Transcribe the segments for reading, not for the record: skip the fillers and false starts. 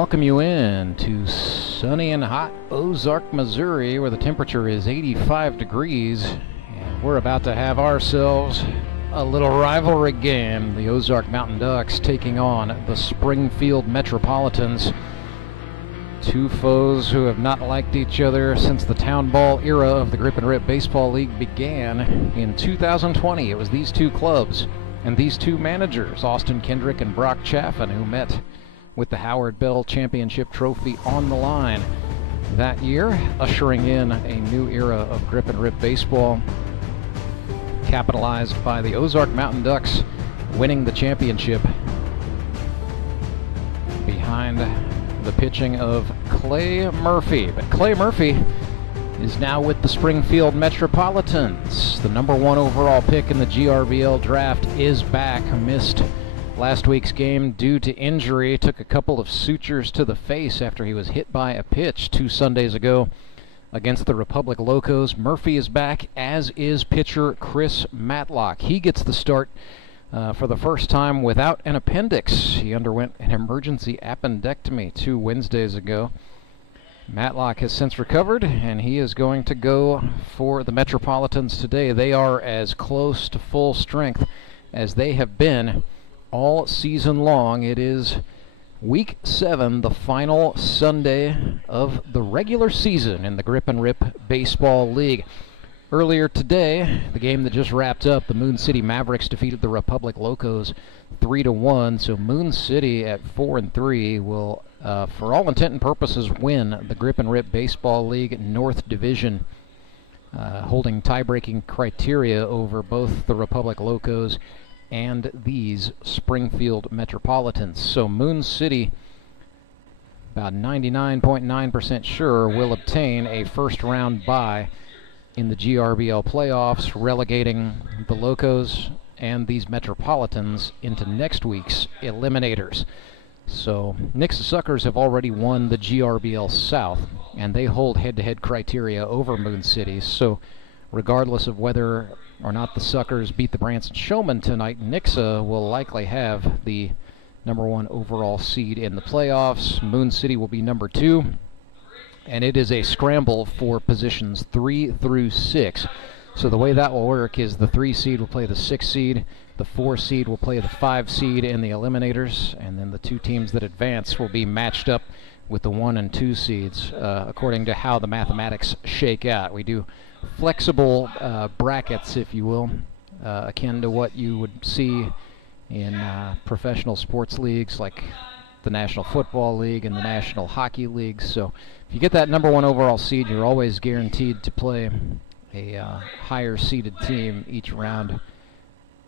welcome you in to sunny and hot Ozark, Missouri, where the temperature is 85 degrees. And we're about to have ourselves a little rivalry game. The Ozark Mountain Ducks taking on the Springfield Metropolitans. Two foes who have not liked each other since the town ball era of the Grip and Rip Baseball League began in 2020. It was these two clubs and these two managers, Austin Kendrick and Brock Chaffin, who met with the Howard Bell Championship Trophy on the line that year, ushering in a new era of Grip and Rip baseball, capitalized by the Ozark Mountain Ducks winning the championship behind the pitching of Clay Murphy. But Clay Murphy is now with the Springfield Metropolitans. The #1 overall pick in the GRBL draft is back. Missed last week's game due to injury. Took a couple of sutures to the face after he was hit by a pitch 2 Sundays ago against the Republic Locos. Murphy is back, as is pitcher Chris Matlock. He gets the start for the first time without an appendix. He underwent an emergency appendectomy 2 Wednesdays ago. Matlock has since recovered, and he is going to go for the Metropolitans today. They are as close to full strength as they have been all season long. It is Week 7, the final Sunday of the regular season in the Grip and Rip Baseball League. Earlier today, the game that just wrapped up, the Moon City Mavericks defeated the Republic Locos 3-1. So Moon City at 4-3 will, for all intent and purposes, win the Grip and Rip Baseball League North Division, holding tie-breaking criteria over both the Republic Locos and these Springfield Metropolitans. So Moon City, about 99.9% sure, will obtain a first-round bye in the GRBL playoffs, relegating the Locos and these Metropolitans into next week's eliminators. So Nixa Suckers have already won the GRBL South, and they hold head-to-head criteria over Moon City. So regardless of whether or not the Suckers beat the Branson Showmen tonight, Nixa will likely have the #1 overall seed in the playoffs. Moon City will be #2. And it is a scramble for positions 3 through 6. So the way that will work is the 3 seed will play the 6 seed, the 4 seed will play the 5 seed in the eliminators, and then the 2 teams that advance will be matched up with the 1 and 2 seeds, according to how the mathematics shake out. We do flexible brackets, if you will, akin to what you would see in professional sports leagues like the National Football League and the National Hockey League. So if you get that #1 overall seed, you're always guaranteed to play a higher seeded team each round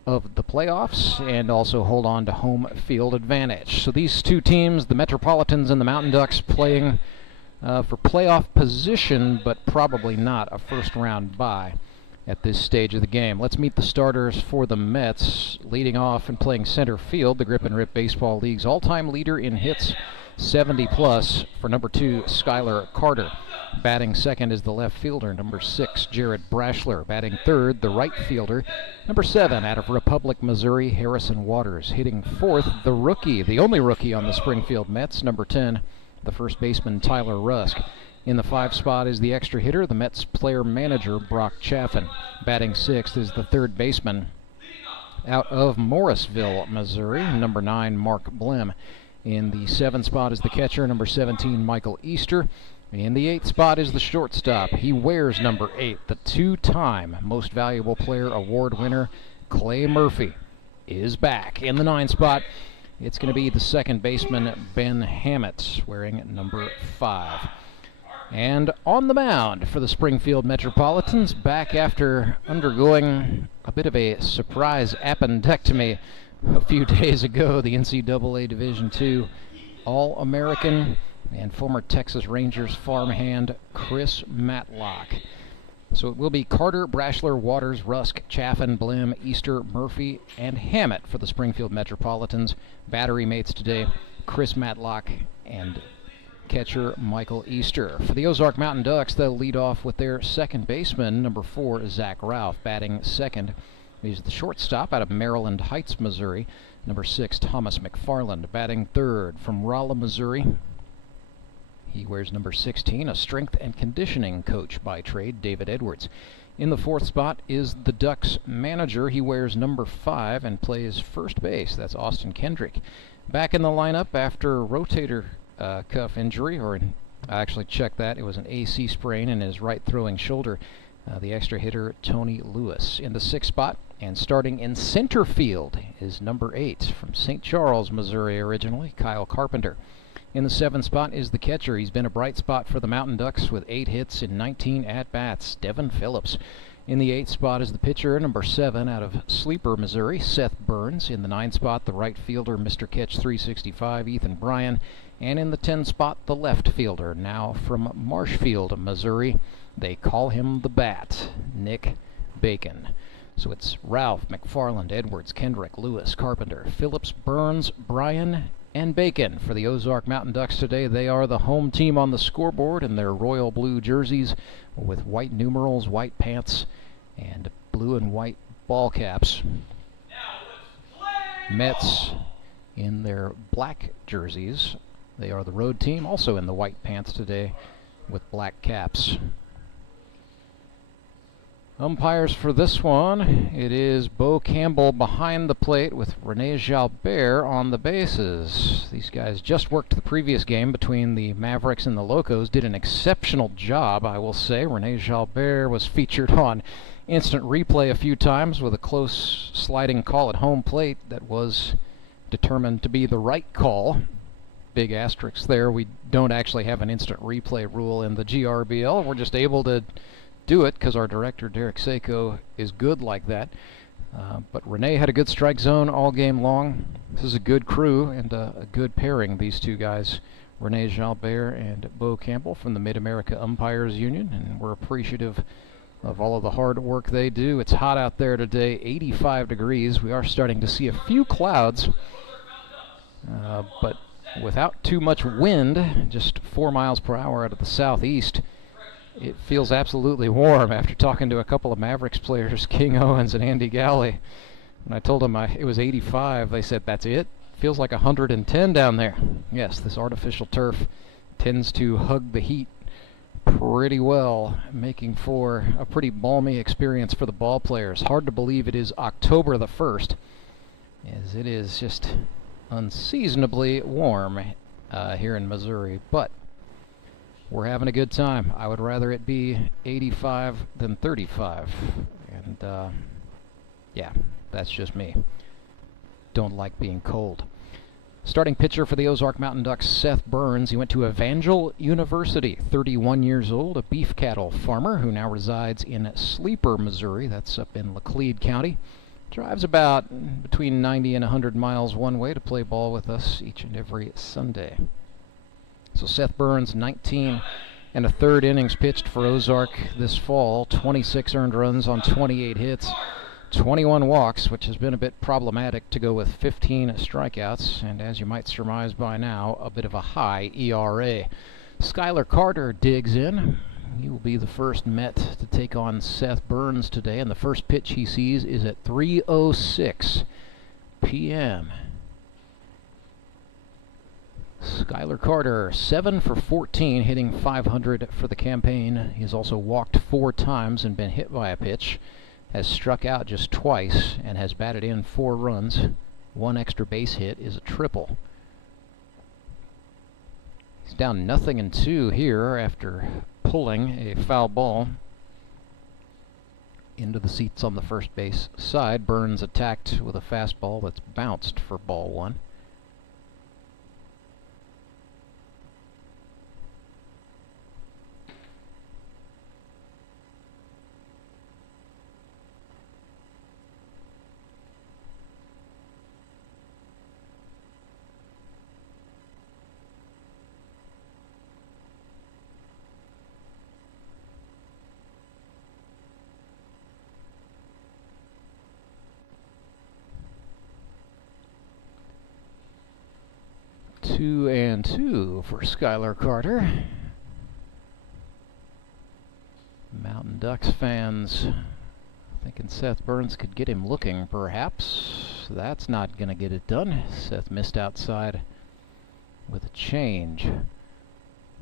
of the playoffs and also hold on to home field advantage. So these two teams, the Metropolitans and the Mountain Ducks, playing for playoff position, but probably not a first round bye at this stage of the game. Let's meet the starters for the Mets. Leading off and playing center field, the Grip and Rip Baseball League's all-time leader in hits, 70+ for #2, Schuyler Carter. Batting second is the left fielder, #6, Jared Braschler. Batting third, the right fielder, #7, out of Republic, Missouri, Harrison Waters. Hitting fourth, the rookie, the only rookie on the Springfield Mets, #10, the first baseman, Tyler Rusk. In the 5 spot is the extra hitter, the Mets player-manager, Brock Chaffin. Batting sixth is the third baseman, out of Morrisville, Missouri, #9, Mark Blem. In the 7 spot is the catcher, #17, Michael Easter. In the 8th spot is the shortstop. He wears #8, the 2-time Most Valuable Player Award winner, Clay Murphy, is back. In the 9 spot, it's going to be the second baseman, Ben Hammett, wearing #5. And on the mound for the Springfield Metropolitans, back after undergoing a bit of a surprise appendectomy a few days ago, the NCAA Division II All-American and former Texas Rangers farmhand Chris Matlock. So it will be Carter, Braschler, Waters, Rusk, Chaffin, Blem, Easter, Murphy, and Hammett for the Springfield Metropolitans. Battery mates today, Chris Matlock and catcher Michael Easter. For the Ozark Mountain Ducks, they'll lead off with their second baseman, #4, Zach Ralph. Batting second is the shortstop out of Maryland Heights, Missouri, #6, Thomas McFarland. Batting third from Rolla, Missouri, He wears number 16, a strength and conditioning coach by trade, David Edwards. In the 4th spot is the Ducks manager. He wears number 5 and plays first base. That's Austin Kendrick. Back in the lineup after rotator cuff injury, or I actually checked that. It was an AC sprain in his right throwing shoulder. The extra hitter, Tony Lewis. In the 6th spot, and starting in center field, is number 8 from St. Charles, Missouri originally, Kyle Carpenter. In the 7th spot is the catcher. He's been a bright spot for the Mountain Ducks with 8 hits in 19 at-bats, Devin Phillips. In the 8th spot is the pitcher, number 7, out of Sleeper, Missouri, Seth Burns. In the 9th spot, the right fielder, Mr. Catch 365, Ethan Bryan. And in the 10th spot, the left fielder, now from Marshfield, Missouri. They call him the Bat, Nick Bacon. So it's Ralph, McFarland, Edwards, Kendrick, Lewis, Carpenter, Phillips, Burns, Bryan, and Bacon for the Ozark Mountain Ducks today. They are the home team on the scoreboard in their royal blue jerseys with white numerals, white pants, and blue and white ball caps. Mets in their black jerseys. They are the road team, also in the white pants today with black caps. Umpires for this one, it is Bo Campbell behind the plate with Rene Jalbert on the bases. These guys just worked the previous game between the Mavericks and the Locos, did an exceptional job, I will say. Rene Jalbert was featured on instant replay a few times with a close sliding call at home plate that was determined to be the right call. Big asterisk there. We don't actually have an instant replay rule in the GRBL. We're just able to do it because our director, Derek Saiko, is good like that. But Rene had a good strike zone all game long. This is a good crew and a good pairing, these two guys, Rene Jalbert and Bo Campbell from the Mid-America Umpires Union, and we're appreciative of all of the hard work they do. It's hot out there today, 85 degrees. We are starting to see a few clouds, but without too much wind, just 4 miles per hour out of the southeast. It feels absolutely warm. After talking to a couple of Mavericks players, King Owens and Andy Galley, when I told them it was 85, they said, "That's it? Feels like 110 down there." Yes, this artificial turf tends to hug the heat pretty well, making for a pretty balmy experience for the ball players. Hard to believe it is October the 1st, as it is just unseasonably warm here in Missouri, but we're having a good time. I would rather it be 85 than 35. And, yeah, that's just me. Don't like being cold. Starting pitcher for the Ozark Mountain Ducks, Seth Burns. He went to Evangel University, 31 years old, a beef cattle farmer who now resides in Sleeper, Missouri. That's up in Laclede County. Drives about between 90 and 100 miles one way to play ball with us each and every Sunday. So Seth Burns, 19 and a third innings pitched for Ozark this fall, 26 earned runs on 28 hits, 21 walks, which has been a bit problematic to go with 15 strikeouts, and as you might surmise by now, a bit of a high ERA. Schuyler Carter digs in. He will be the first Met to take on Seth Burns today, and the first pitch he sees is at 3:06 p.m. Schuyler Carter, 7 for 14, hitting .500 for the campaign. He's also walked 4 times and been hit by a pitch, has struck out just twice, and has batted in 4 runs. 1 extra base hit is a triple. He's down 0-2 here after pulling a foul ball into the seats on the first base side. Burns attacked with a fastball that's bounced for ball 1. Two and two for Schuyler Carter. Mountain Ducks fans thinking Seth Burns could get him looking, perhaps. That's not going to get it done. Seth missed outside with a change.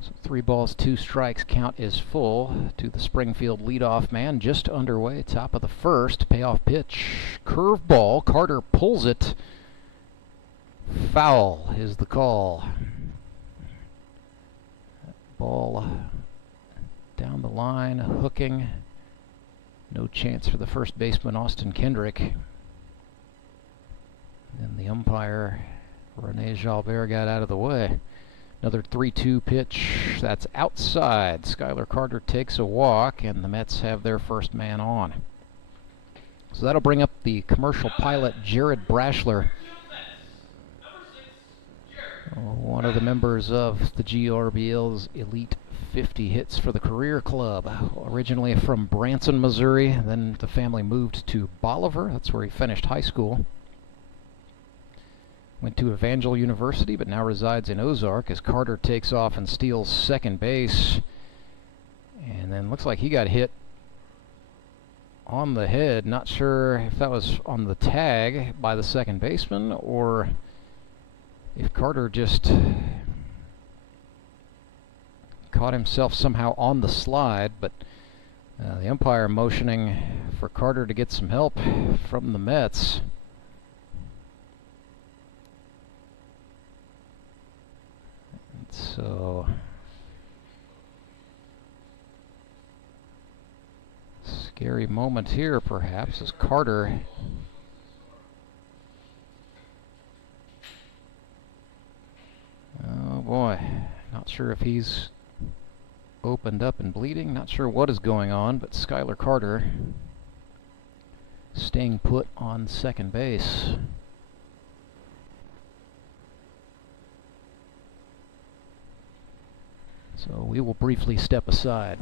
So 3 balls, 2 strikes, count is full to the Springfield leadoff man. Just underway, top of the first. Payoff pitch, curveball. Carter pulls it. Foul is the call. Ball down the line, hooking. No chance for the first baseman, Austin Kendrick. And the umpire, Rene Jalbert, got out of the way. Another 3-2 pitch. That's outside. Schuyler Carter takes a walk, and the Mets have their first man on. So that'll bring up the commercial pilot, Jared Braschler. One of the members of the GRBL's Elite 50 hits for the career club. Originally from Branson, Missouri, then the family moved to Bolivar. That's where he finished high school. Went to Evangel University, but now resides in Ozark as Carter takes off and steals second base. And then looks like he got hit on the head. Not sure if that was on the tag by the second baseman or if Carter just caught himself somehow on the slide, but the umpire motioning for Carter to get some help from the Mets. So scary moment here perhaps as Carter oh boy, not sure if he's opened up and bleeding, not sure what is going on, but Schuyler Carter staying put on second base. So we will briefly step aside.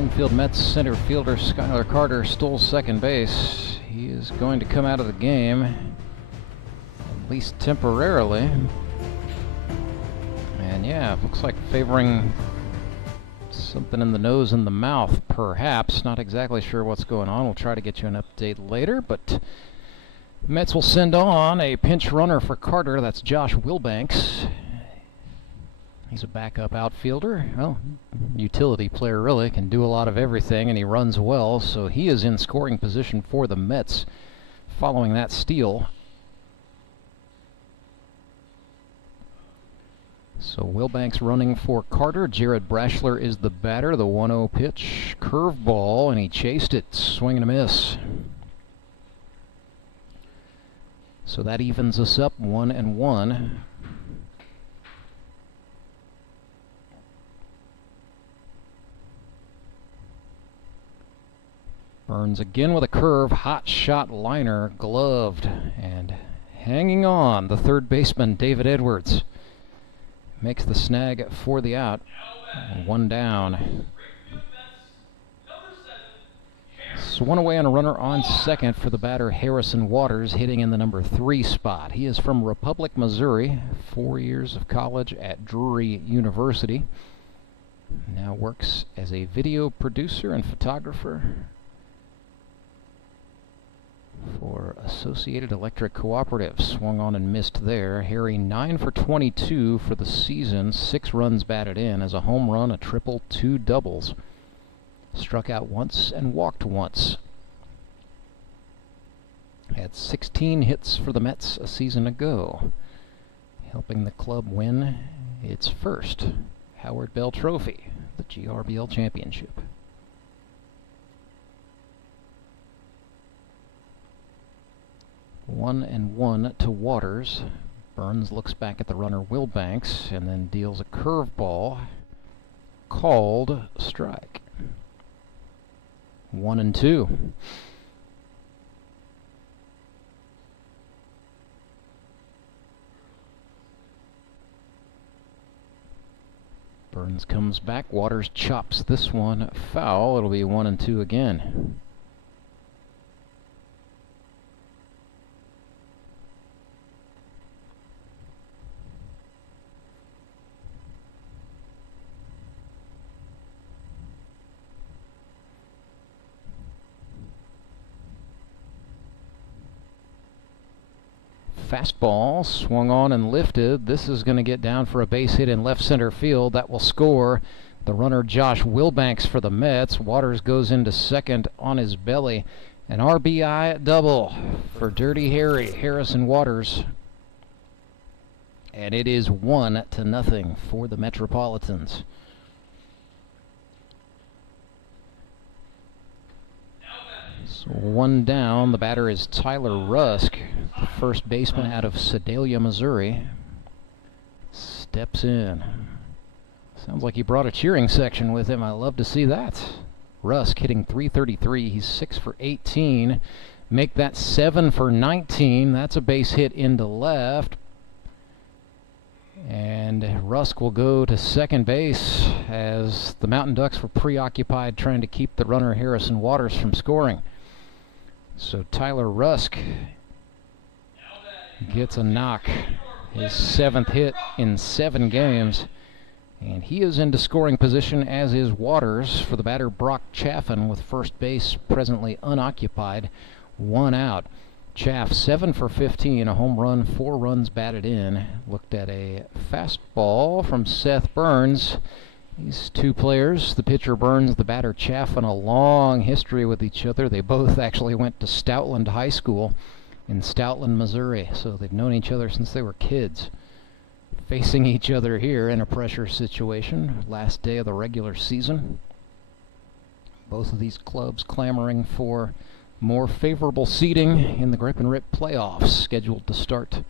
Springfield Mets center fielder Schuyler Carter stole second base. He is going to come out of the game, at least temporarily. And yeah, looks like favoring something in the nose and the mouth, perhaps. Not exactly sure what's going on. We'll try to get you an update later, but Mets will send on a pinch runner for Carter. That's Josh Wilbanks. He's a backup outfielder. Well, utility player really, can do a lot of everything, and he runs well, so he is in scoring position for the Mets following that steal. So Wilbanks running for Carter. Jared Braschler is the batter. The 1-0 pitch, curveball, and he chased it, swing and a miss. So that evens us up 1-1. Burns again with a curve, hot shot liner, gloved, and hanging on, the third baseman, David Edwards, makes the snag for the out. 1 down. So 1 away and a runner on second for the batter, Harrison Waters, hitting in the number 3 spot. He is from Republic, Missouri, 4 years of college at Drury University. Now works as a video producer and photographer for Associated Electric Cooperative. Swung on and missed there. Harry 9 for 22 for the season, 6 runs batted in as a home run, a triple, 2 doubles. Struck out once and walked once. Had 16 hits for the Mets a season ago, helping the club win its first Howard Bell Trophy, the GRBL Championship. One and one to Waters. Burns looks back at the runner Wilbanks and then deals a curveball. Called strike. 1-2. Burns comes back. Waters chops this one foul. It'll be 1-2 again. Fastball swung on and lifted. This is going to get down for a base hit in left center field. That will score the runner Josh Wilbanks for the Mets. Waters goes into second on his belly. An RBI double for Dirty Harry, Harrison Waters. And it is 1-0 for the Metropolitans. So one down. The batter is Tyler Rusk, the first baseman out of Sedalia, Missouri. Steps in. Sounds like he brought a cheering section with him. I love to see that. Rusk hitting .333. He's 6 for 18. Make that 7 for 19. That's a base hit into left. And Rusk will go to second base as the Mountain Ducks were preoccupied trying to keep the runner Harrison Waters from scoring. So Tyler Rusk gets a knock, his 7th hit in 7 games, and he is into scoring position, as is Waters, for the batter Brock Chaffin, with first base presently unoccupied. 1 out. Chaff 7 for 15, a home run, 4 runs batted in. Looked at a fastball from Seth Burns. These two players, the pitcher Burns, the batter Chaffin, a long history with each other. They both actually went to Stoutland High School in Stoutland, Missouri, so they've known each other since they were kids. Facing each other here in a pressure situation, last day of the regular season. Both of these clubs clamoring for more favorable seating in the Grip and Rip playoffs, scheduled to start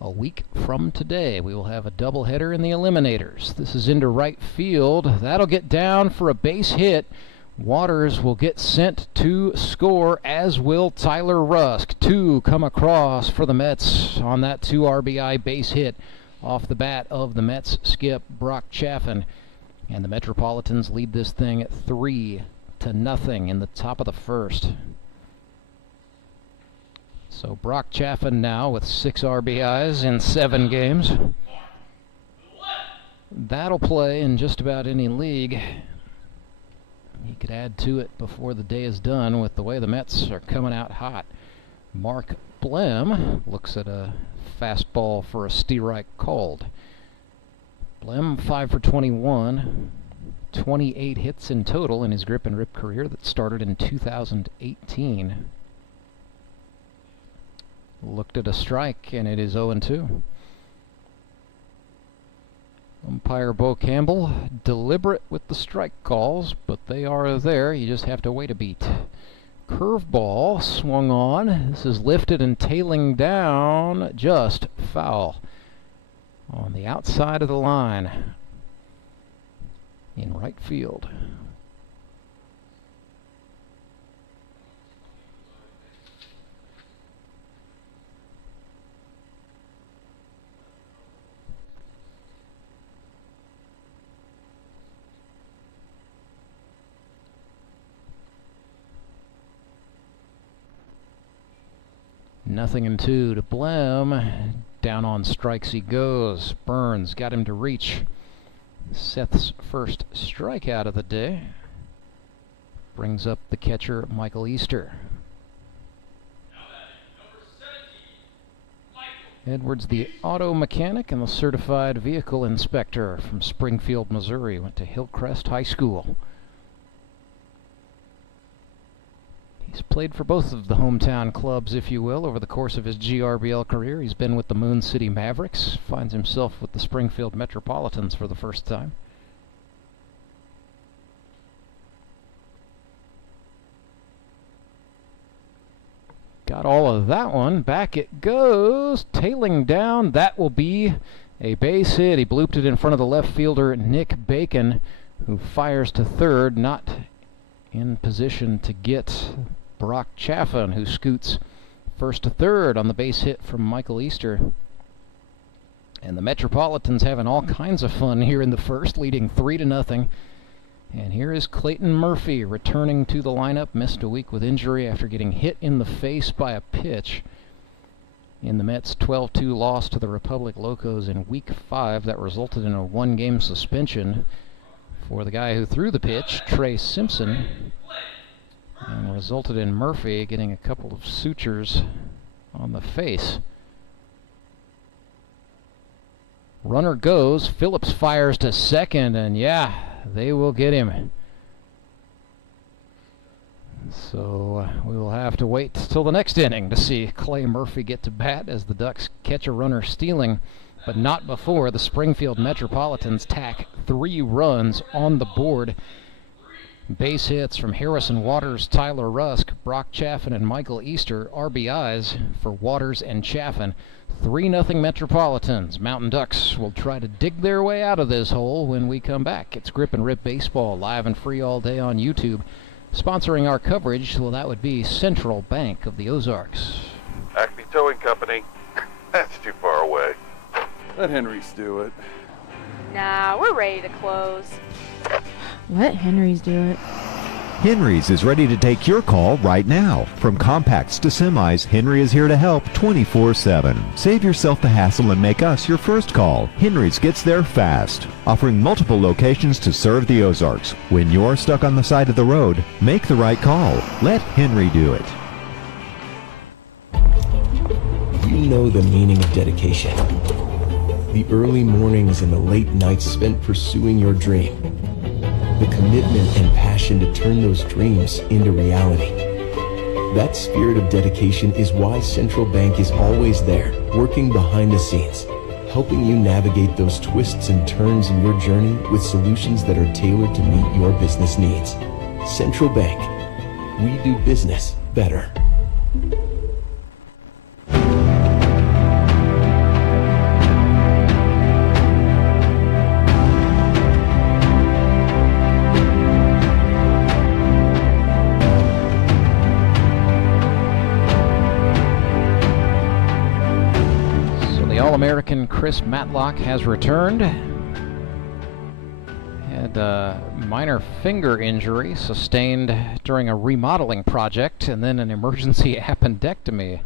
a week from today. We will have a doubleheader in the eliminators. This is into right field. That'll get down for a base hit. Waters will get sent to score, as will Tyler Rusk. 2 come across for the Mets on that 2 RBI base hit off the bat of the Mets skip Brock Chaffin. And the Metropolitans lead this thing 3-0 in the top of the first. So Brock Chaffin now with 6 RBIs in 7 games. That'll play in just about any league. He could add to it before the day is done with the way the Mets are coming out hot. Mark Blem looks at a fastball for a strike called. Blem 5 for 21. 28 hits in total in his Grip and Rip career that started in 2018. Looked at a strike, and it is 0-2. Umpire Bo Campbell, deliberate with the strike calls, but they are there. You just have to wait a beat. Curveball swung on. This is lifted and tailing down, just foul. On the outside of the line in right field. Nothing in 2 to Blem. Down on strikes he goes. Burns got him to reach. Seth's first strikeout of the day. Brings up the catcher Michael Easter. Edwards, the auto mechanic and the certified vehicle inspector from Springfield, Missouri, went to Hillcrest High School. He's played for both of the hometown clubs, if you will, over the course of his GRBL career. He's been with the Moon City Mavericks, finds himself with the Springfield Metropolitans for the first time. Got all of that one. Back it goes. Tailing down. That will be a base hit. He blooped it in front of the left fielder, Nick Bacon, who fires to third, not in position to get Brock Chaffin, who scoots first to third on the base hit from Michael Easter. And the Metropolitans having all kinds of fun here in the first, leading 3-0. And here is Clayton Murphy returning to the lineup. Missed a week with injury after getting hit in the face by a pitch in the Mets' 12-2 loss to the Republic Locos in Week 5. That resulted in a 1-game suspension for the guy who threw the pitch, Trey Simpson, and resulted in Murphy getting a couple of sutures on the face. Runner goes. Phillips fires to second, and yeah, they will get him. So we will have to wait till the next inning to see Clay Murphy get to bat as the Ducks catch a runner stealing, but not before the Springfield Metropolitans tack 3 runs on the board. Base hits from Harrison Waters, Tyler Rusk, Brock Chaffin, and Michael Easter. RBIs for Waters and Chaffin. 3-0 Metropolitans. Mountain Ducks will try to dig their way out of this hole when we come back. It's Grip and Rip Baseball, live and free all day on YouTube. Sponsoring our coverage, well, that would be Central Bank of the Ozarks. Acme Towing Company. That's too far away. Let Henry's do it. Nah, we're ready to close. Let Henry's do it. Henry's is ready to take your call right now. From compacts to semis, Henry is here to help 24/7. Save yourself the hassle and make us your first call. Henry's gets there fast, offering multiple locations to serve the Ozarks. When you're stuck on the side of the road, make the right call. Let Henry do it. You know the meaning of dedication. The early mornings and the late nights spent pursuing your dream. The commitment and passion to turn those dreams into reality. That spirit of dedication is why Central Bank is always there, working behind the scenes, helping you navigate those twists and turns in your journey with solutions that are tailored to meet your business needs. Central Bank. We do business better. All-American Chris Matlock has returned. Had a minor finger injury sustained during a remodeling project and then an emergency appendectomy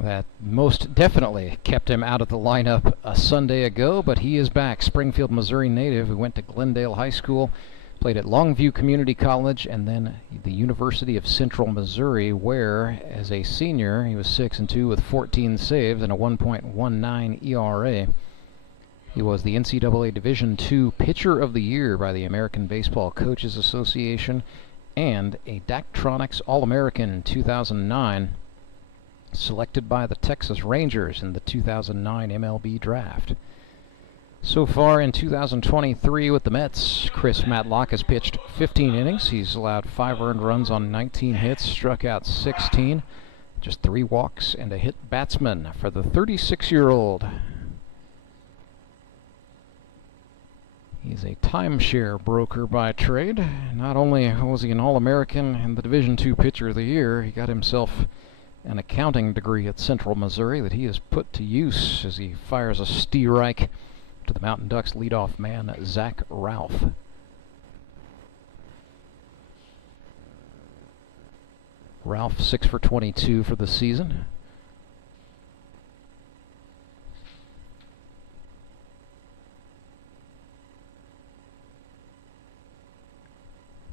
that most definitely kept him out of the lineup a Sunday ago, but he is back. Springfield, Missouri native who went to Glendale High School, played at Longview Community College, and then the University of Central Missouri, where, as a senior, he was 6-2 with 14 saves and a 1.19 ERA. He was the NCAA Division II Pitcher of the Year by the American Baseball Coaches Association and a Daktronics All-American in 2009, selected by the Texas Rangers in the 2009 MLB Draft. So far in 2023 with the Mets, Chris Matlock has pitched 15 innings. He's allowed 5 earned runs on 19 hits, struck out 16, just 3 walks and a hit batsman for the 36-year-old. He's a timeshare broker by trade. Not only was he an All-American and the Division II Pitcher of the Year, he got himself an accounting degree at Central Missouri that he has put to use as he fires a strike to the Mountain Ducks leadoff man, Zach Ralph. Ralph 6 for 22 for the season.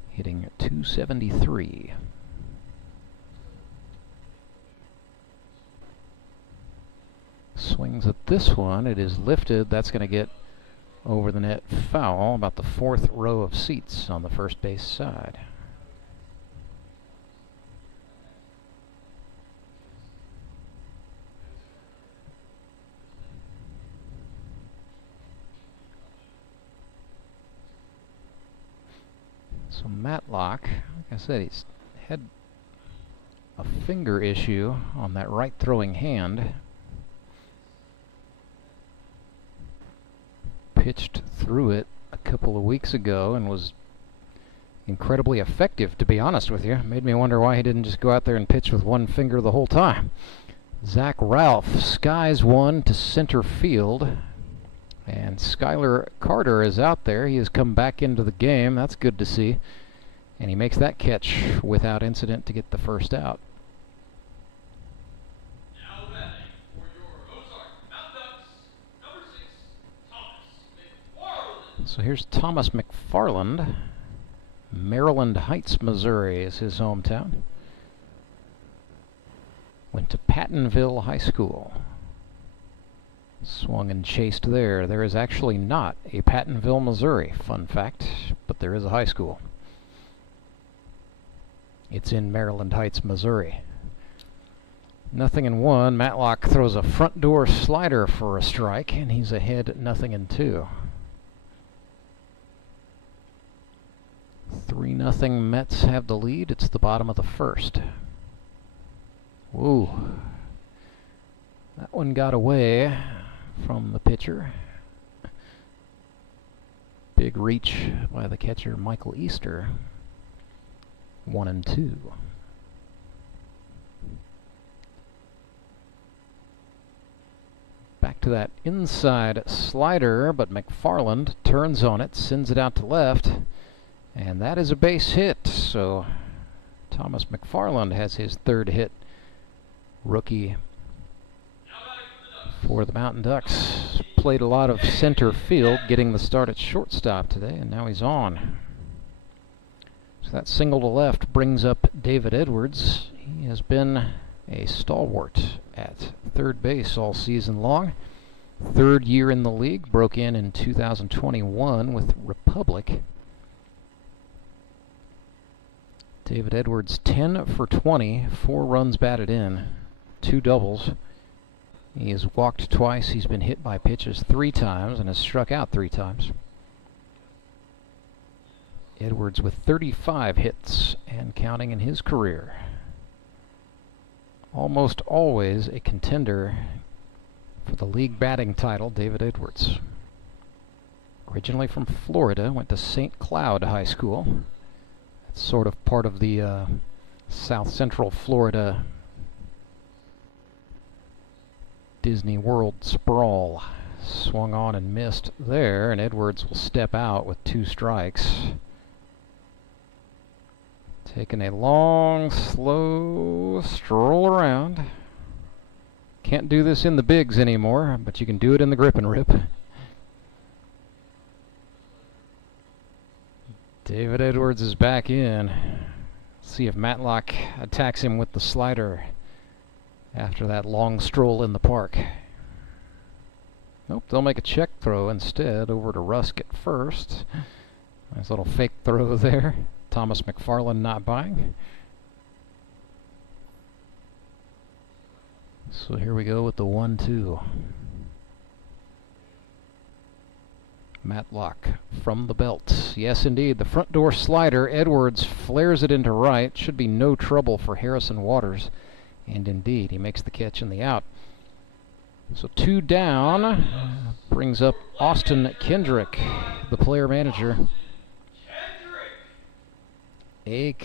Hitting .273. Swings at this one. It is lifted. That's going to get over the net foul, about the 4th row of seats on the first base side. So Matlock, like I said, he's had a finger issue on that right throwing hand. Pitched through it a couple of weeks ago and was incredibly effective, to be honest with you. Made me wonder why he didn't just go out there and pitch with one finger the whole time. Zach Ralph skies one to center field, and Schuyler Carter is out there. He has come back into the game. That's good to see. And he makes that catch without incident to get the first out. Now batting for your Ozark Mountain Ducks, number 6, Thomas McFarland. So here's Thomas McFarland. Maryland Heights, Missouri is his hometown. Went to Pattonville High School. Swung and chased there. There is actually not a Pattonville, Missouri, fun fact, but there is a high school. It's in Maryland Heights, Missouri. 0-1. Matlock throws a front door slider for a strike, and he's ahead 0-2. 3-0 Mets have the lead. It's the bottom of the first. Whoa. That one got away from the pitcher. Big reach by the catcher, Michael Easter. 1-2. Back to that inside slider, but McFarland turns on it, sends it out to left, and that is a base hit. So Thomas McFarland has his third hit. Rookie for the Mountain Ducks. Played a lot of center field, getting the start at shortstop today, and now he's on. So that single to left brings up David Edwards. He has been a stalwart at third base all season long. Third year in the league, broke in 2021 with Republic. David Edwards 10 for 20, 4 runs batted in, 2 doubles. He has walked twice, he's been hit by pitches 3 times, and has struck out 3 times. Edwards with 35 hits and counting in his career. Almost always a contender for the league batting title, David Edwards. Originally from Florida, went to St. Cloud High School. That's sort of part of the South Central Florida Disney World sprawl. Swung on and missed there, and Edwards will step out with 2 strikes. Taking a long, slow stroll around. Can't do this in the bigs anymore, but you can do it in the grip and rip. David Edwards is back in. See if Matlock attacks him with the slider after that long stroll in the park. Nope, they'll make a check throw instead over to Rusk at first. Nice little fake throw there. Thomas McFarland not buying. So here we go with the 1-2. Matlock from the belt. Yes, indeed. The front door slider. Edwards flares it into right. Should be no trouble for Harrison Waters. And indeed, he makes the catch in the out. So 2 down. Brings up Austin Kendrick, the player manager. AK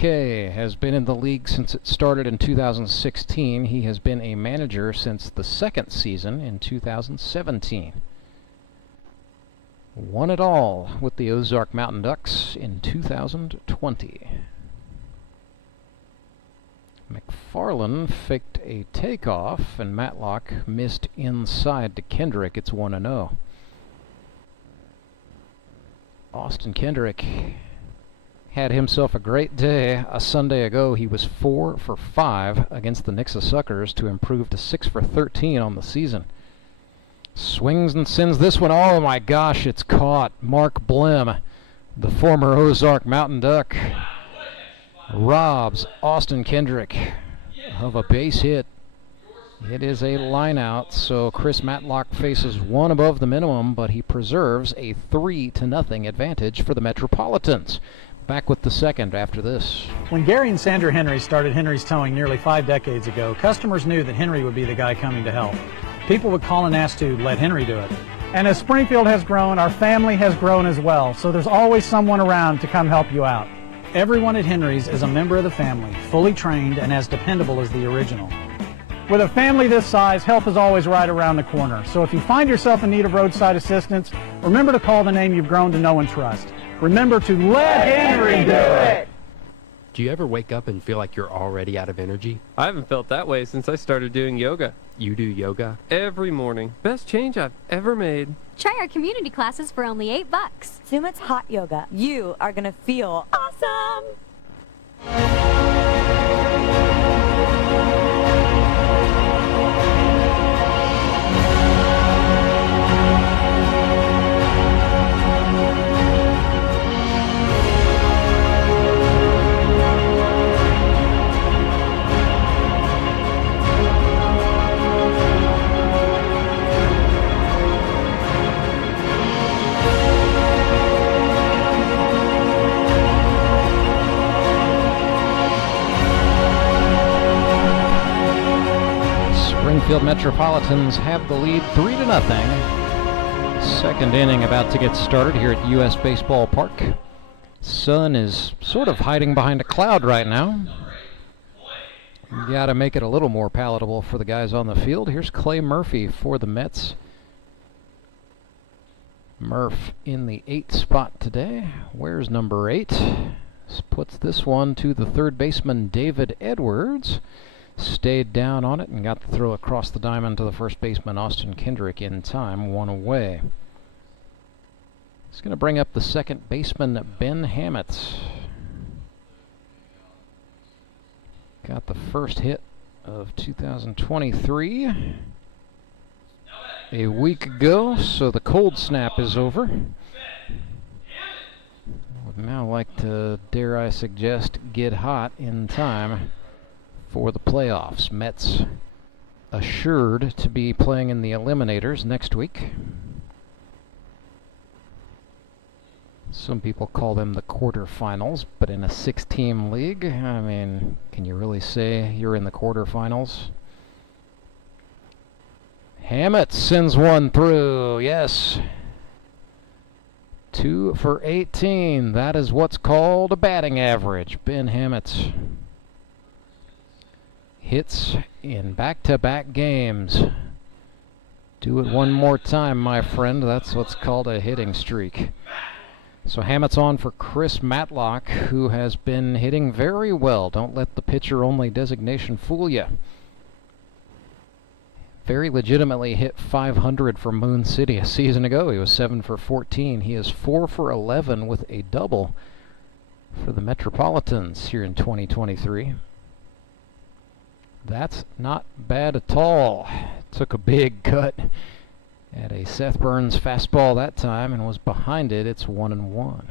has been in the league since it started in 2016. He has been a manager since the second season in 2017. Won it all with the Ozark Mountain Ducks in 2020. McFarland faked a takeoff, and Matlock missed inside to Kendrick. It's 1-0. Austin Kendrick had himself a great day. A Sunday ago, he was 4 for 5 against the Nixa Suckers to improve to 6 for 13 on the season. Swings and sends this one. Oh my gosh, it's caught. Mark Blim, the former Ozark Mountain Duck, robs Austin Kendrick of a base hit. It is a line out, so Chris Matlock faces 1 above the minimum, but he preserves a 3-0 advantage for the Metropolitans. Back with the second after this. When Gary and Sandra Henry started Henry's Towing nearly 5 decades ago, customers knew that Henry would be the guy coming to help. People would call and ask to let Henry do it. And as Springfield has grown, our family has grown as well, so there's always someone around to come help you out. Everyone at Henry's is a member of the family, fully trained and as dependable as the original. With a family this size, help is always right around the corner. So if you find yourself in need of roadside assistance, remember to call the name you've grown to know and trust. Remember to let Henry do it! Do you ever wake up and feel like you're already out of energy? I haven't felt that way since I started doing yoga. You do yoga? Every morning. Best change I've ever made. Try our community classes for only $8. Sumit's hot yoga. You are gonna feel awesome! Springfield Metropolitans have the lead 3-0. Second inning about to get started here at US Baseball Park. Sun is sort of hiding behind a cloud right now. You gotta make it a little more palatable for the guys on the field. Here's Clay Murphy for the Mets. Murph in the 8th spot today. Where's number 8? Puts this one to the third baseman David Edwards. Stayed down on it and got the throw across the diamond to the first baseman Austin Kendrick in time, 1 away. He's going to bring up the second baseman Ben Hammett. Got the first hit of 2023 a week ago, so the cold snap is over. Would now like to, dare I suggest, get hot in time for the playoffs. Mets assured to be playing in the eliminators next week. Some people call them the quarterfinals, but in a 6-team league, I mean, can you really say you're in the quarterfinals? Hammett sends one through, yes. 2 for 18. That is what's called a batting average. Ben Hammett hits in back-to-back games. Do it one more time, my friend. That's what's called a hitting streak. So Hammett's on for Chris Matlock, who has been hitting very well. Don't let the pitcher-only designation fool you. Very legitimately hit 500 for Moon City a season ago. He was 7 for 14. He is 4 for 11 with a double for the Metropolitans here in 2023. That's not bad at all. Took a big cut at a Seth Burns fastball that time and was behind it. It's 1-1.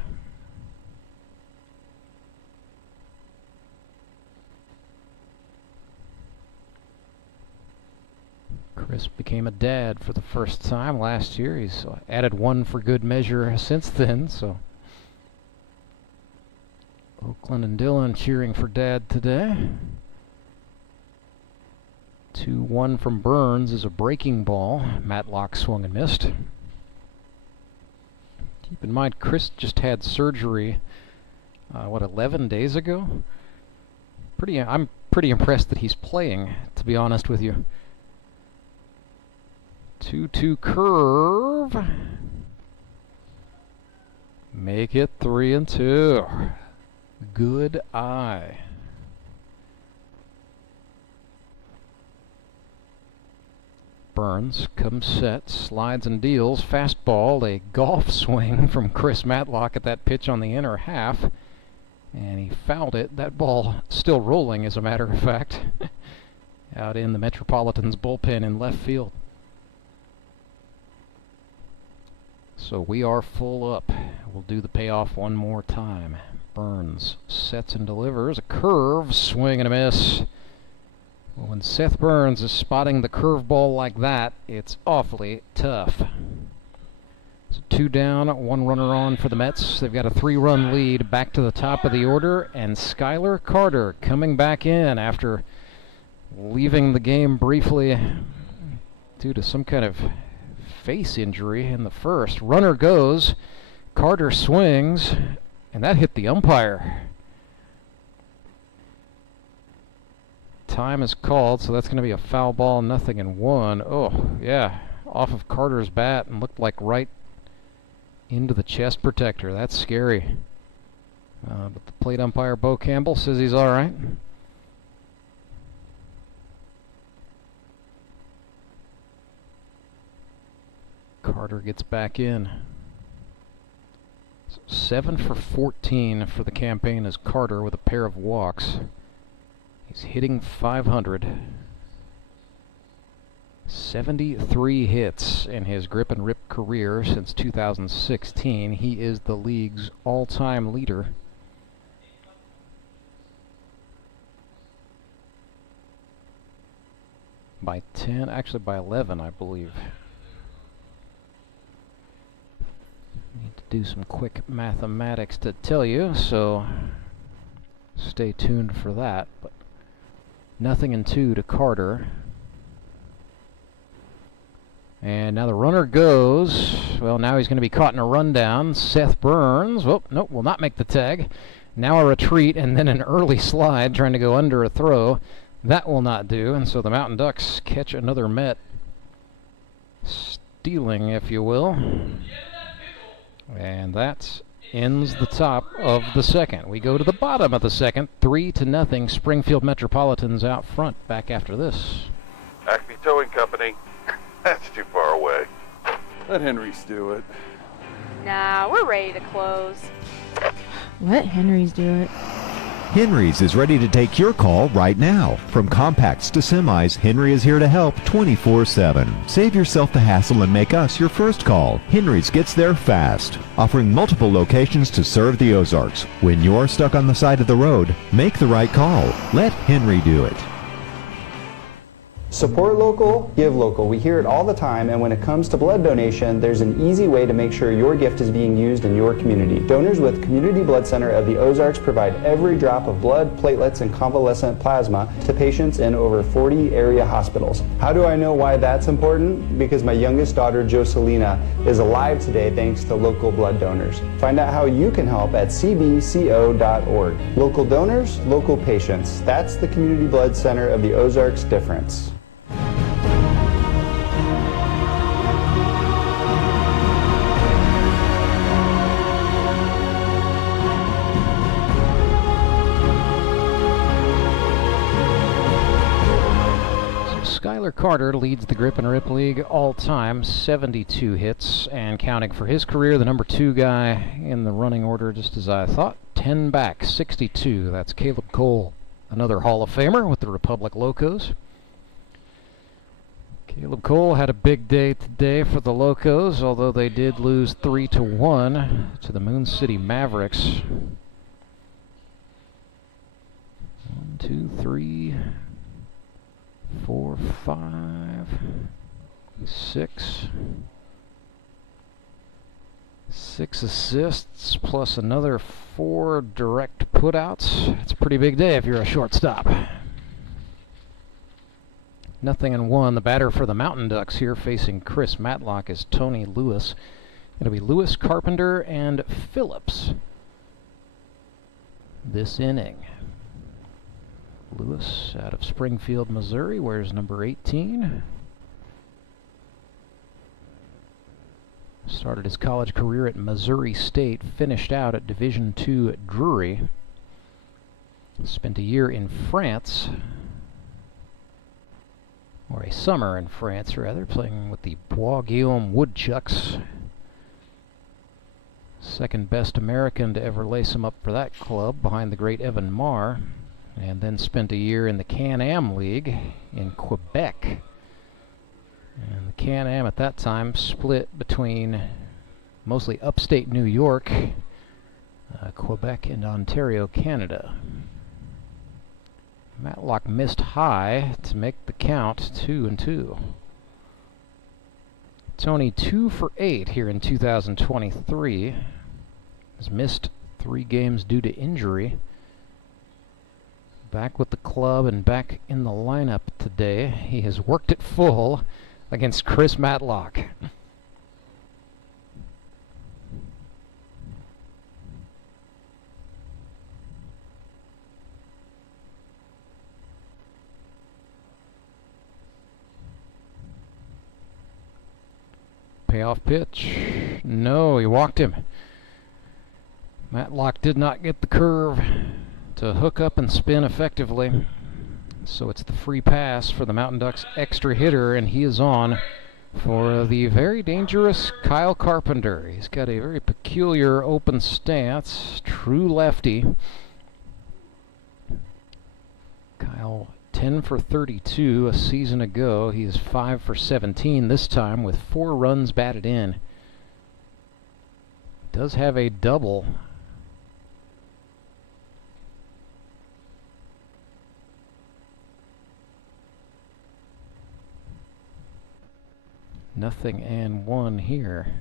Chris became a dad for the first time last year. He's added 1 for good measure since then, so Oakland and Dillon cheering for Dad today. 2-1 from Burns is a breaking ball. Matlock swung and missed. Keep in mind, Chris just had surgery, 11 days ago? I'm pretty impressed that he's playing, to be honest with you. 2-2 curve. Make it 3-2. Good eye. Burns comes set, slides and deals, fastball, a golf swing from Chris Matlock at that pitch on the inner half, and he fouled it. That ball still rolling, as a matter of fact, out in the Metropolitans bullpen in left field. So we are full up. We'll do the payoff one more time. Burns sets and delivers a curve, swing and a miss. When Seth Burns is spotting the curveball like that, it's awfully tough. So 2 down, 1 runner on for the Mets. They've got a 3-run lead back to the top of the order, and Schuyler Carter coming back in after leaving the game briefly due to some kind of face injury in the first. Runner goes, Carter swings, and that hit the umpire. Time is called, so that's going to be a foul ball, 0-1. Oh, yeah, off of Carter's bat and looked like right into the chest protector. That's scary. But the plate umpire, Bo Campbell, says he's all right. Carter gets back in. 7 for 14 for the campaign as Carter with a pair of walks. He's hitting .500. 73 hits in his grip and rip career since 2016. He is the league's all-time leader. By 10, actually by 11, I believe. Need to do some quick mathematics to tell you, so stay tuned for that. But 0-2 to Carter. And now the runner goes. Well, now he's going to be caught in a rundown. Seth Burns. Well, nope, will not make the tag. Now a retreat and then an early slide trying to go under a throw. That will not do. And so the Mountain Ducks catch another Met. Stealing, if you will. And that ends the top of the second. We go to the bottom of the second. 3-0. Springfield Metropolitans out front. Back after this. Acme Towing Company. That's too far away. Let Henry's do it. Nah, we're ready to close. Let Henry's do it. Henry's is ready to take your call right now. From compacts to semis, Henry is here to help 24/7. Save yourself the hassle and make us your first call. Henry's gets there fast, offering multiple locations to serve the Ozarks. When you're stuck on the side of the road, make the right call. Let Henry do it. Support local, give local. We hear it all the time, and when it comes to blood donation, there's an easy way to make sure your gift is being used in your community. Donors with Community Blood Center of the Ozarks provide every drop of blood, platelets, and convalescent plasma to patients in over 40 area hospitals. How do I know why that's important? Because my youngest daughter, Joselina, is alive today thanks to local blood donors. Find out how you can help at cbco.org. Local donors, local patients. That's the Community Blood Center of the Ozarks difference. Schuyler Carter leads the Grip and Rip League all-time, 72 hits, and counting for his career, the number 2 guy in the running order, just as I thought, 10 back, 62. That's Caleb Cole, another Hall of Famer with the Republic Locos. Caleb Cole had a big day today for the Locos, although they did lose 3-1 to the Moon City Mavericks. 1, 2, 3... 4, 5, 6. 6 assists plus another 4 direct putouts. It's a pretty big day if you're a shortstop. 0-1. The batter for the Mountain Ducks here facing Chris Matlock is Tony Lewis. It'll be Lewis, Carpenter, and Phillips this inning. Lewis out of Springfield, Missouri, wears number 18. Started his college career at Missouri State, finished out at Division II at Drury. Spent a year in France, or a summer in France rather, playing with the Bois-Guillaume Woodchucks. Second best American to ever lace him up for that club, behind the great Evan Marr. And then spent a year in the Can-Am League in Quebec. And the Can-Am at that time split between mostly upstate New York, Quebec, and Ontario, Canada. Matlock missed high to make the count 2-2. Tony 2 for 8 here in 2023. Has missed 3 games due to injury. Back with the club and back in the lineup today. He has worked it full against Chris Matlock. Payoff pitch. No, he walked him. Matlock did not get the curve to hook up and spin effectively. So it's the free pass for the Mountain Ducks extra hitter, and he is on for the very dangerous Kyle Carpenter. He's got a very peculiar open stance, true lefty. Kyle 10 for 32 a season ago. He is 5 for 17 this time with 4 runs batted in. Does have a double. Nothing and 1 here.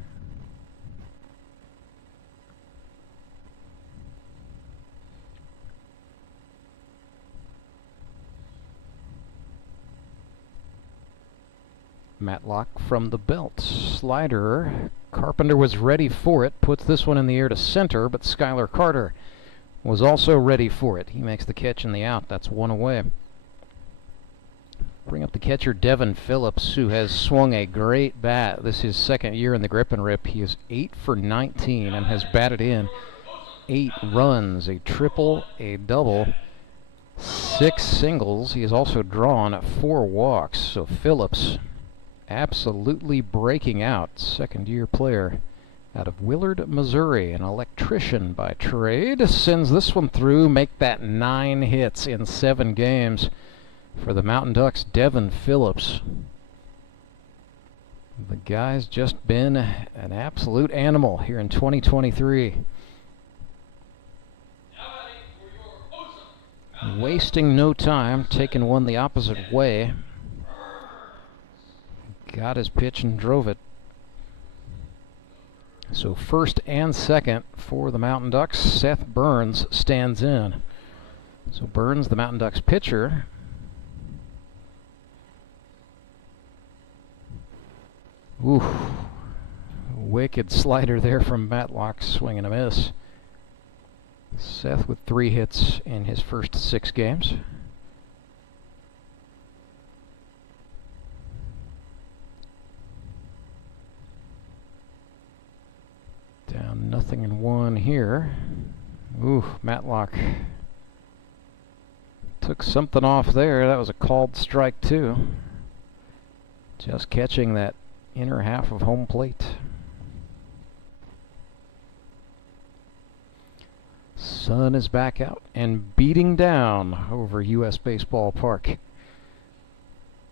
Matlock from the belt. Slider. Carpenter was ready for it. Puts this one in the air to center, but Schuyler Carter was also ready for it. He makes the catch and the out. That's 1 away. Bring up the catcher, Devin Phillips, who has swung a great bat. This is his second year in the grip and rip. He is 8 for 19 and has batted in 8 runs, a triple, a double, 6 singles. He has also drawn 4 walks. So Phillips absolutely breaking out. Second-year player out of Willard, Missouri. An electrician by trade. Sends this one through. Make that 9 hits in 7 games. For the Mountain Ducks, Devin Phillips. The guy's just been an absolute animal here in 2023. Wasting no time, taking one the opposite way. Got his pitch and drove it. So first and second for the Mountain Ducks. Seth Burns stands in. So Burns, the Mountain Ducks pitcher. Ooh, wicked slider there from Matlock, swing and a miss. Seth with 3 hits in his first 6 games. Down 0-1 here. Ooh, Matlock took something off there. That was a called strike too. Just catching that inner half of home plate. Sun is back out and beating down over U.S. Baseball Park.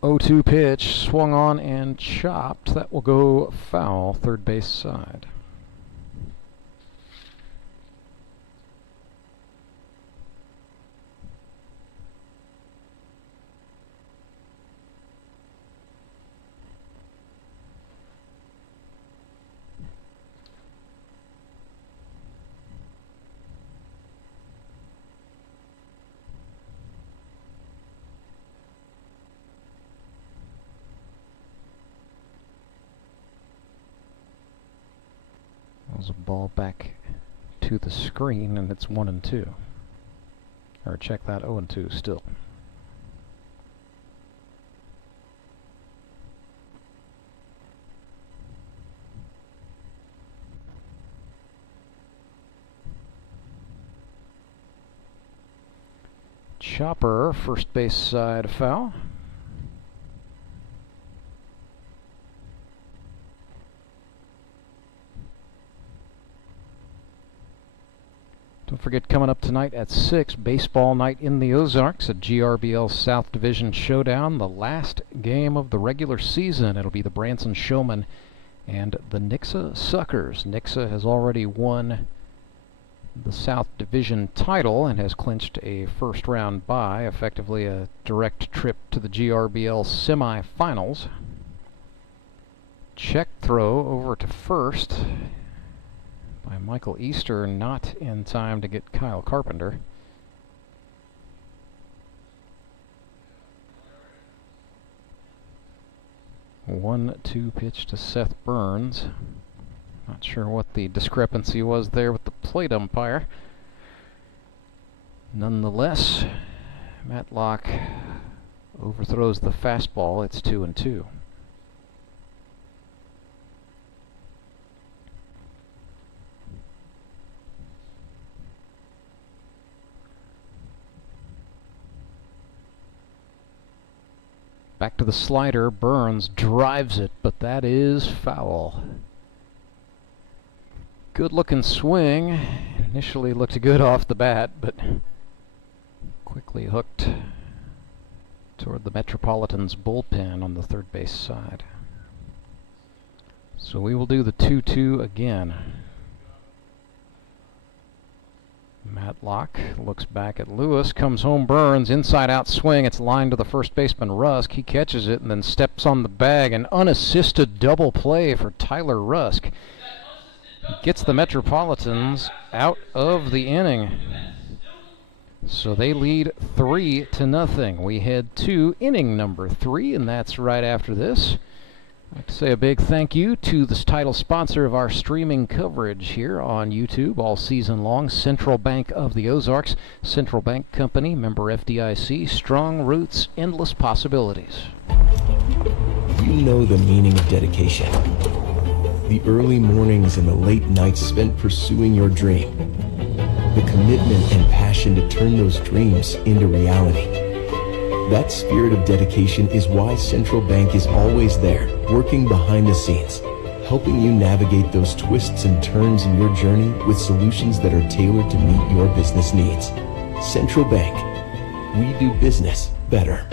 0-2 pitch, swung on and chopped. That will go foul, third base side. A ball back to the screen, and it's 1-2. Or check that, 0-2 still. Chopper, first base side foul. Don't forget, coming up tonight at 6, baseball night in the Ozarks, a GRBL South Division showdown, the last game of the regular season. It'll be the Branson Showmen and the Nixa Suckers. Nixa has already won the South Division title and has clinched a first-round bye, effectively a direct trip to the GRBL semifinals. Check throw over to first by Michael Easter, not in time to get Kyle Carpenter. 1-2 pitch to Seth Burns. Not sure what the discrepancy was there with the plate umpire. Nonetheless, Matlock overthrows the fastball. It's 2-2. Back to the slider. Burns drives it, but that is foul. Good looking swing. Initially looked good off the bat, but quickly hooked toward the Metropolitans bullpen on the third base side. So we will do the 2-2 again. Matlock looks back at Lewis, comes home. Burns, inside out swing. It's lined to the first baseman Rusk. He catches it and then steps on the bag. An unassisted double play for Tyler Rusk. Gets the Metropolitans out of the inning. So they lead 3-0. We head to inning number 3, and that's right after this. I'd like to say a big thank you to the title sponsor of our streaming coverage here on YouTube all season long, Central Bank of the Ozarks. Central Bank Company, member FDIC, strong roots, endless possibilities. You know the meaning of dedication. The early mornings and the late nights spent pursuing your dream. The commitment and passion to turn those dreams into reality. That spirit of dedication is why Central Bank is always there, working behind the scenes, helping you navigate those twists and turns in your journey with solutions that are tailored to meet your business needs. Central Bank. We do business better.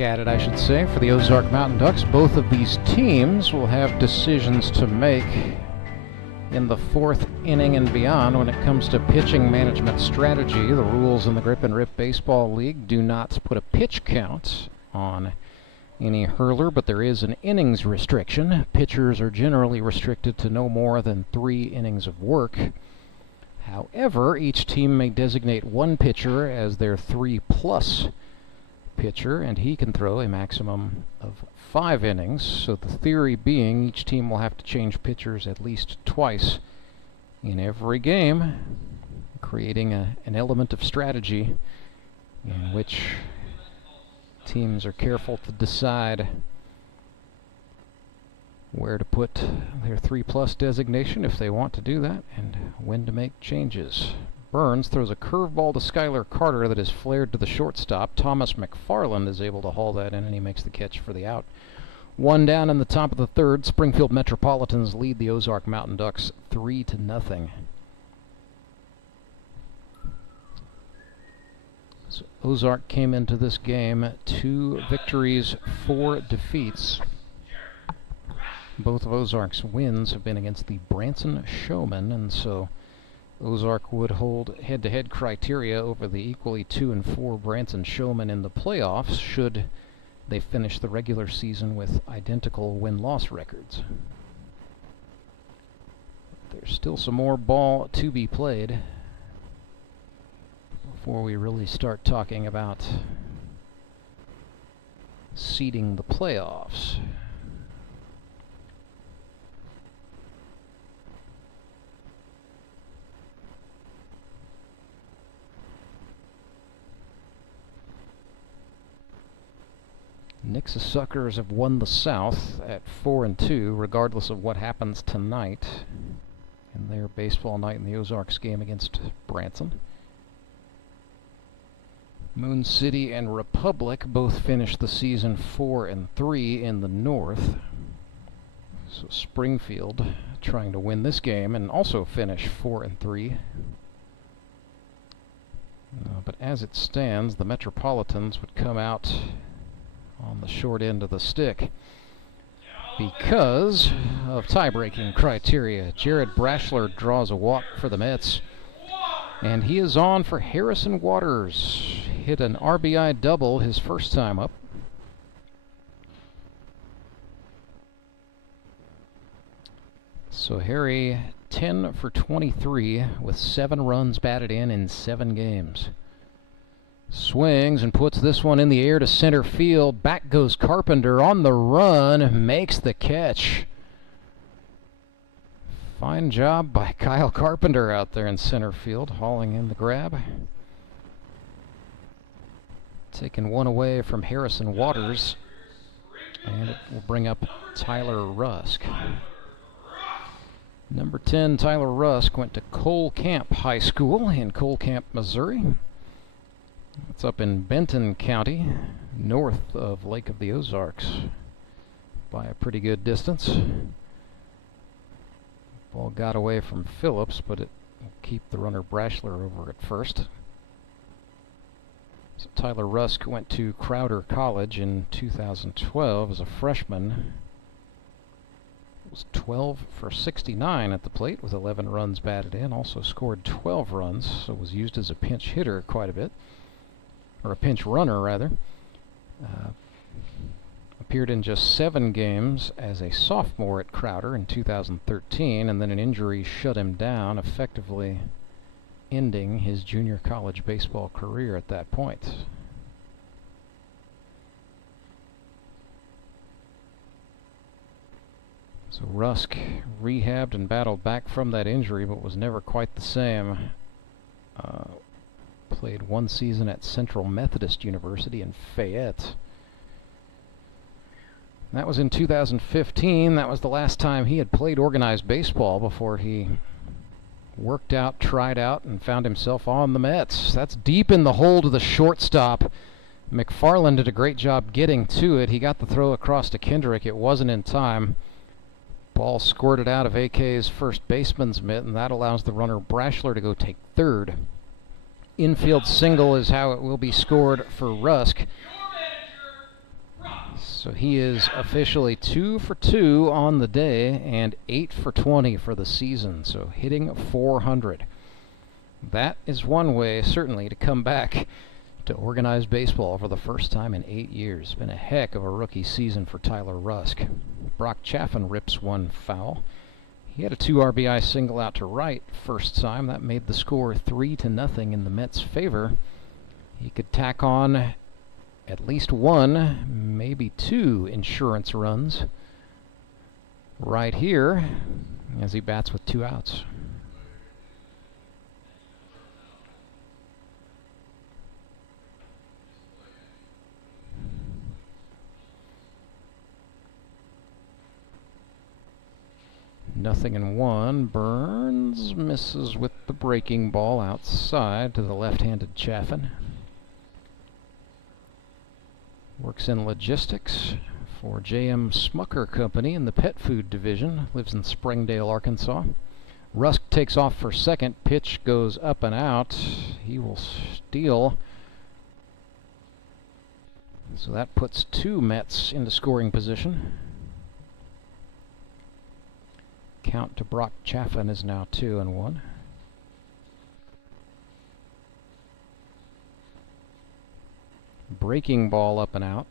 At it, I should say, for the Ozark Mountain Ducks. Both of these teams will have decisions to make in the 4th inning and beyond when it comes to pitching management strategy. The rules in the Grip and Rip Baseball League do not put a pitch count on any hurler, but there is an innings restriction. Pitchers are generally restricted to no more than 3 innings of work. However, each team may designate one pitcher as their 3+ pitcher, and he can throw a maximum of 5 innings. So the theory being each team will have to change pitchers at least twice in every game, creating an element of strategy in which teams are careful to decide where to put their 3+ designation if they want to do that, and when to make changes. Burns throws a curveball to Schuyler Carter that is flared to the shortstop. Thomas McFarland is able to haul that in, and he makes the catch for the out. 1 down in the top of the 3rd. Springfield Metropolitans lead the Ozark Mountain Ducks 3-0. So Ozark came into this game 2 victories, 4 defeats. Both of Ozark's wins have been against the Branson Showmen, and so Ozark would hold head-to-head criteria over the equally 2-4 Branson Showmen in the playoffs should they finish the regular season with identical win-loss records. There's still some more ball to be played before we really start talking about seeding the playoffs. Nixa Suckers have won the South at 4-2, regardless of what happens tonight in their baseball night in the Ozarks game against Branson. Moon City and Republic both finished the season 4-3 in the North. So Springfield trying to win this game and also finish 4-3. But as it stands, the Metropolitans would come out on the short end of the stick because of tie-breaking criteria. Jared Braschler draws a walk for the Mets, and he is on for Harrison Waters. Hit an RBI double his first time up. So Harry 10 for 23 with 7 runs batted in 7 games. Swings and puts this one in the air to center field. Back goes Carpenter on the run, makes the catch. Fine job by Kyle Carpenter out there in center field, hauling in the grab. Taking one away from Harrison Waters, and it will bring up Tyler Rusk. Number 10, Tyler Rusk, went to Cole Camp High School in Cole Camp, Missouri. It's up in Benton County, north of Lake of the Ozarks, by a pretty good distance. Ball got away from Phillips, but it will keep the runner Braschler over at first. So Tyler Rusk went to Crowder College in 2012 as a freshman. Was 12 for 69 at the plate with 11 runs batted in. Also scored 12 runs, so was used as a pinch hitter quite a bit. Or a pinch runner, rather. Appeared in just 7 games as a sophomore at Crowder in 2013, and then an injury shut him down, effectively ending his junior college baseball career at that point. So Rusk rehabbed and battled back from that injury, but was never quite the same. Played 1 season at Central Methodist University in Fayette. That was in 2015. That was the last time he had played organized baseball before he worked out, tried out, and found himself on the Mets. That's deep in the hole to the shortstop. McFarland did a great job getting to it. He got the throw across to Kendrick. It wasn't in time. Ball squirted out of AK's first baseman's mitt, and that allows the runner Braschler to go take third. Infield single is how it will be scored for Rusk. So he is officially 2 for 2 on the day and 8 for 20 for the season. So hitting 400. That is one way, certainly, to come back to organized baseball for the first time in 8 years. Been a heck of a rookie season for Tyler Rusk. Brock Chaffin rips one foul. He had a 2 RBI single out to right first time. That made the score 3-0 in the Mets' favor. He could tack on at least 1, maybe 2 insurance runs right here as he bats with 2 outs. Nothing in 1. Burns misses with the breaking ball outside to the left-handed Chaffin. Works in logistics for J.M. Smucker Company in the pet food division. Lives in Springdale, Arkansas. Rusk takes off for second. Pitch goes up and out. He will steal. So that puts 2 Mets into scoring position. Count to Brock Chaffin is now 2-1. Breaking ball up and out.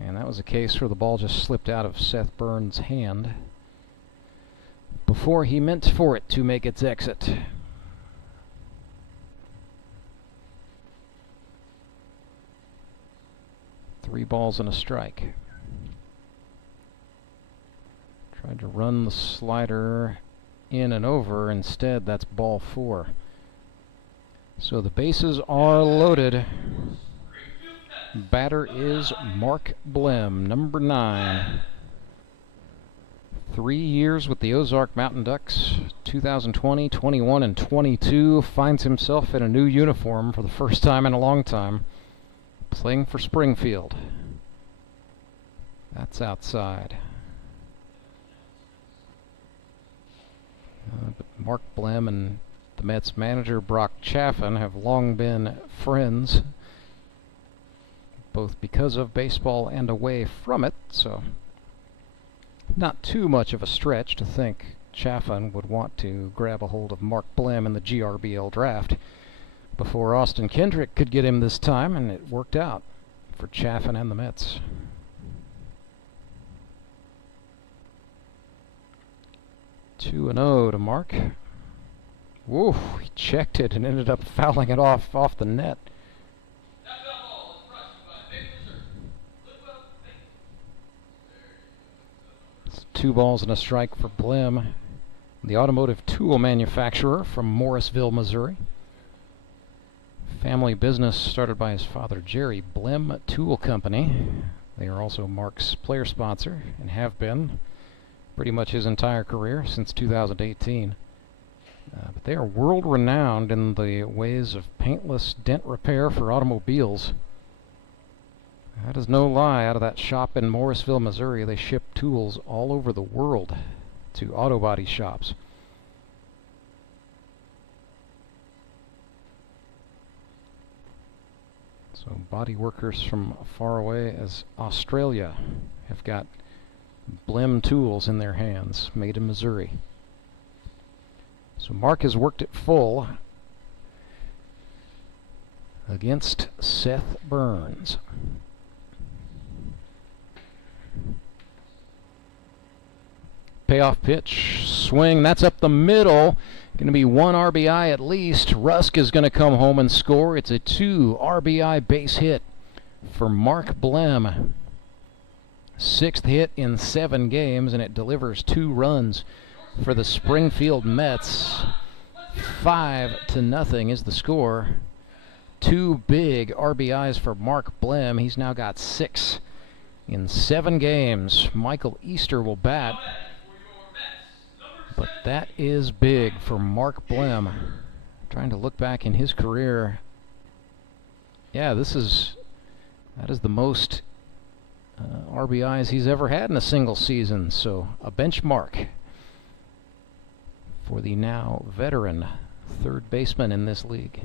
And that was a case where the ball just slipped out of Seth Burns' hand before he meant for it to make its exit. Three balls and a strike. Tried to run the slider in and over. Instead, that's ball 4. So the bases are loaded. Batter is Mark Blem, number 9. 3 years with the Ozark Mountain Ducks, 2020, 21, and 22. Finds himself in a new uniform for the first time in a long time, playing for Springfield. That's outside. But Mark Blem and the Mets manager Brock Chaffin have long been friends, both because of baseball and away from it, so not too much of a stretch to think Chaffin would want to grab a hold of Mark Blem in the GRBL draft before Austin Kendrick could get him this time, and it worked out for Chaffin and the Mets. Two and 0 to Mark. Whoa, he checked it and ended up fouling it off the net. It's 2 balls and a strike for Blem, the automotive tool manufacturer from Morrisville, Missouri. Family business started by his father, Jerry Blem Tool Company. They are also Mark's player sponsor and have been pretty much his entire career since 2018. But they are world-renowned in the ways of paintless dent repair for automobiles. That is no lie. Out of that shop in Morrisville, Missouri, they ship tools all over the world to auto body shops. So body workers from far away as Australia have got Blem tools in their hands, made in Missouri. So Mark has worked it full against Seth Burns. Payoff pitch, swing, that's up the middle. Going to be 1 RBI at least. Rusk is going to come home and score. It's a 2 RBI base hit for Mark Blem. 6th hit in 7 games, and it delivers 2 runs for the Springfield Mets. 5-0 is the score. 2 big RBIs for Mark Blem. He's now got 6 in 7 games. Michael Easter will bat, but that is big for Mark Blem. Trying to look back in his career. Yeah, that is the most RBIs he's ever had in a single season, so a benchmark for the now veteran third baseman in this league.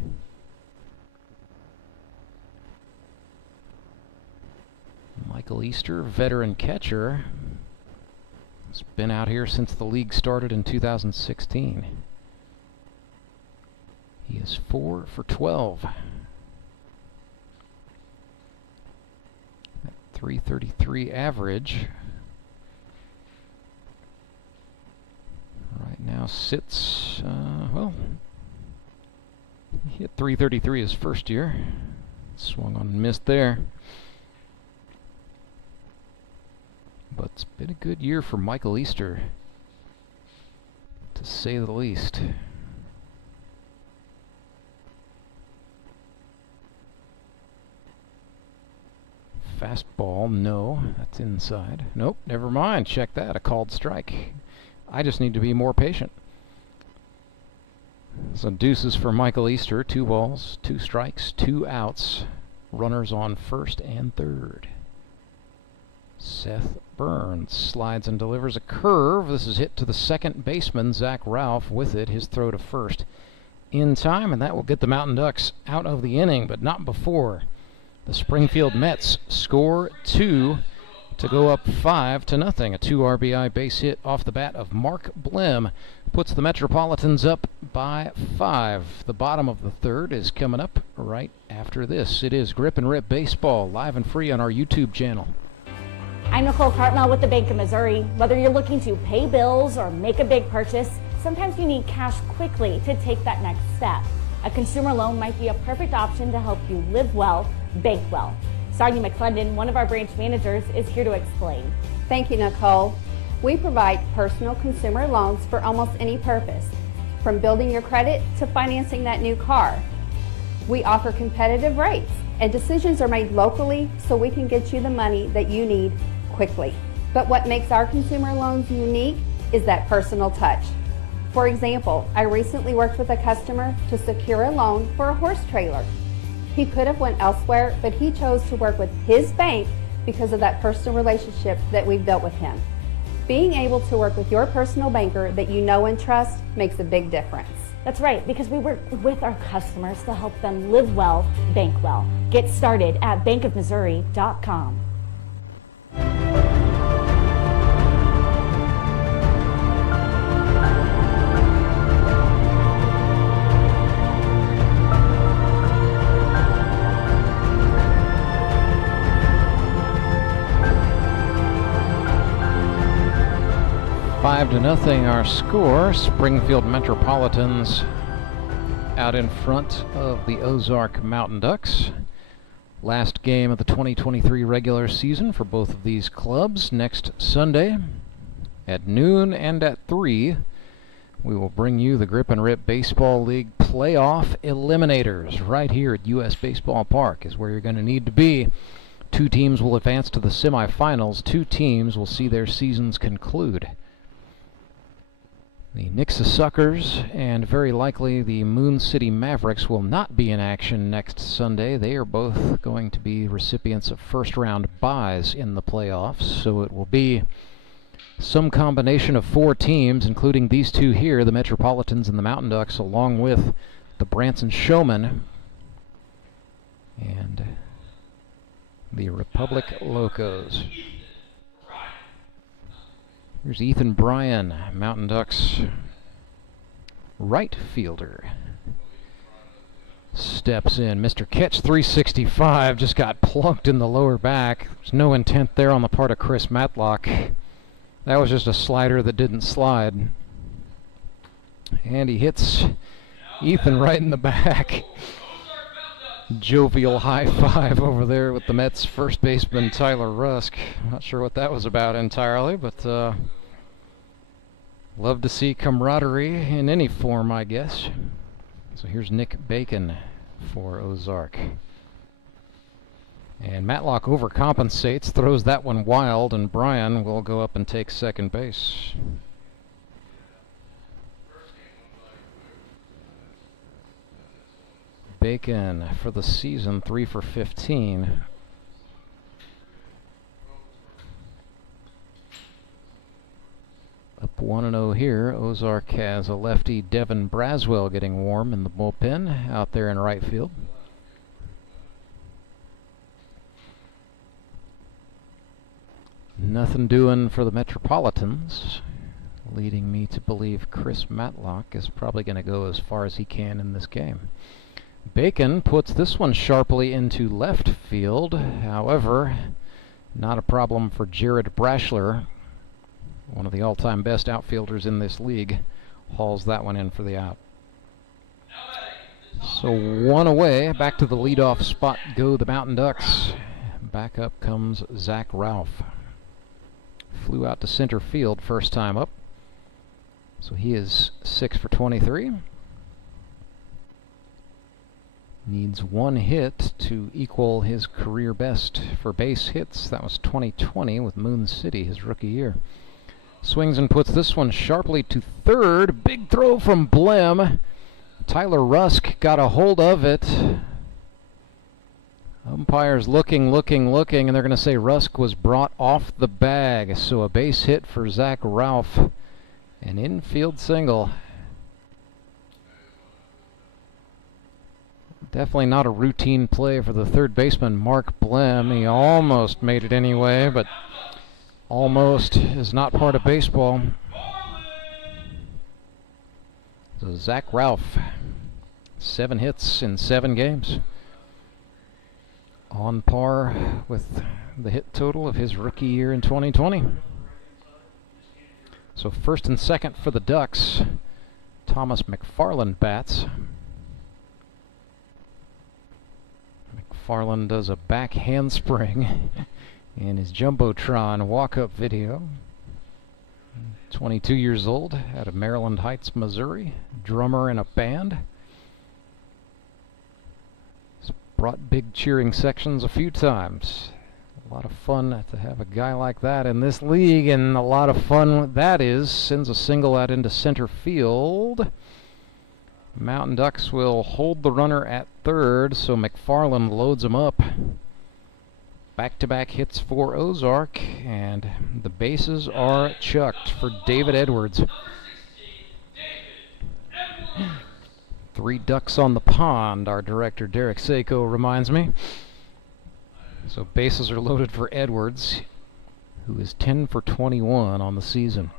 Michael Easter, veteran catcher, has been out here since the league started in 2016. He is 4 for 12. At .333 average. Right now sits, well, he hit .333 his first year. Swung on and missed there. But it's been a good year for Michael Easter, to say the least. Fastball, no, that's inside. Nope, never mind, check that, a called strike. I just need to be more patient. So deuces for Michael Easter, 2 balls, 2 strikes, 2 outs. Runners on first and third. Seth Burns slides and delivers a curve. This is hit to the second baseman, Zach Ralph, with it. His throw to first in time, and that will get the Mountain Ducks out of the inning, but not before the Springfield Mets score 2 to go up 5-0. A 2 RBI base hit off the bat of Mark Blem puts the Metropolitans up by 5. The bottom of the third is coming up right after this. It is Grip and Rip Baseball, live and free on our YouTube channel. I'm Nicole Cartmel with the Bank of Missouri. Whether you're looking to pay bills or make a big purchase, sometimes you need cash quickly to take that next step. A consumer loan might be a perfect option to help you live well, bank well. Sonia McClendon, one of our branch managers, is here to explain. Thank you, Nicole. We provide personal consumer loans for almost any purpose, from building your credit to financing that new car. We offer competitive rates, and decisions are made locally so we can get you the money that you need quickly. But what makes our consumer loans unique is that personal touch. For example, I recently worked with a customer to secure a loan for a horse trailer. He could have went elsewhere, but he chose to work with his bank because of that personal relationship that we've built with him. Being able to work with your personal banker that you know and trust makes a big difference. That's right, because we work with our customers to help them live well, bank well. Get started at bankofmissouri.com. Five to nothing our score. Springfield Metropolitans out in front of the Ozark Mountain Ducks. Last game of the 2023 regular season for both of these clubs. Next Sunday at noon and at 3, we will bring you the Grip and Rip Baseball League Playoff Eliminators. Right here at US Baseball Park is where you're going to need to be. 2 teams will advance to the semifinals. 2 teams will see their seasons conclude. The Nixa Suckers and very likely the Moon City Mavericks will not be in action next Sunday. They are both going to be recipients of first-round byes in the playoffs, so it will be some combination of 4 teams, including these 2 here, the Metropolitans and the Mountain Ducks, along with the Branson Showmen and the Republic Locos. Here's Ethan Bryan, Mountain Ducks right fielder. Steps in. Mr. Catch 365 just got plunked in the lower back. There's no intent there on the part of Chris Matlock. That was just a slider that didn't slide. And he hits Ethan right in the back. Jovial high five over there with the Mets first baseman Tyler Rusk. Not sure what that was about entirely, but love to see camaraderie in any form, I guess. So here's Nick Bacon for Ozark. And Matlock overcompensates, throws that one wild, and Bryan will go up and take second base. Bacon for the season, 3 for 15. Up 1-0 here. Ozark has a lefty, Devin Braswell, getting warm in the bullpen out there in right field. Nothing doing for the Metropolitans, leading me to believe Chris Matlock is probably going to go as far as he can in this game. Bacon puts this one sharply into left field. However, not a problem for Jared Braschler, one of the all-time best outfielders in this league. Hauls that one in for the out. So 1 away. Back to the leadoff spot go the Mountain Ducks. Back up comes Zach Ralph. Flew out to center field first time up. So he is 6 for 23. Needs 1 hit to equal his career best for base hits. That was 2020 with Moon City, his rookie year. Swings and puts this one sharply to third. Big throw from Blem. Tyler Rusk got a hold of it. Umpires looking, and they're going to say Rusk was brought off the bag. So a base hit for Zach Ralph. An infield single. Definitely not a routine play for the third baseman, Mark Blem. He almost made it anyway, but almost is not part of baseball. So Zach Ralph, 7 hits in 7 games. On par with the hit total of his rookie year in 2020. So first and second for the Ducks. Thomas McFarland bats. McFarland does a back handspring in his Jumbotron walk-up video. 22 years old, out of Maryland Heights, Missouri. Drummer in a band. He's brought big cheering sections a few times. A lot of fun to have a guy like that in this league, and a lot of fun that is. Sends a single out into center field. Mountain Ducks will hold the runner at third, so McFarland loads him up. Back-to-back hits for Ozark, and the bases are chucked for David Edwards. 3 ducks on the pond, our director Derek Saiko reminds me. So bases are loaded for Edwards, who is 10 for 21 on the season.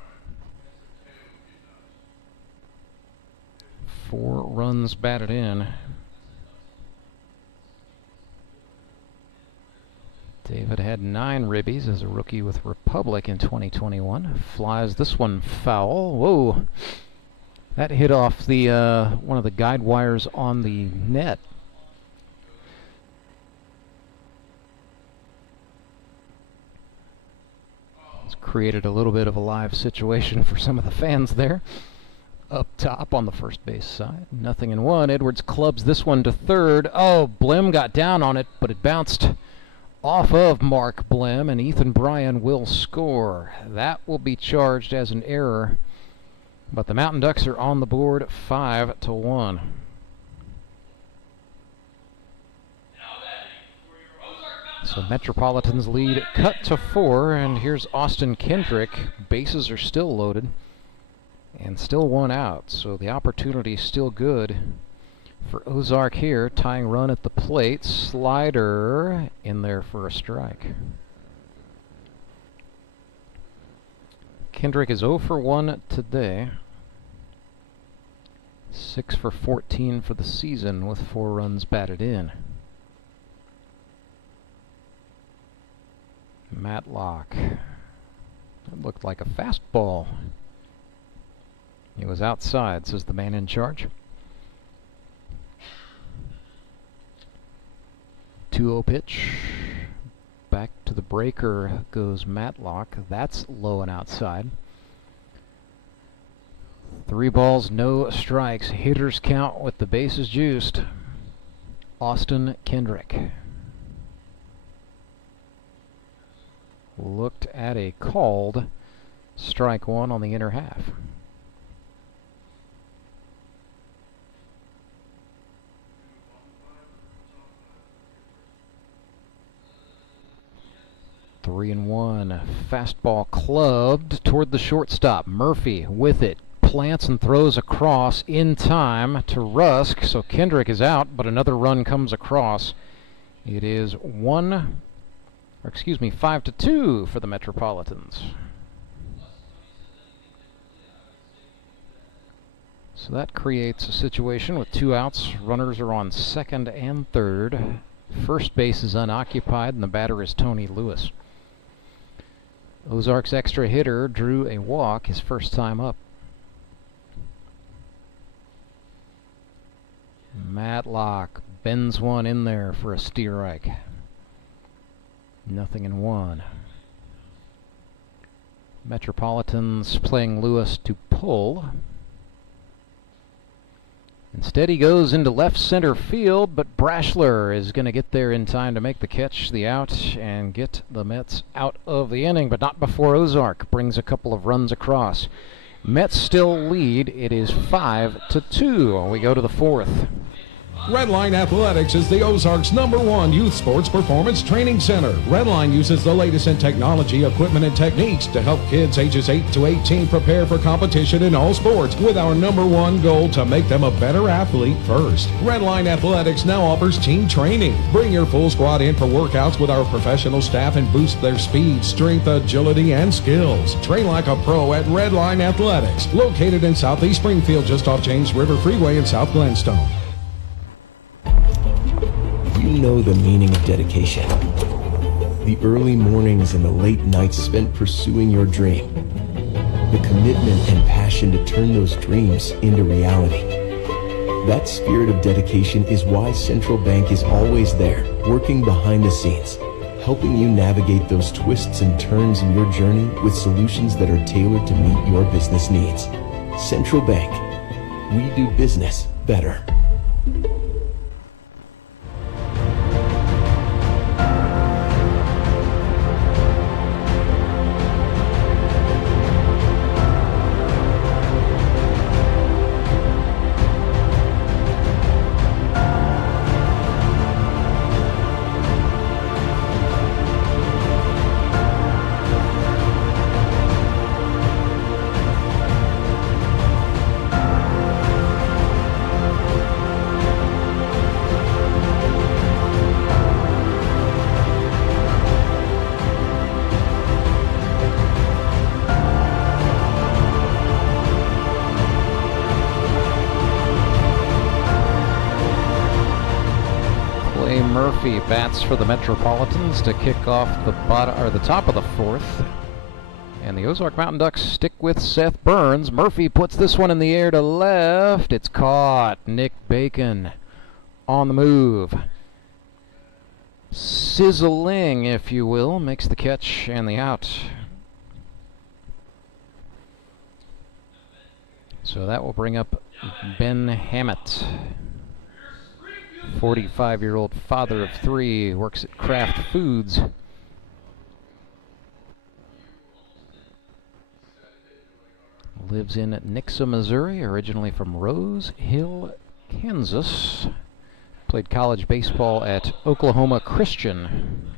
4 runs batted in. David had 9 ribbies as a rookie with Republic in 2021. Flies this one foul. Whoa! That hit off the one of the guide wires on the net. It's created a little bit of a live situation for some of the fans there. Up top on the first base side. 0-1. Edwards clubs this one to third. Oh, Blim got down on it, but it bounced off of Mark Blim, and Ethan Bryan will score. That will be charged as an error, but the Mountain Ducks are on the board 5-1. So Metropolitans lead cut to 4, and here's Austin Kendrick. Bases are still loaded and still 1 out, so the opportunity is still good for Ozark here. Tying run at the plate. Slider in there for a strike. Kendrick is 0 for 1 today. 6 for 14 for the season with 4 runs batted in. Matlock. That looked like a fastball. He was outside, says the man in charge. 2-0 pitch. Back to the breaker goes Matlock. That's low and outside. 3 balls, no strikes. Hitters count with the bases juiced. Austin Kendrick. Looked at a called strike 1 on the inner half. Three and 1. Fastball clubbed toward the shortstop. Murphy with it. Plants and throws across in time to Rusk. So Kendrick is out, but another run comes across. It is 5-2 for the Metropolitans. So that creates a situation with 2 outs. Runners are on second and third. First base is unoccupied, and the batter is Tony Lewis. Ozark's extra hitter drew a walk his first time up. Matlock bends one in there for a strike. 0-1. Metropolitans playing Lewis to pull. Instead he goes into left center field, but Braschler is going to get there in time to make the catch, the out, and get the Mets out of the inning, but not before Ozark brings a couple of runs across. Mets still lead. It is 5-2. We go to the 4th. Redline Athletics is the Ozark's #1 youth sports performance training center. Redline uses the latest in technology, equipment, and techniques to help kids ages 8 to 18 prepare for competition in all sports, with our #1 goal to make them a better athlete first. Redline Athletics now offers team training. Bring your full squad in for workouts with our professional staff and boost their speed, strength, agility, and skills. Train like a pro at Redline Athletics, located in Southeast Springfield, just off James River Freeway in South Glenstone. You know the meaning of dedication. The early mornings and the late nights spent pursuing your dream. The commitment and passion to turn those dreams into reality. That spirit of dedication is why Central Bank is always there, working behind the scenes, helping you navigate those twists and turns in your journey with solutions that are tailored to meet your business needs. Central Bank. We do business better. Clay Murphy bats for the Metropolitans to kick off the top of the fourth. And the Ozark Mountain Ducks stick with Seth Burns. Murphy puts this one in the air to left. It's caught. Nick Bacon on the move. Sizzling, if you will, makes the catch and the out. So that will bring up Ben Hammett. 45-year-old father of three, works at Kraft Foods. Lives in Nixa, Missouri, originally from Rose Hill, Kansas. Played college baseball at Oklahoma Christian.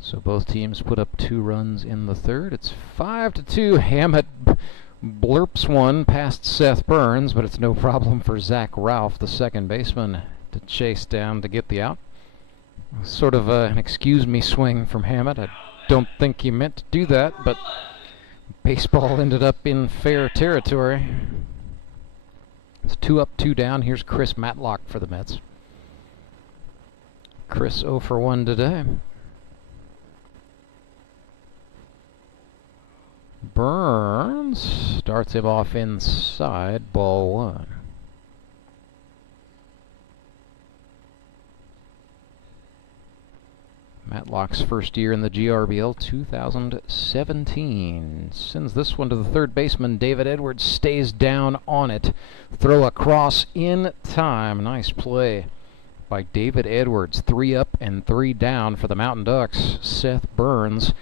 So both teams put up 2 runs in the third. It's 5-2. Hammett blurps one past Seth Burns, but it's no problem for Zach Ralph, the second baseman, to chase down to get the out. Sort of an excuse me swing from Hammett. I don't think he meant to do that, but baseball ended up in fair territory. It's 2 up, 2 down. Here's Chris Matlock for the Mets. Chris 0 for 1 today. Burns starts him off inside, ball 1. Matlock's first year in the GRBL, 2017. Sends this one to the third baseman. David Edwards stays down on it. Throw across in time. Nice play by David Edwards. 3 up and 3 down for the Mountain Ducks. Seth Burns,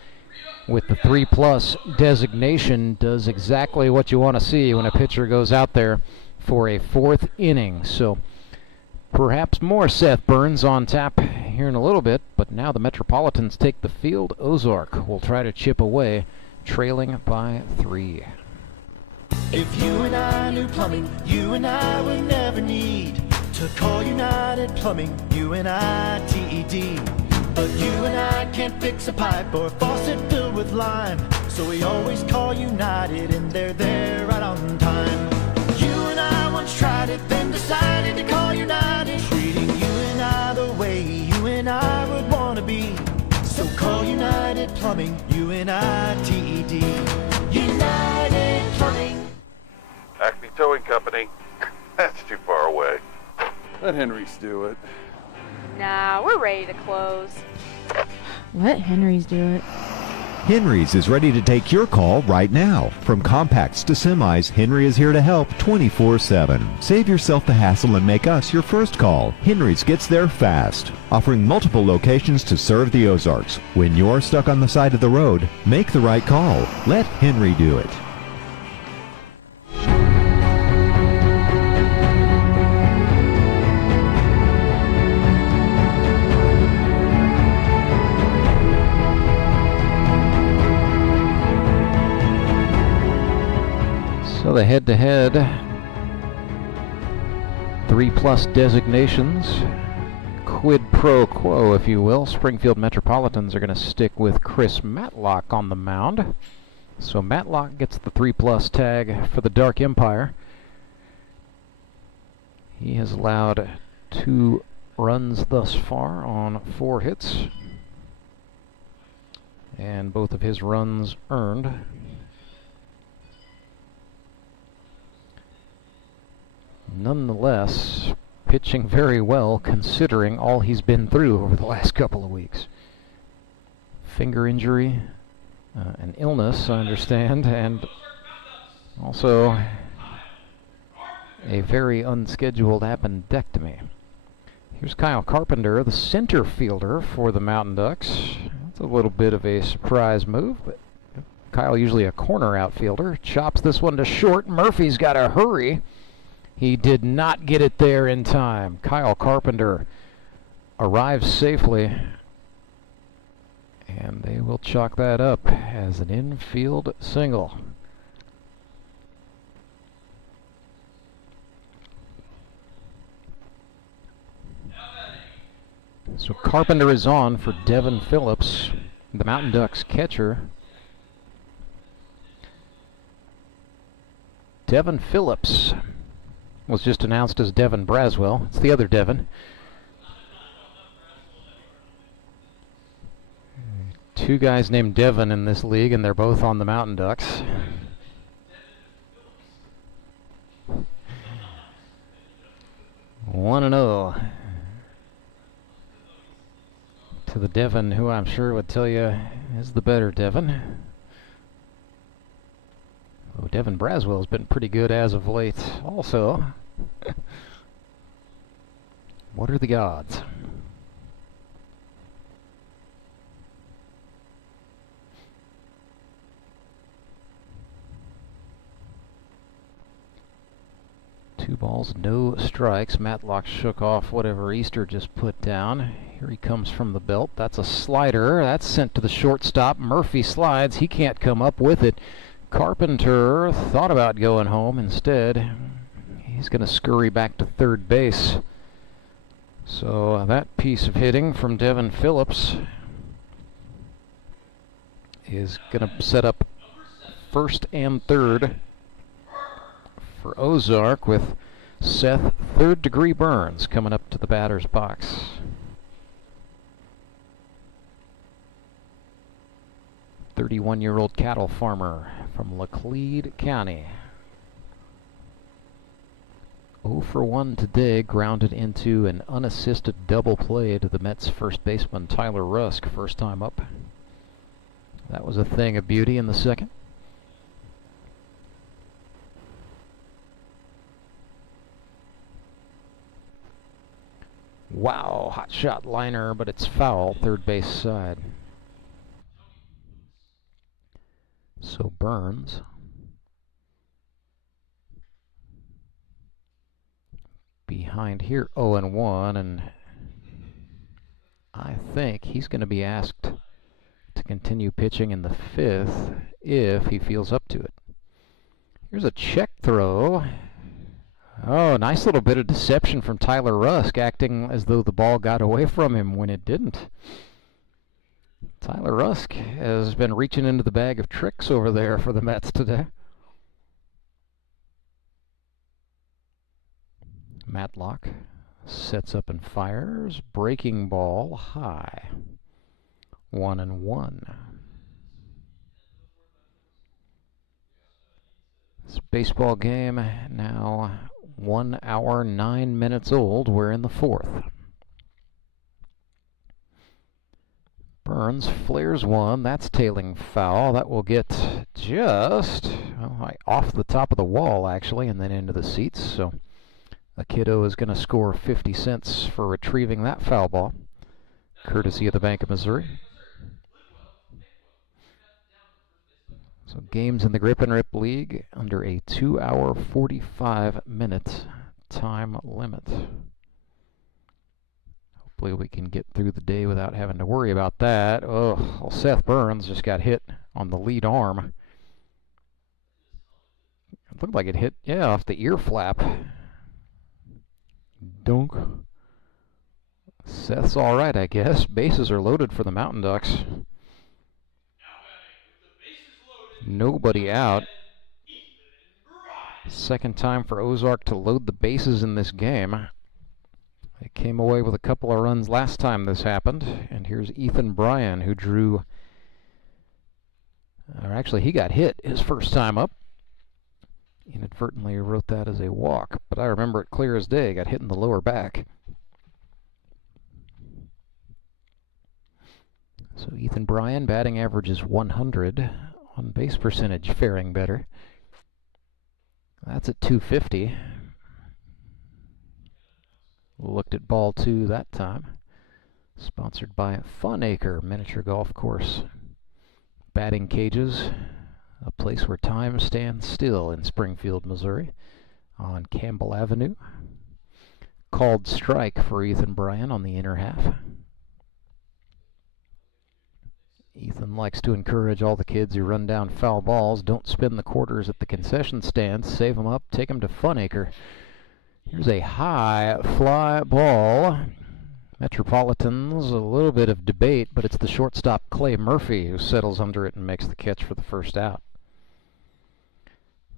with the 3+ designation, does exactly what you want to see when a pitcher goes out there for a 4th inning. So perhaps more Seth Burns on tap here in a little bit, but now the Metropolitans take the field. Ozark will try to chip away, trailing by 3. If you and I knew plumbing, you and I would never need to call United Plumbing, UNITED. But you and I can't fix a pipe or a faucet filled with lime, so we always call United, and they're there right on time. You and I once tried it, then decided to call United, treating you and I the way you and I would want to be. So call United Plumbing, UNITED. United Plumbing. Acme Towing Company. That's too far away. Let Henry's do it. Nah, we're ready to close. Let Henry's do it. Henry's is ready to take your call right now. From compacts to semis, Henry is here to help 24/7. Save yourself the hassle and make us your first call. Henry's gets there fast, offering multiple locations to serve the Ozarks. When you're stuck on the side of the road, make the right call. Let Henry do it. So the head-to-head, 3+ designations, quid pro quo, if you will. Springfield Metropolitans are going to stick with Chris Matlock on the mound. So Matlock gets the 3+ tag for the Dark Empire. He has allowed 2 runs thus far on 4 hits, and both of his runs earned. Nonetheless, pitching very well considering all he's been through over the last couple of weeks. Finger injury, an illness, I understand, and also a very unscheduled appendectomy. Here's Kyle Carpenter, the center fielder for the Mountain Ducks. That's a little bit of a surprise move, but Kyle, usually a corner outfielder, chops this one to short. Murphy's got to hurry. He did not get it there in time. Kyle Carpenter arrives safely, and they will chalk that up as an infield single. So Carpenter is on for Devin Phillips. The Mountain Ducks catcher, Devin Phillips, was just announced as Devin Braswell. It's the other Devin. Two guys named Devin in this league, and they're both on the Mountain Ducks. One and 0 to the Devin, who I'm sure would tell you is the better Devin. Oh, Devin Braswell has been pretty good as of late also. What are the odds? Two balls, no strikes. Matlock shook off whatever Easter just put down. Here he comes from the belt. That's a slider. That's sent to the shortstop. Murphy slides. He can't come up with it. Carpenter thought about going home. Instead, he's going to scurry back to third base. So that piece of hitting from Devin Phillips is going to set up first and third for Ozark, with Seth third-degree burns coming up to the batter's box. A 31-year-old cattle farmer from Laclede County. 0 for 1 today, grounded into an unassisted double play to the Mets first baseman Tyler Rusk, first time up. That was a thing of beauty in the second. Wow, hot shot liner, but it's foul, third base side. So Burns behind here, 0-1, and I think he's going to be asked to continue pitching in the fifth if he feels up to it. Here's a check throw. Oh, nice little bit of deception from Tyler Rusk, acting as though the ball got away from him when it didn't. Tyler Rusk has been reaching into the bag of tricks over there for the Mets today. Matlock sets up and fires. Breaking ball high. 1-1. This baseball game now 1 hour, 9 minutes old. We're in the fourth. Burns flares one. That's tailing foul. That will get just off the top of the wall, actually, and then into the seats. So a kiddo is going to score 50 cents for retrieving that foul ball, courtesy of the Bank of Missouri. So games in the Grip and Rip League under a 2 hour, 45-minute time limit. Hopefully we can get through the day without having to worry about that. Oh, well, Seth Burns just got hit on the lead arm. It looked like it hit, yeah, off the ear flap. Dunk. Seth's all right, I guess. Bases are loaded for the Mountain Ducks. Nobody out. Second time for Ozark to load the bases in this game. They came away with a couple of runs last time this happened. And here's Ethan Bryan, who drew, or actually he got hit his first time up. Inadvertently wrote that as a walk, but I remember it clear as day. Got hit in the lower back. So Ethan Bryan, batting average is 100. On base percentage faring better. That's at 250. Looked at ball 2 that time. Sponsored by Funacre Miniature Golf Course. Batting cages, a place where time stands still in Springfield, Missouri, on Campbell Avenue. Called strike for Ethan Bryan on the inner half. Ethan likes to encourage all the kids who run down foul balls. Don't spin the quarters at the concession stand. Save them up. Take them to Funacre. Here's a high fly ball. Metropolitans, a little bit of debate, but it's the shortstop Clay Murphy who settles under it and makes the catch for the first out.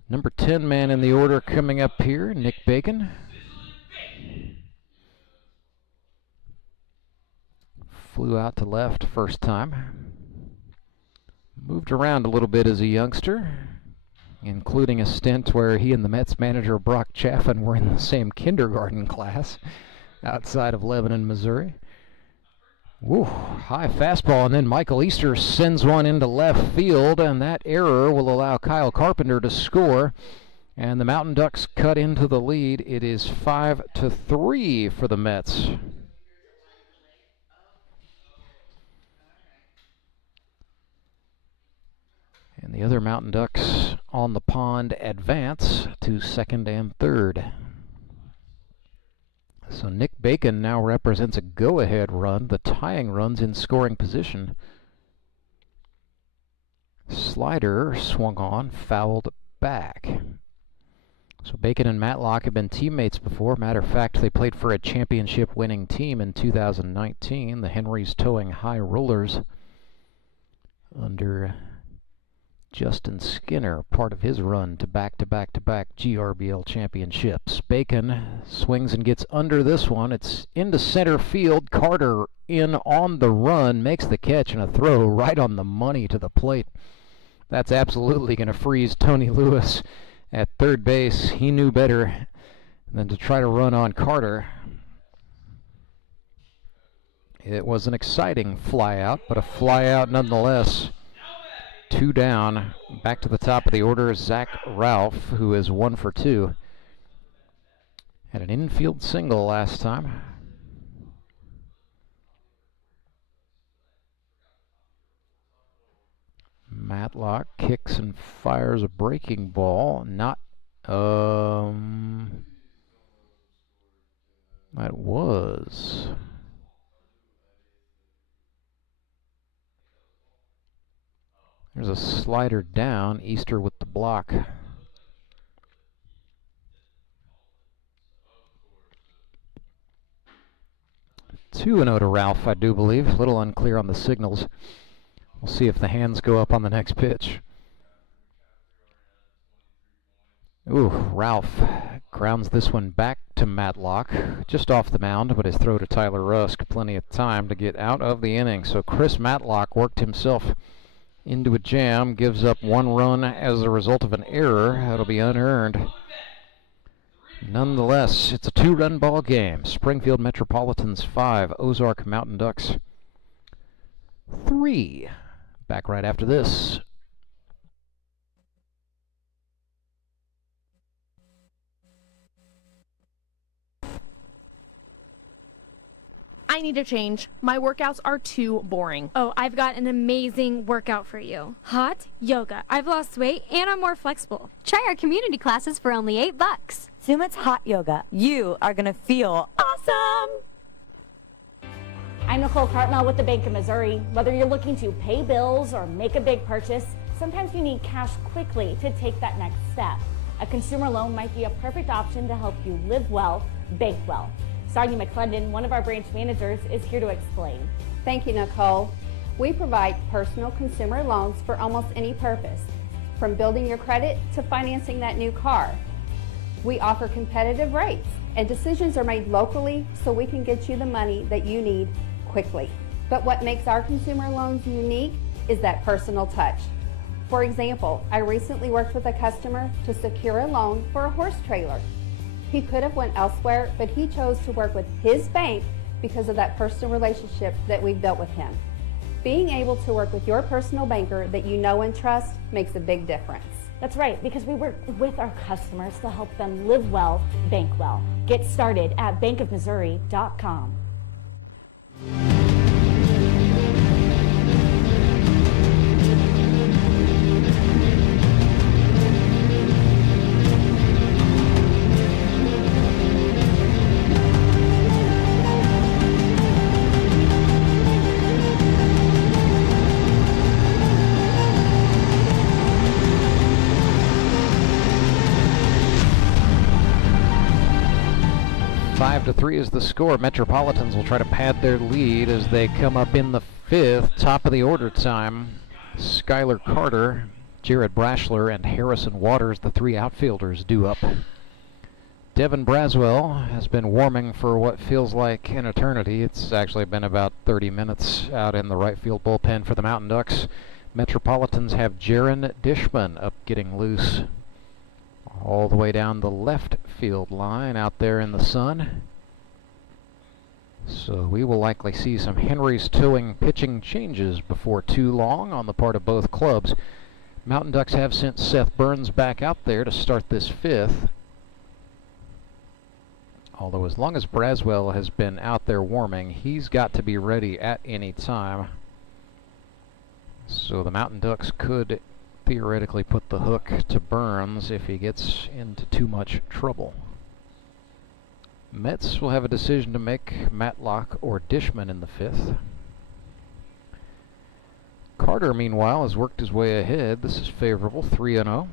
Number 10 man in the order coming up here, Nick Bacon. Flew out to left first time. Moved around a little bit as a youngster, including a stint where he and the Mets manager Brock Chaffin were in the same kindergarten class outside of Lebanon, Missouri. Woo, high fastball, and then Michael Easter sends one into left field, and that error will allow Kyle Carpenter to score, and the Mountain Ducks cut into the lead. It is 5-3 for the Mets. And the other Mountain Ducks on the pond advance to second and third. So Nick Bacon now represents a go-ahead run. The tying run's in scoring position. Slider swung on, fouled back. So Bacon and Matlock have been teammates before. Matter of fact, they played for a championship-winning team in 2019. The Henrys towing High Rollers under Justin Skinner, part of his run to back-to-back-to-back GRBL championships. Bacon swings and gets under this one. It's into center field. Carter in on the run, makes the catch and a throw right on the money to the plate. That's absolutely going to freeze Tony Lewis at third base. He knew better than to try to run on Carter. It was an exciting fly out, but a fly out nonetheless. 2 down. Back to the top of the order, Zach Ralph, who is 1 for 2. Had an infield single last time. Matlock kicks and fires a breaking ball. Not, that was. There's a slider down, Easter with the block. 2-0 to Ralph, I do believe. A little unclear on the signals. We'll see if the hands go up on the next pitch. Ooh, Ralph grounds this one back to Matlock, just off the mound, but his throw to Tyler Rusk, plenty of time to get out of the inning. So Chris Matlock worked himself into a jam, gives up 1 run as a result of an error. That'll be unearned. Nonetheless, it's a 2-run ball game. Springfield Metropolitans 5, Ozark Mountain Ducks 3. Back right after this. I need a change. My workouts are too boring. Oh, I've got an amazing workout for you. Hot yoga. I've lost weight and I'm more flexible. Try our community classes for only $8. Sumit's hot yoga. You are going to feel awesome. I'm Nicole Cartmel with the Bank of Missouri. Whether you're looking to pay bills or make a big purchase, sometimes you need cash quickly to take that next step. A consumer loan might be a perfect option to help you live well, bank well. Sonia McClendon, one of our branch managers, is here to explain. Thank you, Nicole. We provide personal consumer loans for almost any purpose, from building your credit to financing that new car. We offer competitive rates, and decisions are made locally so we can get you the money that you need quickly. But what makes our consumer loans unique is that personal touch. For example, I recently worked with a customer to secure a loan for a horse trailer. He could have went elsewhere, but he chose to work with his bank because of that personal relationship that we've built with him. Being able to work with your personal banker that you know and trust makes a big difference. That's right, because we work with our customers to help them live well, bank well. Get started at bankofmissouri.com. 5-3 is the score. Metropolitans will try to pad their lead as they come up in the 5th. Top of the order time. Schuyler Carter, Jared Braschler, and Harrison Waters, the 3 outfielders, due up. Devin Braswell has been warming for what feels like an eternity. It's actually been about 30 minutes out in the right field bullpen for the Mountain Ducks. Metropolitans have Jaron Dishman up getting loose all the way down the left field line out there in the sun. So we will likely see some Henry's towing pitching changes before too long on the part of both clubs. Mountain Ducks have sent Seth Burns back out there to start this 5th. Although as long as Braswell has been out there warming, he's got to be ready at any time. So the Mountain Ducks could theoretically put the hook to Burns if he gets into too much trouble. Mets will have a decision to make, Matlock or Dishman in the 5th. Carter, meanwhile, has worked his way ahead. This is favorable, 3-0.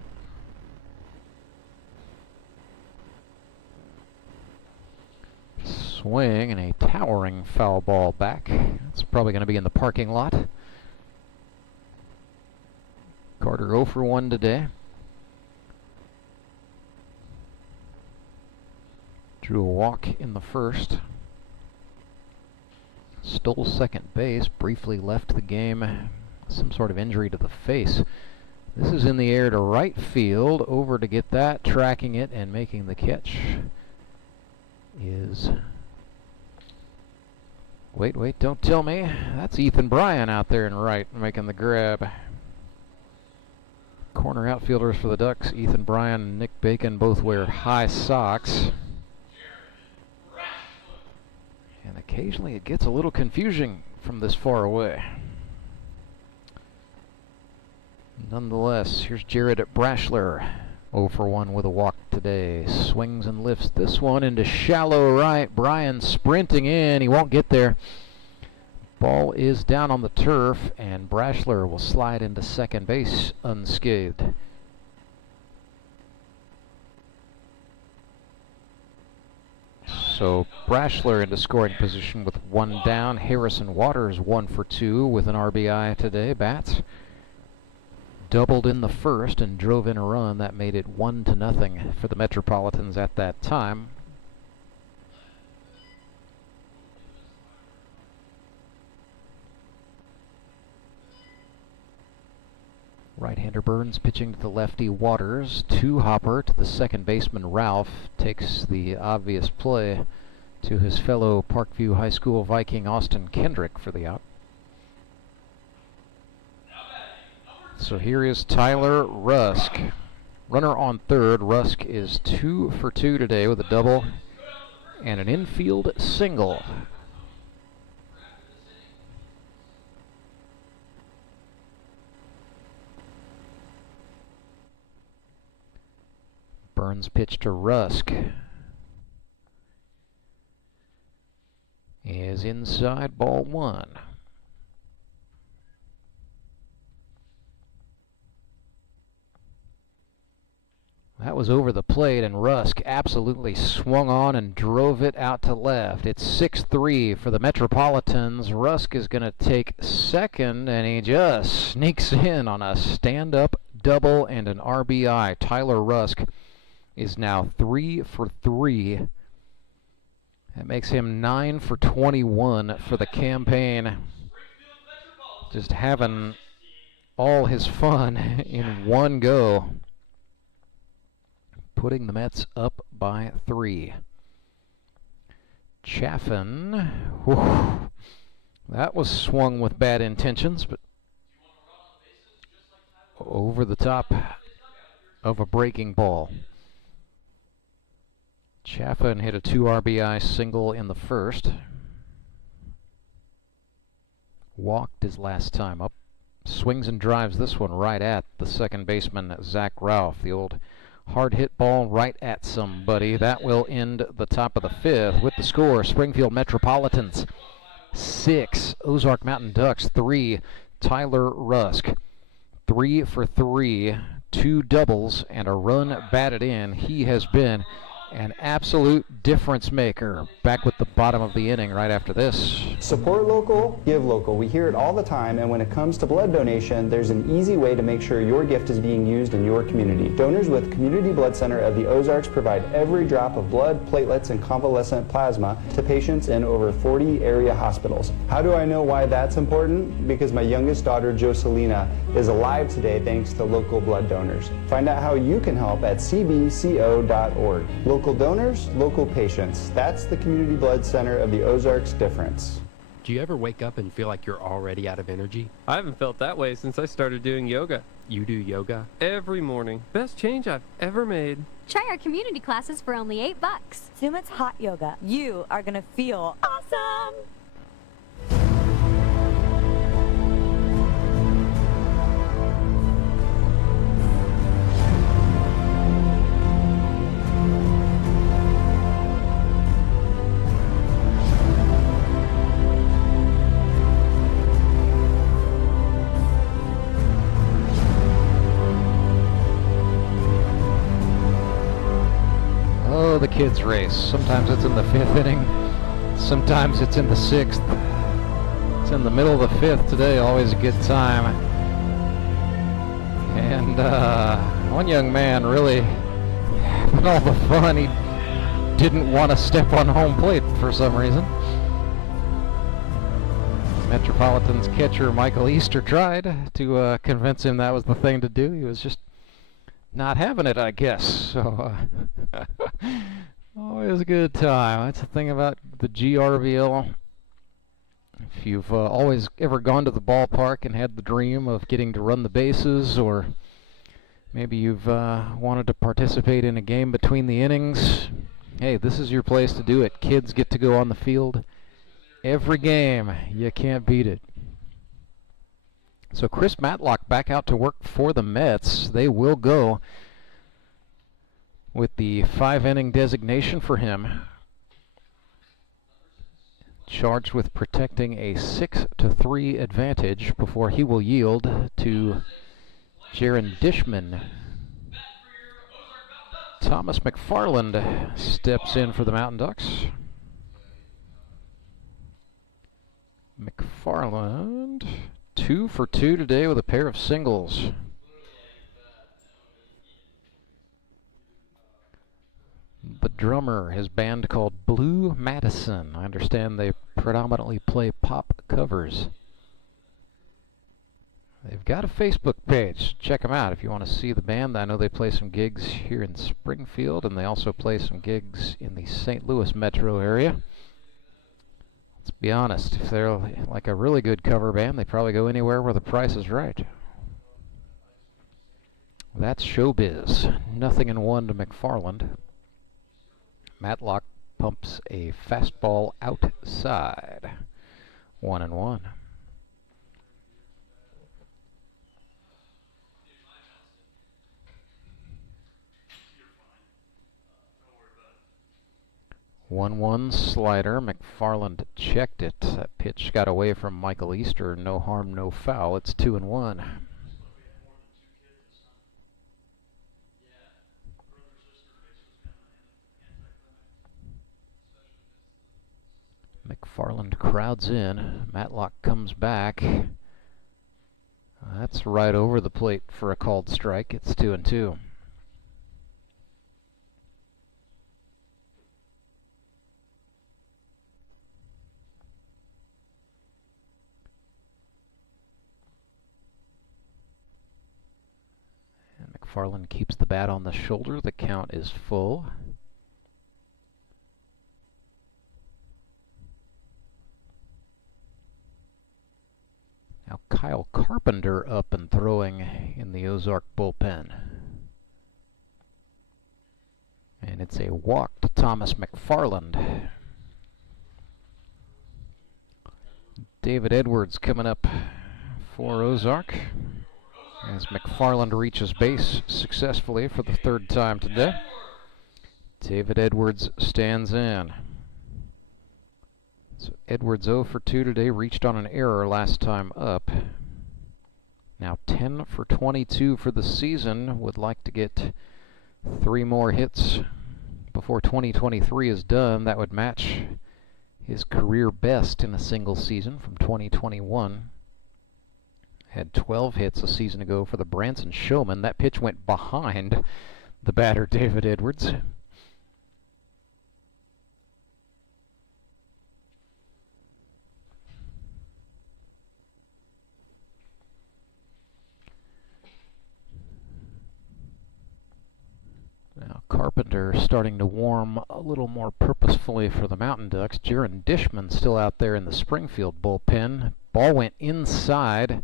Swing and a towering foul ball back. It's probably going to be in the parking lot. Carter 0 for 1 today. Drew a walk in the 1st. Stole second base, briefly left the game. Some sort of injury to the face. This is in the air to right field. Over to get that, tracking it and making the catch is... Wait, don't tell me. That's Ethan Bryan out there in right, making the grab. Corner outfielders for the Ducks, Ethan Bryan and Nick Bacon, both wear high socks. And occasionally it gets a little confusing from this far away. Nonetheless, here's Jared Braschler, 0 for 1 with a walk today. Swings and lifts this one into shallow right. Bryan sprinting in, he won't get there. Ball is down on the turf, and Braschler will slide into second base unscathed. So Braschler into scoring position with 1 down. Harrison Waters 1 for 2 with an RBI today. Bats doubled in the 1st and drove in a run that made it 1-0 for the Metropolitans at that time. Right-hander Burns pitching to the lefty Waters. 2-hopper to the second baseman Ralph. Takes the obvious play to his fellow Parkview High School Viking Austin Kendrick for the out. So here is Tyler Rusk. Runner on third. Rusk is 2 for 2 today with a double and an infield single. Burns pitch to Rusk. Is inside, ball 1. That was over the plate, and Rusk absolutely swung on and drove it out to left. It's 6-3 for the Metropolitans. Rusk is going to take second, and he just sneaks in on a stand-up double and an RBI. Tyler Rusk is now 3 for 3. That makes him 9 for 21 for the campaign. Just having all his fun in one go. Putting the Mets up by 3. Chaffin. Whew, that was swung with bad intentions, but over the top of a breaking ball. Chaffin hit a 2 RBI single in the 1st. Walked his last time up. Swings and drives this one right at the second baseman, Zach Ralph. The old hard hit ball right at somebody. That will end the top of the 5th with the score. Springfield Metropolitans 6, Ozark Mountain Ducks 3. Tyler Rusk 3 for 3, 2 doubles and a run batted in. He has been An absolute difference maker. Back with the bottom of the inning right after this. Support local, give local. We hear it all the time, and when it comes to blood donation, there's an easy way to make sure your gift is being used in your community. Donors with Community Blood Center of the Ozarks provide every drop of blood, platelets, and convalescent plasma to patients in over 40 area hospitals. How do I know why that's important? Because my youngest daughter, Joselina, is alive today thanks to local blood donors. Find out how you can help at cbco.org. Local donors, local patients. That's the Community Blood Center of the Ozarks difference. Do you ever wake up and feel like you're already out of energy? I haven't felt that way since I started doing yoga. You do yoga? Every morning. Best change I've ever made. Try our community classes for only $8. Sumit's hot yoga. You are gonna feel awesome. Oh, the kids race. Sometimes it's in the 5th inning. Sometimes it's in the 6th. It's in the middle of the 5th today. Always a good time. And one young man really, with all the fun, he didn't want to step on home plate for some reason. Metropolitans catcher Michael Easter tried to convince him that was the thing to do. He was just not having it, I guess. So always a good time. That's the thing about the GRBL. If you've always ever gone to the ballpark and had the dream of getting to run the bases, or maybe you've wanted to participate in a game between the innings, hey, this is your place to do it. Kids get to go on the field every game. You can't beat it. So Chris Matlock back out to work for the Mets. They will go with the 5-inning designation for him. Charged with protecting a 6-3 advantage before he will yield to Jaron Dishman. Thomas McFarland steps in for the Mountain Ducks. McFarland 2 for 2 today with a pair of singles. The drummer, his band called Blue Madison. I understand they predominantly play pop covers. They've got a Facebook page. Check them out if you want to see the band. I know they play some gigs here in Springfield, and they also play some gigs in the St. Louis metro area. Let's be honest, if they're like a really good cover band, they probably go anywhere where the price is right. That's showbiz. 0-1 to McFarland. Matlock pumps a fastball outside. 1-1. One slider. McFarland checked it. That pitch got away from Michael Easter. No harm, no foul. It's 2-1. McFarland crowds in. Matlock comes back. That's right over the plate for a called strike. It's 2-2. McFarland keeps the bat on the shoulder. The count is full. Now Kyle Carpenter up and throwing in the Ozark bullpen. And it's a walk to Thomas McFarland. David Edwards coming up for Ozark as McFarland reaches base successfully for the 3rd time today. David Edwards stands in. So Edwards 0 for 2 today, reached on an error last time up. Now 10 for 22 for the season, would like to get 3 more hits before 2023 is done. That would match his career best in a single season from 2021. Had 12 hits a season ago for the Branson Showmen. That pitch went behind the batter, David Edwards. Now Carpenter starting to warm a little more purposefully for the Mountain Ducks. Jaron Dishman still out there in the Springfield bullpen. Ball went inside,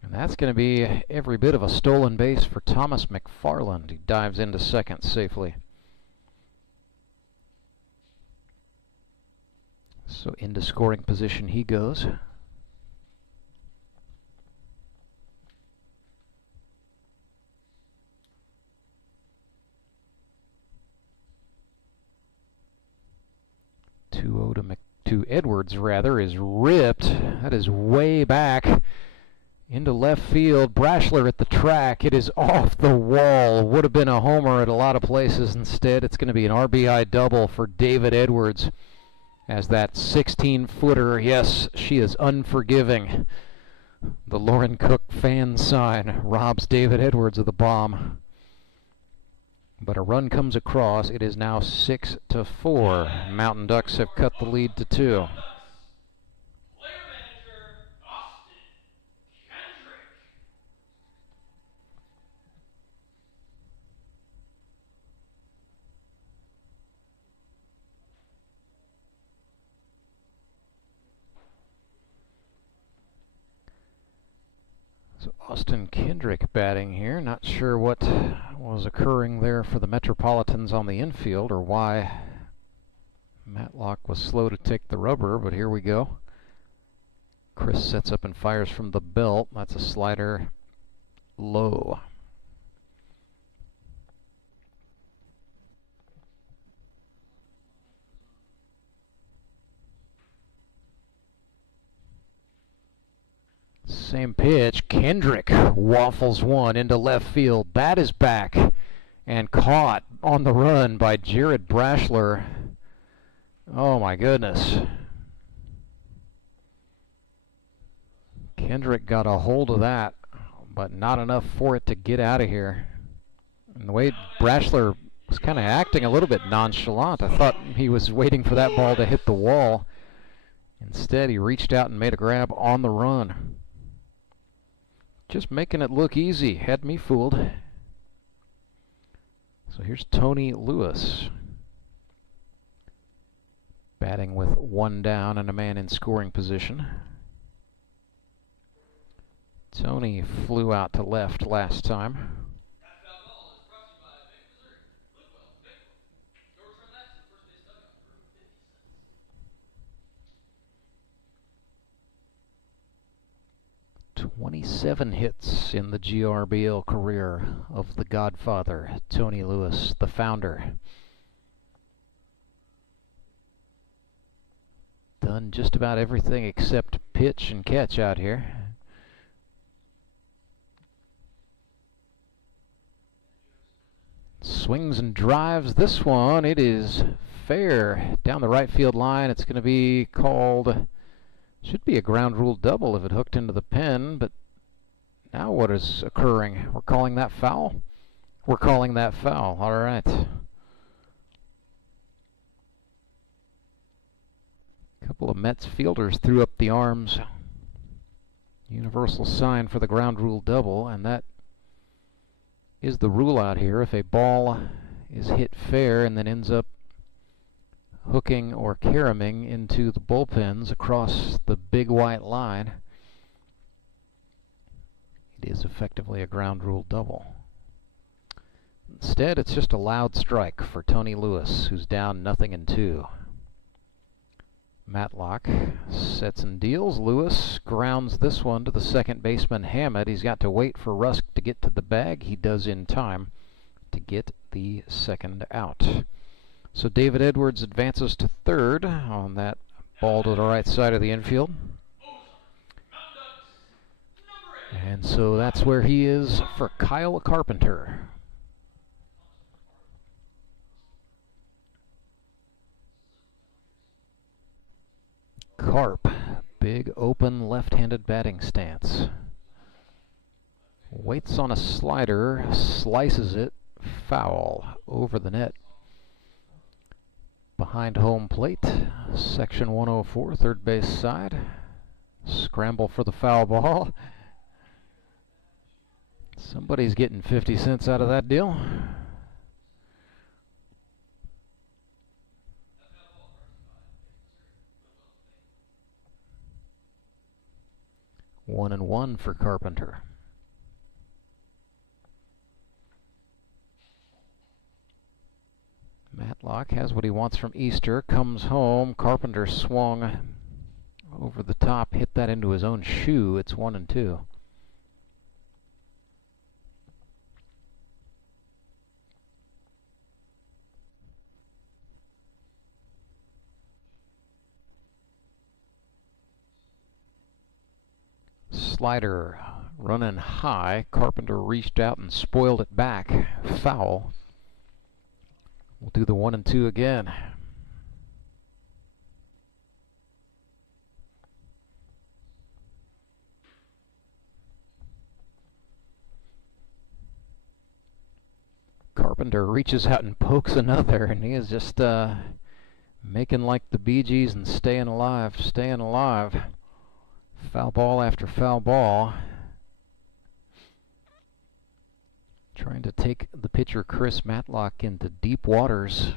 and that's going to be every bit of a stolen base for Thomas McFarland. He dives into second safely. So into scoring position he goes. To Edwards, rather, is ripped. That is way back into left field. Braschler at the track. It is off the wall. Would have been a homer at a lot of places. Instead, it's going to be an RBI double for David Edwards as that 16-footer. Yes, she is unforgiving. The Lauren Cook fan sign robs David Edwards of the bomb. But a run comes across. It is now 6-4. Mountain Ducks have cut the lead to 2. So Austin Kendrick batting here. Not sure what was occurring there for the Metropolitans on the infield or why Matlock was slow to take the rubber, but here we go. Chris sets up and fires from the belt. That's a slider low. Same pitch. Kendrick waffles one into left field. That is back and caught on the run by Jared Braschler. Oh my goodness. Kendrick got a hold of that, but not enough for it to get out of here. And the way Braschler was kind of acting a little bit nonchalant, I thought he was waiting for that ball to hit the wall. Instead, he reached out and made a grab on the run. Just making it look easy. Had me fooled. So here's Tony Lewis batting with one down and a man in scoring position. Tony flew out to left last time. 27 hits in the GRBL career of the Godfather, Tony Lewis, the founder. Done just about everything except pitch and catch out here. Swings and drives this one. It is fair down the right field line. It's going to be called, should be a ground rule double if it hooked into the pen, but now what is occurring? We're calling that foul? We're calling that foul. All right. A couple of Mets fielders threw up the arms. Universal sign for the ground rule double, and that is the rule out here. If a ball is hit fair and then ends up hooking or caromming into the bullpens across the big white line, it is effectively a ground rule double. Instead, it's just a loud strike for Tony Lewis, who's down 0-2. Matlock sets and deals. Lewis grounds this one to the second baseman Hammett. He's got to wait for Rusk to get to the bag. He does in time to get the second out. So David Edwards advances to third on that ball to the right side of the infield. And so that's where he is for Kyle Carpenter. Carp, big open left-handed batting stance. Waits on a slider, slices it, foul over the net. Behind home plate, section 104, third base side. Scramble for the foul ball. Somebody's getting 50 cents out of that deal. One and one for Carpenter. Matlock has what he wants from Easter, comes home. Carpenter swung over the top, hit that into his own shoe. It's 1-2. Slider running high. Carpenter reached out and spoiled it back. Foul. We'll do the 1-2 again. Carpenter reaches out and pokes another, and he is just making like the Bee Gees and staying alive, staying alive. Foul ball after foul ball. Trying to take the pitcher Chris Matlock into deep waters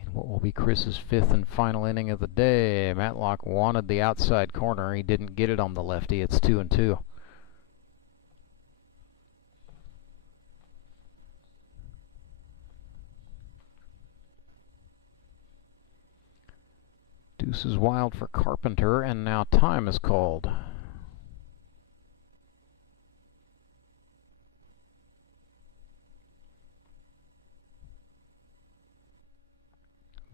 in what will be Chris's fifth and final inning of the day. Matlock wanted the outside corner. He didn't get it on the lefty. It's 2-2. Deuce is wild for Carpenter, and now time is called.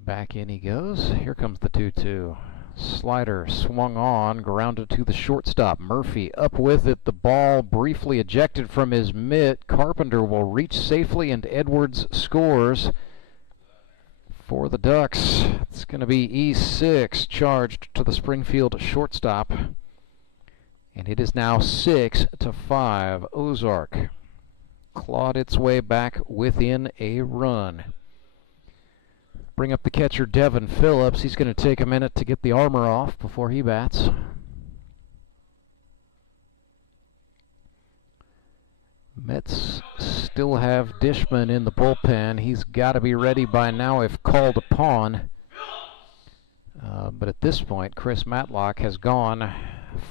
Back in he goes. Here comes the 2-2. Slider swung on, grounded to the shortstop. Murphy up with it. The ball briefly ejected from his mitt. Carpenter will reach safely, and Edwards scores for the Ducks. It's going to be E6 charged to the Springfield shortstop. And it is now 6-5. Ozark clawed its way back within a run. Bring up the catcher, Devin Phillips. He's going to take a minute to get the armor off before he bats. Mets still have Dishman in the bullpen. He's got to be ready by now if called upon. But at this point, Chris Matlock has gone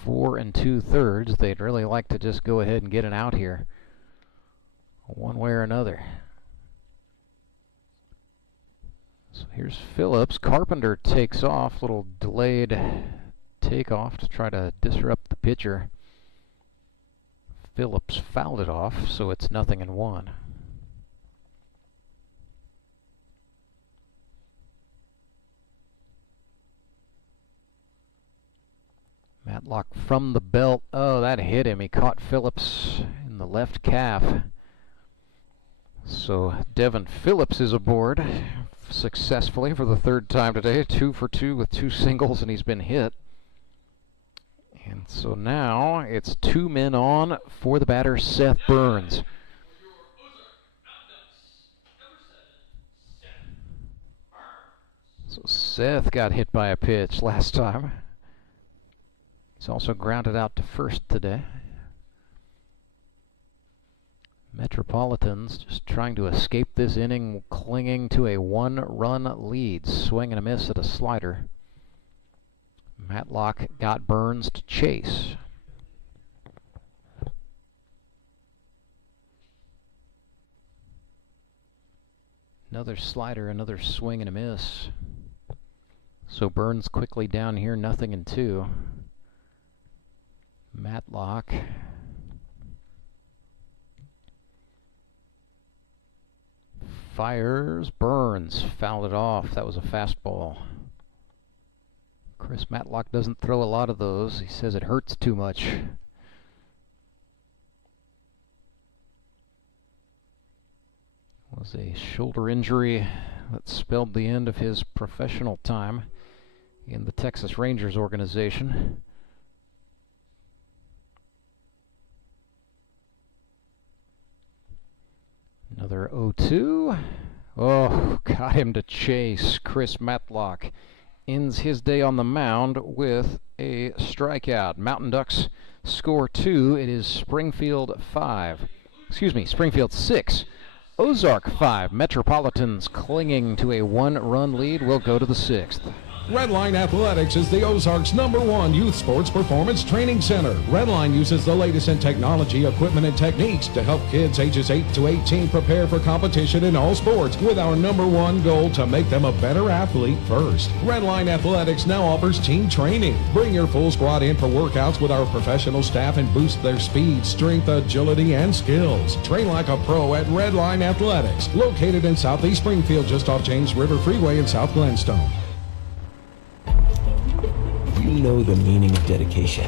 4 2/3. They'd really like to just go ahead and get an out here, one way or another. So here's Phillips. Carpenter takes off. Little delayed takeoff to try to disrupt the pitcher. Phillips fouled it off, so it's 0-1. Matlock from the belt. Oh, that hit him. He caught Phillips in the left calf. So Devin Phillips is aboard successfully for the third time today. 2 for 2 with 2 singles, and he's been hit. And so now it's 2 men on for the batter, Seth Burns. So Seth got hit by a pitch last time. He's also grounded out to first today. Metropolitans just trying to escape this inning, clinging to a 1-run lead. Swing and a miss at a slider. Matlock got Burns to chase. Another slider, another swing and a miss. So Burns quickly down here, 0-2. Matlock fires. Burns fouled it off. That was a fastball. Chris Matlock doesn't throw a lot of those. He says it hurts too much. Was a shoulder injury that spelled the end of his professional time in the Texas Rangers organization. Another 0-2. Oh, got him to chase. Chris Matlock ends his day on the mound with a strikeout. Mountain Ducks score 2. It is Springfield 6. Ozark 5. Metropolitans clinging to a 1-run lead will go to the 6th. Redline Athletics is the Ozarks' #1 youth sports performance training center. Redline uses the latest in technology, equipment, and techniques to help kids ages 8 to 18 prepare for competition in all sports, with our #1 goal to make them a better athlete first. Redline Athletics now offers team training. Bring your full squad in for workouts with our professional staff and boost their speed, strength, agility, and skills. Train like a pro at Redline Athletics, located in Southeast Springfield, just off James River Freeway in South Glenstone. You know the meaning of dedication.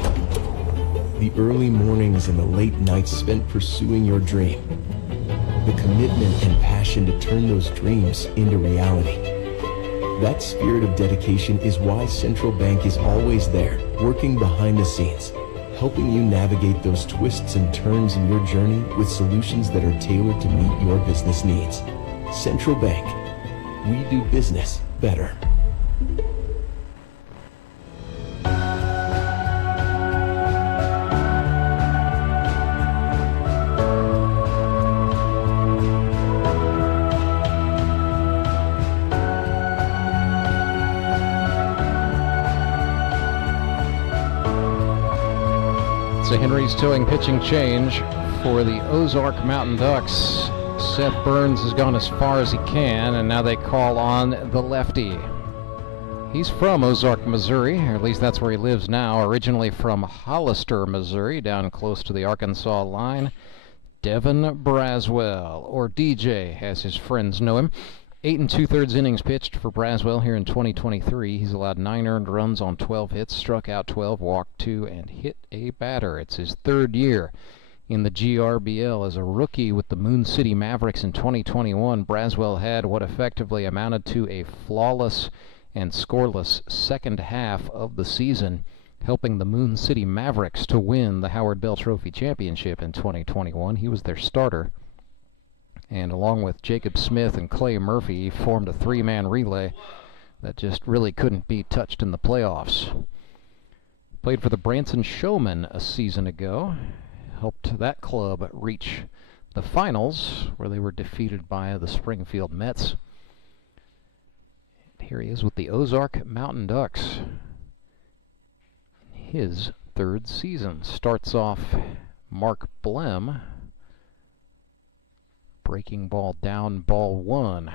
The early mornings and the late nights spent pursuing your dream. The commitment and passion to turn those dreams into reality. That spirit of dedication is why Central Bank is always there, working behind the scenes, helping you navigate those twists and turns in your journey with solutions that are tailored to meet your business needs. Central Bank. We do business better. So Henry's towing pitching change for the Ozark Mountain Ducks. Seth Burns has gone as far as he can, and now they call on the lefty. He's from Ozark, Missouri, or at least that's where he lives now. Originally from Hollister, Missouri, down close to the Arkansas line. Devin Braswell, or DJ, as his friends know him. 8 2/3 innings pitched for Braswell here in 2023. He's allowed 9 earned runs on 12 hits, struck out 12, walked 2, and hit a batter. It's his 3rd year in the GRBL. As a rookie with the Moon City Mavericks in 2021, Braswell had what effectively amounted to a flawless and scoreless second half of the season, helping the Moon City Mavericks to win the Howard Bell Trophy Championship in 2021. He was their starter. And along with Jacob Smith and Clay Murphy, he formed a 3-man relay that just really couldn't be touched in the playoffs. Played for the Branson Showmen a season ago. Helped that club reach the finals, where they were defeated by the Springfield Mets. And here he is with the Ozark Mountain Ducks. His 3rd season. Starts off Mark Blem. Breaking ball down, ball 1.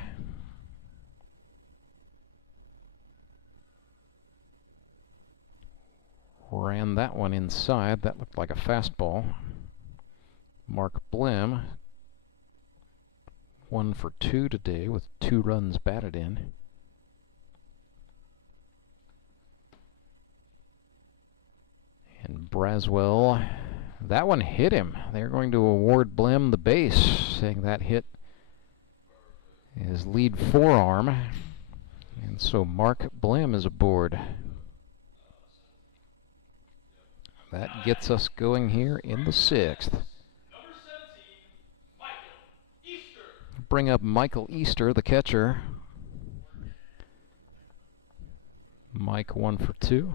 Ran that one inside. That looked like a fastball. Mark Blem, 1 for 2 today with 2 runs batted in. And Braswell, that one hit him. They're going to award Blem the base, saying that hit his lead forearm. And so Mark Blem is aboard. That gets us going here in the 6th. Bring up Michael Easter, the catcher. Mike 1 for 2.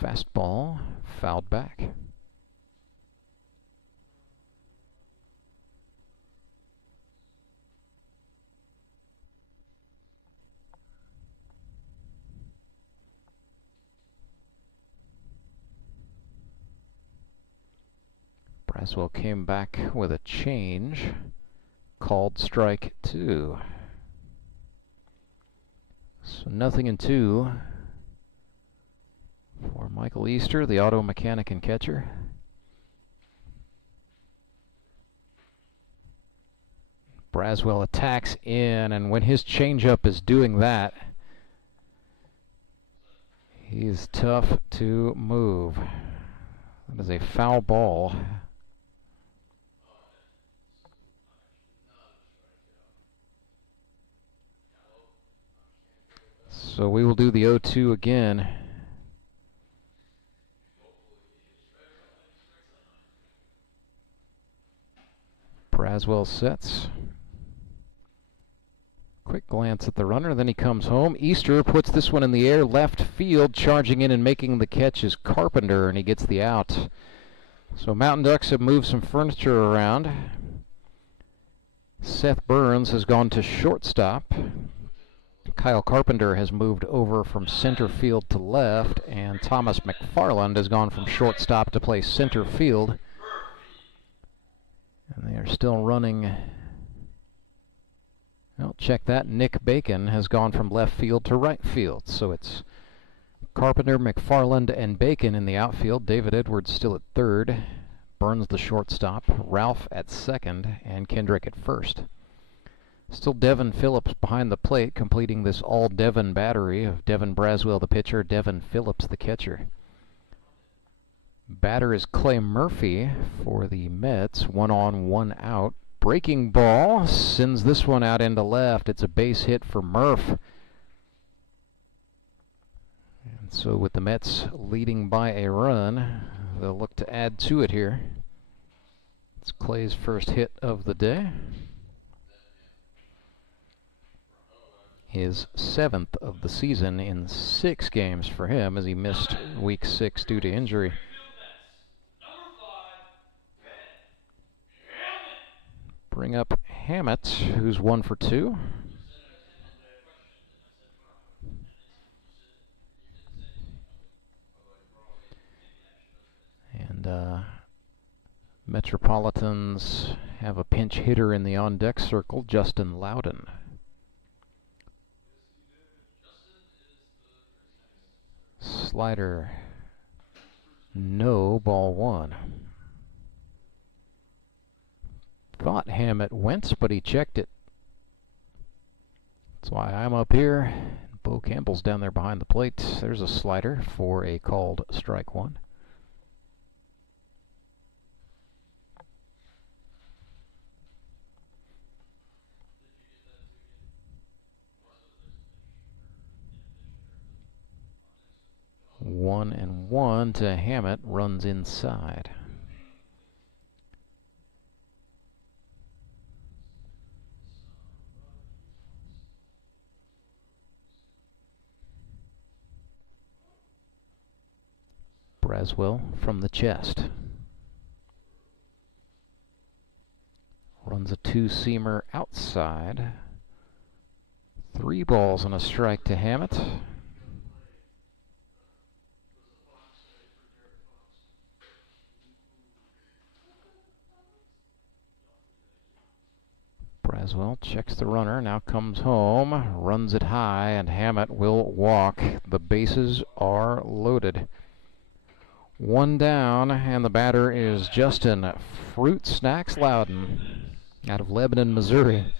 Fastball, fouled back. Braswell came back with a change, called strike 2. So 0-2 for Michael Easter, the auto mechanic and catcher. Braswell attacks in, and when his changeup is doing that, He is tough to move. That is a foul ball. So we will do the 0-2 again. Braswell sets. Quick glance at the runner, then he comes home. Easter puts this one in the air, left field. Charging in and making the catch is Carpenter, and he gets the out. So Mountain Ducks have moved some furniture around. Seth Burns has gone to shortstop. Kyle Carpenter has moved over from center field to left, and Thomas McFarland has gone from shortstop to play center field. And they are still running. Well, check that. Nick Bacon has gone from left field to right field. So it's Carpenter, McFarland, and Bacon in the outfield. David Edwards still at third. Burns the shortstop. Ralph at second, and Kendrick at first. Still Devin Phillips behind the plate, completing this all-Devin battery of Devin Braswell, the pitcher, Devin Phillips, the catcher. Batter is Clay Murphy for the Mets. 1 on, 1 out. Breaking ball sends this one out into left. It's a base hit for Murph. And so with the Mets leading by a run, they'll look to add to it here. It's Clay's first hit of the day. His 7th of the season in 6 games for him, as he missed week 6 due to injury. Bring up Hammett, who's 1 for 2. And Metropolitans have a pinch hitter in the on-deck circle, Justin Loudon. Slider, no, ball 1. Thought Hammett went, but he checked it. That's why I'm up here. Bo Campbell's down there behind the plate. There's a slider for a called strike 1. One and 1 to Hammett, runs inside. Braswell from the chest. Runs a 2-seamer outside. 3 balls and a strike to Hammett. Braswell checks the runner, now comes home, runs it high, and Hammett will walk. The bases are loaded. 1 down, and the batter is Justin Fruit Snacks Loudon out of Lebanon, Missouri.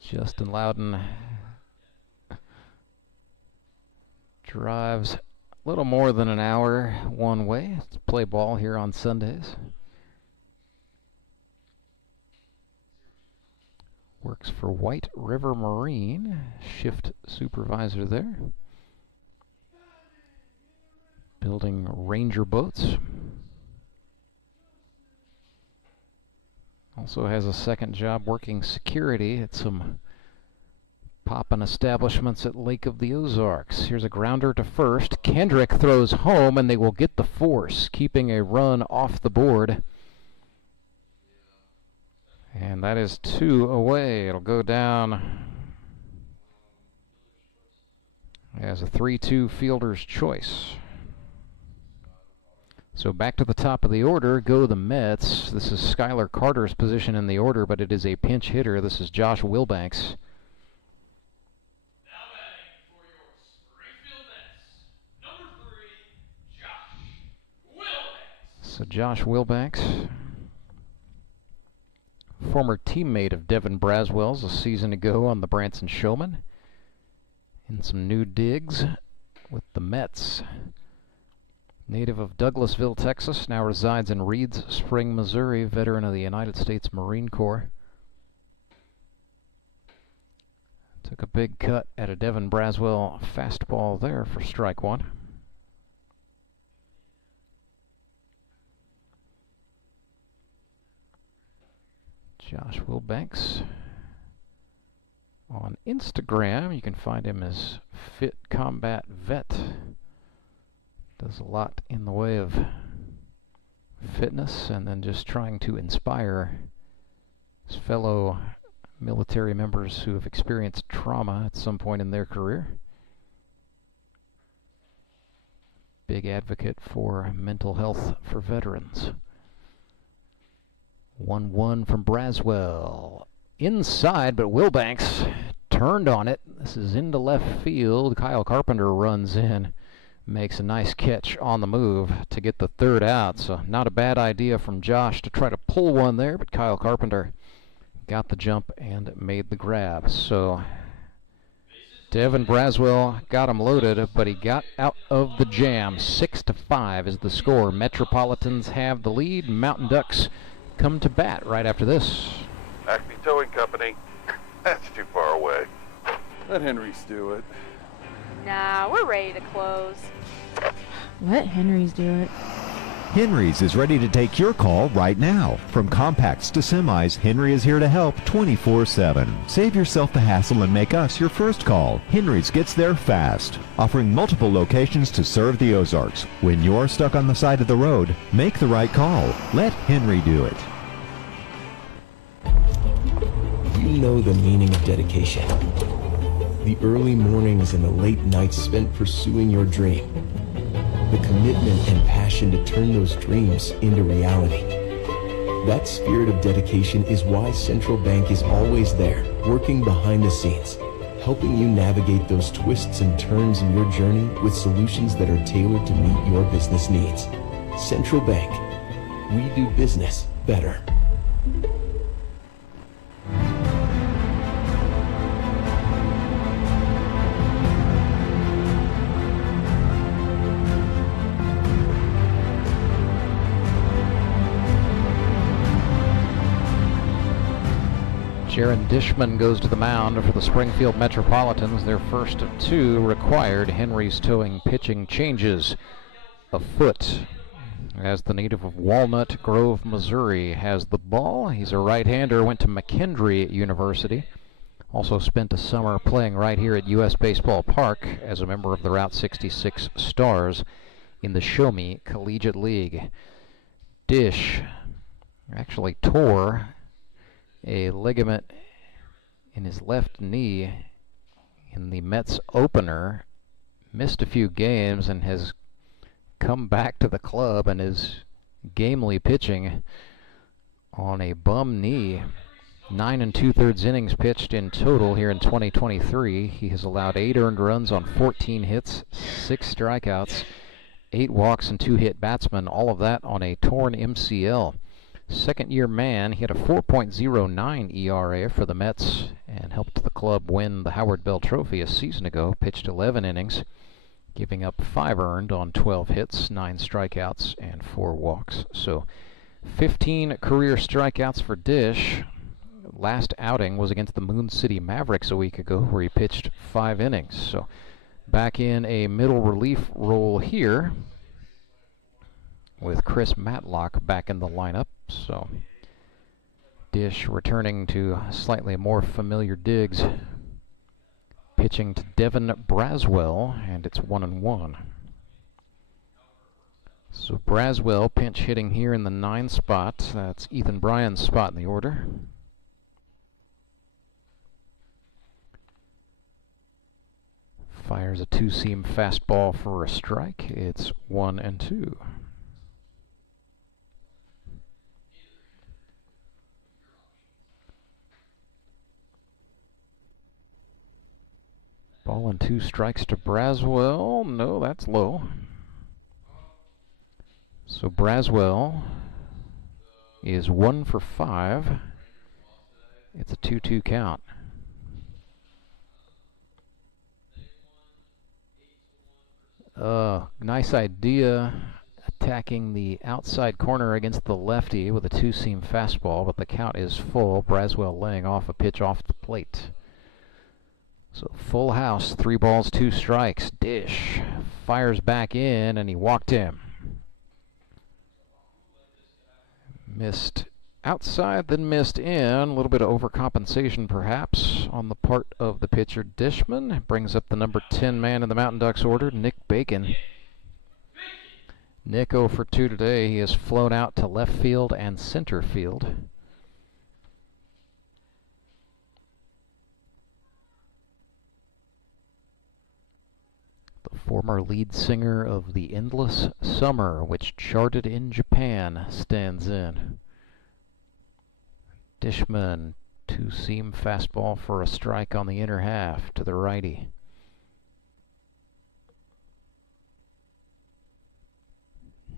Justin Loudon drives a little more than an hour one way to play ball here on Sundays. Works for White River Marine, shift supervisor there. Building Ranger boats. Also has a second job working security at some poppin' establishments at Lake of the Ozarks. Here's a grounder to first. Kendrick throws home, and they will get the force, keeping a run off the board. And that is 2 away. It'll go down as a 3-2 fielder's choice. So back to the top of the order go the Mets. This is Schuyler Carter's position in the order, but it is a pinch hitter. This is Josh Wilbanks. Now batting for your Springfield Mets, number 3, Josh Wilbanks. So Josh Wilbanks, former teammate of Devin Braswell's a season ago on the Branson Showman. In some new digs with the Mets. Native of Douglasville, Texas, now resides in Reeds Spring, Missouri, veteran of the United States Marine Corps. Took a big cut at a Devin Braswell fastball there for strike one. Josh Wilbanks. On Instagram, you can find him as Fit Combat Vet. Does a lot in the way of fitness and then just trying to inspire his fellow military members who have experienced trauma at some point in their career. Big advocate for mental health for veterans. 1-1 from Braswell. Inside, but Wilbanks turned on it. This is into left field. Kyle Carpenter runs in, makes a nice catch on the move to get the third out. So not a bad idea from Josh to try to pull one there, but Kyle Carpenter got the jump and made the grab. So Devin Braswell got him loaded, but he got out of the jam. 6-5 is the score. Metropolitans have the lead. Mountain Ducks come to bat right after this. Acme Towing Company. That's too far away. Let Henry's do it. Nah, we're ready to close. Let Henry's do it. Henry's is ready to take your call right now. From compacts to semis, Henry is here to help 24/7. Save yourself the hassle and make us your first call. Henry's gets there fast, offering multiple locations to serve the Ozarks. When you're stuck on the side of the road, make the right call. Let Henry do it. You know the meaning of dedication. The early mornings and the late nights spent pursuing your dream. The commitment and passion to turn those dreams into reality. That spirit of dedication is why Central Bank is always there, working behind the scenes, helping you navigate those twists and turns in your journey with solutions that are tailored to meet your business needs. Central Bank. We do business better. Jaron Dishman goes to the mound for the Springfield Metropolitans. Their first of two required Henry's towing pitching changes. A foot, as the native of Walnut Grove, Missouri, has the ball. He's a right-hander, went to McKendree University. Also spent a summer playing right here at U.S. Baseball Park as a member of the Route 66 Stars in the Show Me Collegiate League. Dish actually tore a ligament in his left knee in the Mets opener, missed a few games and has come back to the club and is gamely pitching on a bum knee. 9 2/3 innings pitched in total here in 2023. He has allowed 8 earned runs on 14 hits, 6 strikeouts, 8 walks and 2 hit batsmen, all of that on a torn MCL. Second-year man, he had a 4.09 ERA for the Mets and helped the club win the Howard Bell Trophy a season ago. Pitched 11 innings, giving up 5 earned on 12 hits, 9 strikeouts, and 4 walks. So 15 career strikeouts for Dish. Last outing was against the Moon City Mavericks a week ago, where he pitched 5 innings. So back in a middle relief role here, with Chris Matlock back in the lineup. So Dish returning to slightly more familiar digs, pitching to Devin Braswell, and it's 1-1. So Braswell pinch hitting here in the 9 spot. That's Ethan Bryan's spot in the order. Fires a 2-seam fastball for a strike. It's 1-2. Ball and 2 strikes to Braswell. No, that's low. So Braswell is 1 for 5. It's a 2-2 count. Nice idea attacking the outside corner against the lefty with a two-seam fastball, but the count is full. Braswell laying off a pitch off the plate. So full house, 3 balls, 2 strikes. Dish fires back in, and he walked him. Missed outside, then missed in. A little bit of overcompensation, perhaps, on the part of the pitcher. Dishman brings up the number 10 man in the Mountain Ducks order, Nick Bacon. Nick 0 for 2 today. He has flown out to left field and center field. The former lead singer of The Endless Summer, which charted in Japan, stands in. Dishman, two-seam fastball for a strike on the inner half to the righty.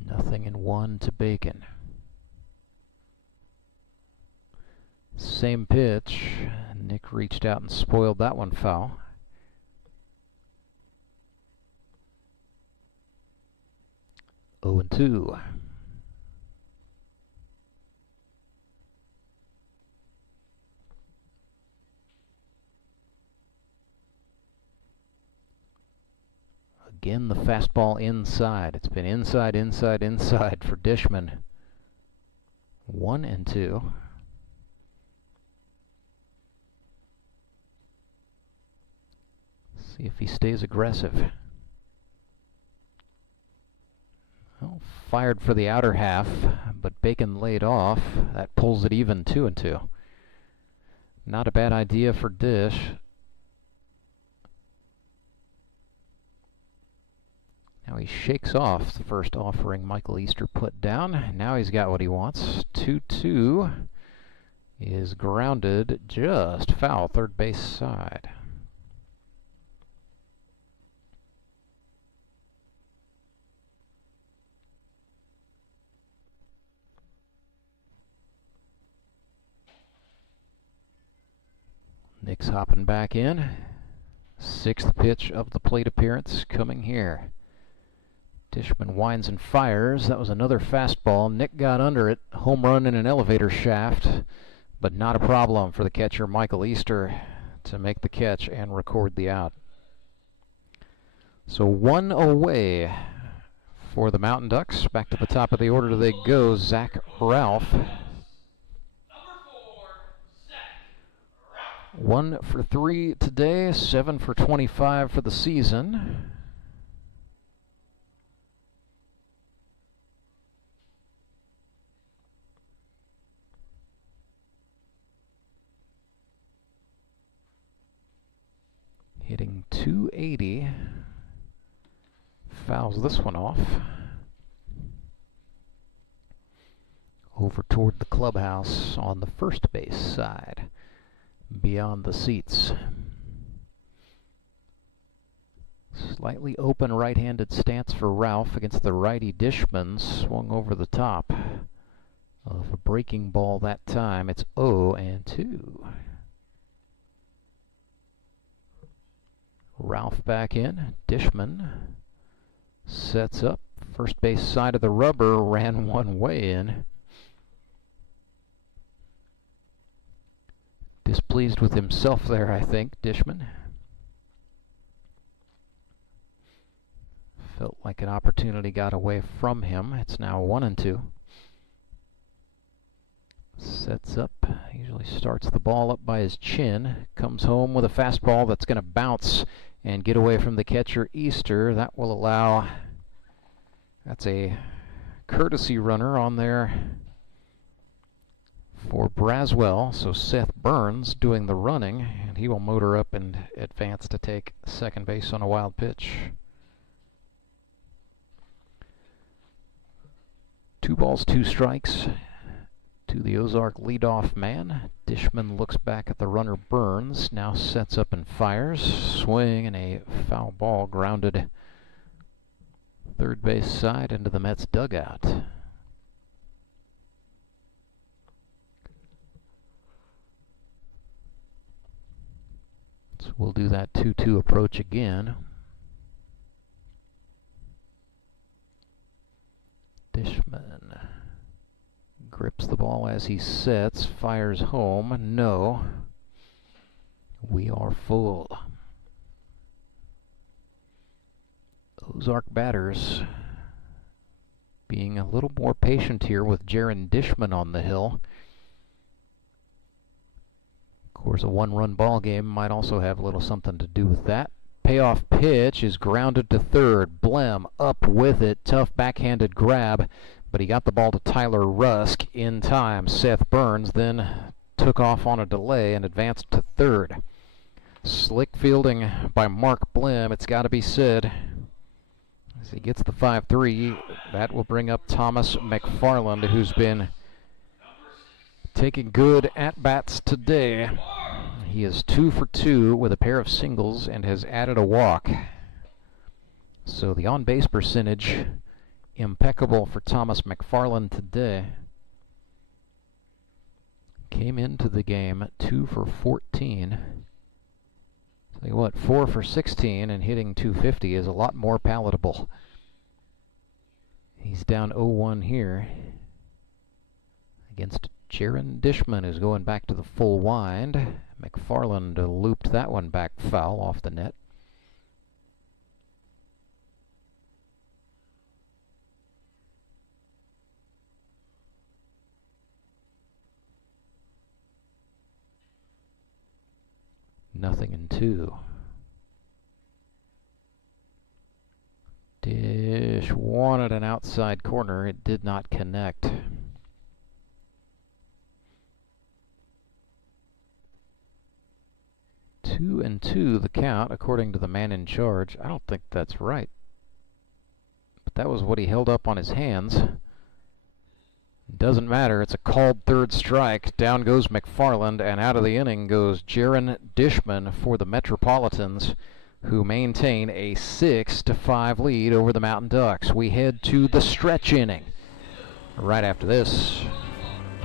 Nothing in 1 to Bacon. Same pitch. Nick reached out and spoiled that one foul. Oh and 2. Again, the fastball inside. It's been inside, inside, inside for Dishman. 1 and 2. See if he stays aggressive. Well, fired for the outer half, but Bacon laid off. That pulls it even, 2 and 2. Not a bad idea for Dish. Now he shakes off the first offering Michael Easter put down. Now he's got what he wants. 2-2 is grounded just foul, third base side. Nick's hopping back in. 6th pitch of the plate appearance coming here. Dishman winds and fires. That was another fastball. Nick got under it. Home run in an elevator shaft, but not a problem for the catcher Michael Easter to make the catch and record the out. So 1 away for the Mountain Ducks. Back to the top of the order they go. Zach Ralph. 1 for 3 today, 7 for 25 for the season. Hitting .280. Fouls this one off. Over toward the clubhouse on the first base side, beyond the seats. Slightly open right-handed stance for Ralph against the righty Dishman. Swung over the top of a breaking ball that time. It's 0 and 2. Ralph back in. Dishman sets up. First base side of the rubber, ran one way in. Displeased with himself there, I think, Dishman. Felt like an opportunity got away from him. It's now 1 and 2. Sets up, usually starts the ball up by his chin. Comes home with a fastball that's going to bounce and get away from the catcher Easter. That will allow, that's a courtesy runner on there for Braswell. So Seth Burns doing the running, and he will motor up and advance to take second base on a wild pitch. 2 balls, 2 strikes to the Ozark leadoff man. Dishman looks back at the runner Burns, now sets up and fires. Swing and a foul ball grounded third base side into the Mets dugout. we'll do that 2-2 approach again. Dishman grips the ball as he sets, fires home. No. We are full. Ozark batters being a little more patient here with Jaron Dishman on the hill. Of course, a one-run ball game might also have a little something to do with that. Payoff pitch is grounded to third. Blem up with it. Tough backhanded grab, but he got the ball to Tyler Rusk in time. Seth Burns then took off on a delay and advanced to third. Slick fielding by Mark Blem, it's got to be said. As he gets the 5-3, that will bring up Thomas McFarland, who's been taking good at-bats today. He is 2 for 2 with a pair of singles and has added a walk. So the on-base percentage impeccable for Thomas McFarland today. Came into the game 2 for 14. Tell you what, 4 for 16 and hitting .250 is a lot more palatable. He's down 0-1 here against Jaron Dishman, who's going back to the full wind. McFarland looped that one back foul off the net. Nothing in 2. Dish wanted an outside corner. It did not connect. Two and 2 the count, according to the man in charge. I don't think that's right. But that was what he held up on his hands. Doesn't matter, it's a called third strike. Down goes McFarland, and out of the inning goes Jaron Dishman for the Metropolitans, who maintain a 6-5 lead over the Mountain Ducks. We head to the stretch inning right after this.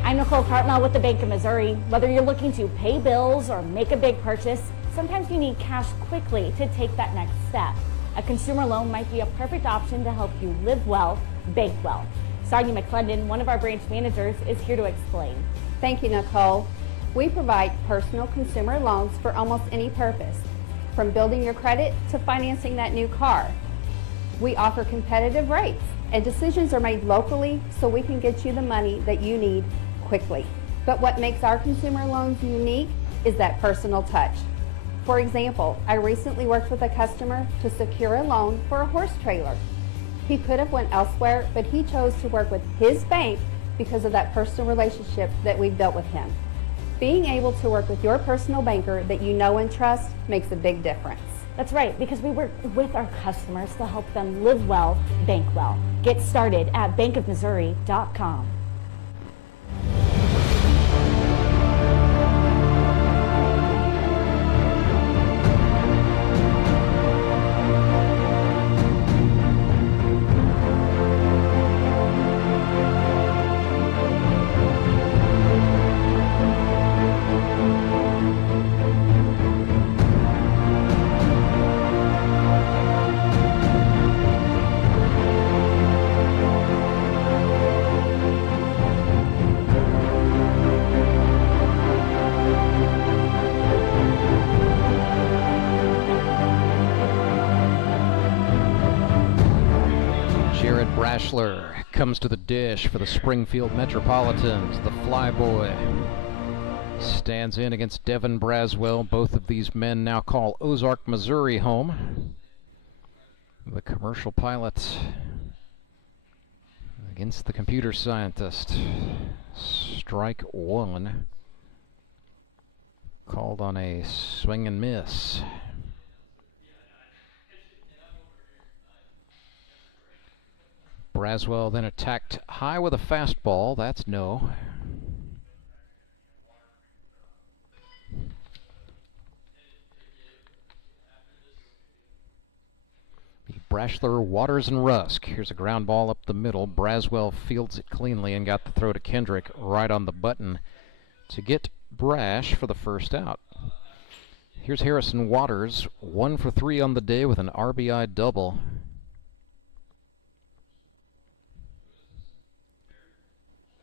I'm Nicole Cartmel with the Bank of Missouri. Whether you're looking to pay bills or make a big purchase, sometimes you need cash quickly to take that next step. A consumer loan might be a perfect option to help you live well, bank well. Sonia McClendon, one of our branch managers, is here to explain. Thank you, Nicole. We provide personal consumer loans for almost any purpose, from building your credit to financing that new car. We offer competitive rates, and decisions are made locally so we can get you the money that you need quickly. But what makes our consumer loans unique is that personal touch. For example, I recently worked with a customer to secure a loan for a horse trailer. He could have went elsewhere, but he chose to work with his bank because of that personal relationship that we've built with him. Being able to work with your personal banker that you know and trust makes a big difference. That's right, because we work with our customers to help them live well, bank well. Get started at bankofmissouri.com. Jared Braschler comes to the dish for the Springfield Metropolitans. The flyboy stands in against Devin Braswell. Both of these men now call Ozark, Missouri home. The commercial pilot against the computer scientist. Strike 1. Called on a swing and miss. Braswell then attacked high with a fastball. That's no. Braschler, Waters, and Rusk. Here's a ground ball up the middle. Braswell fields it cleanly and got the throw to Kendrick right on the button to get Brash for the first out. Here's Harrison Waters, 1 for 3 on the day with an RBI double.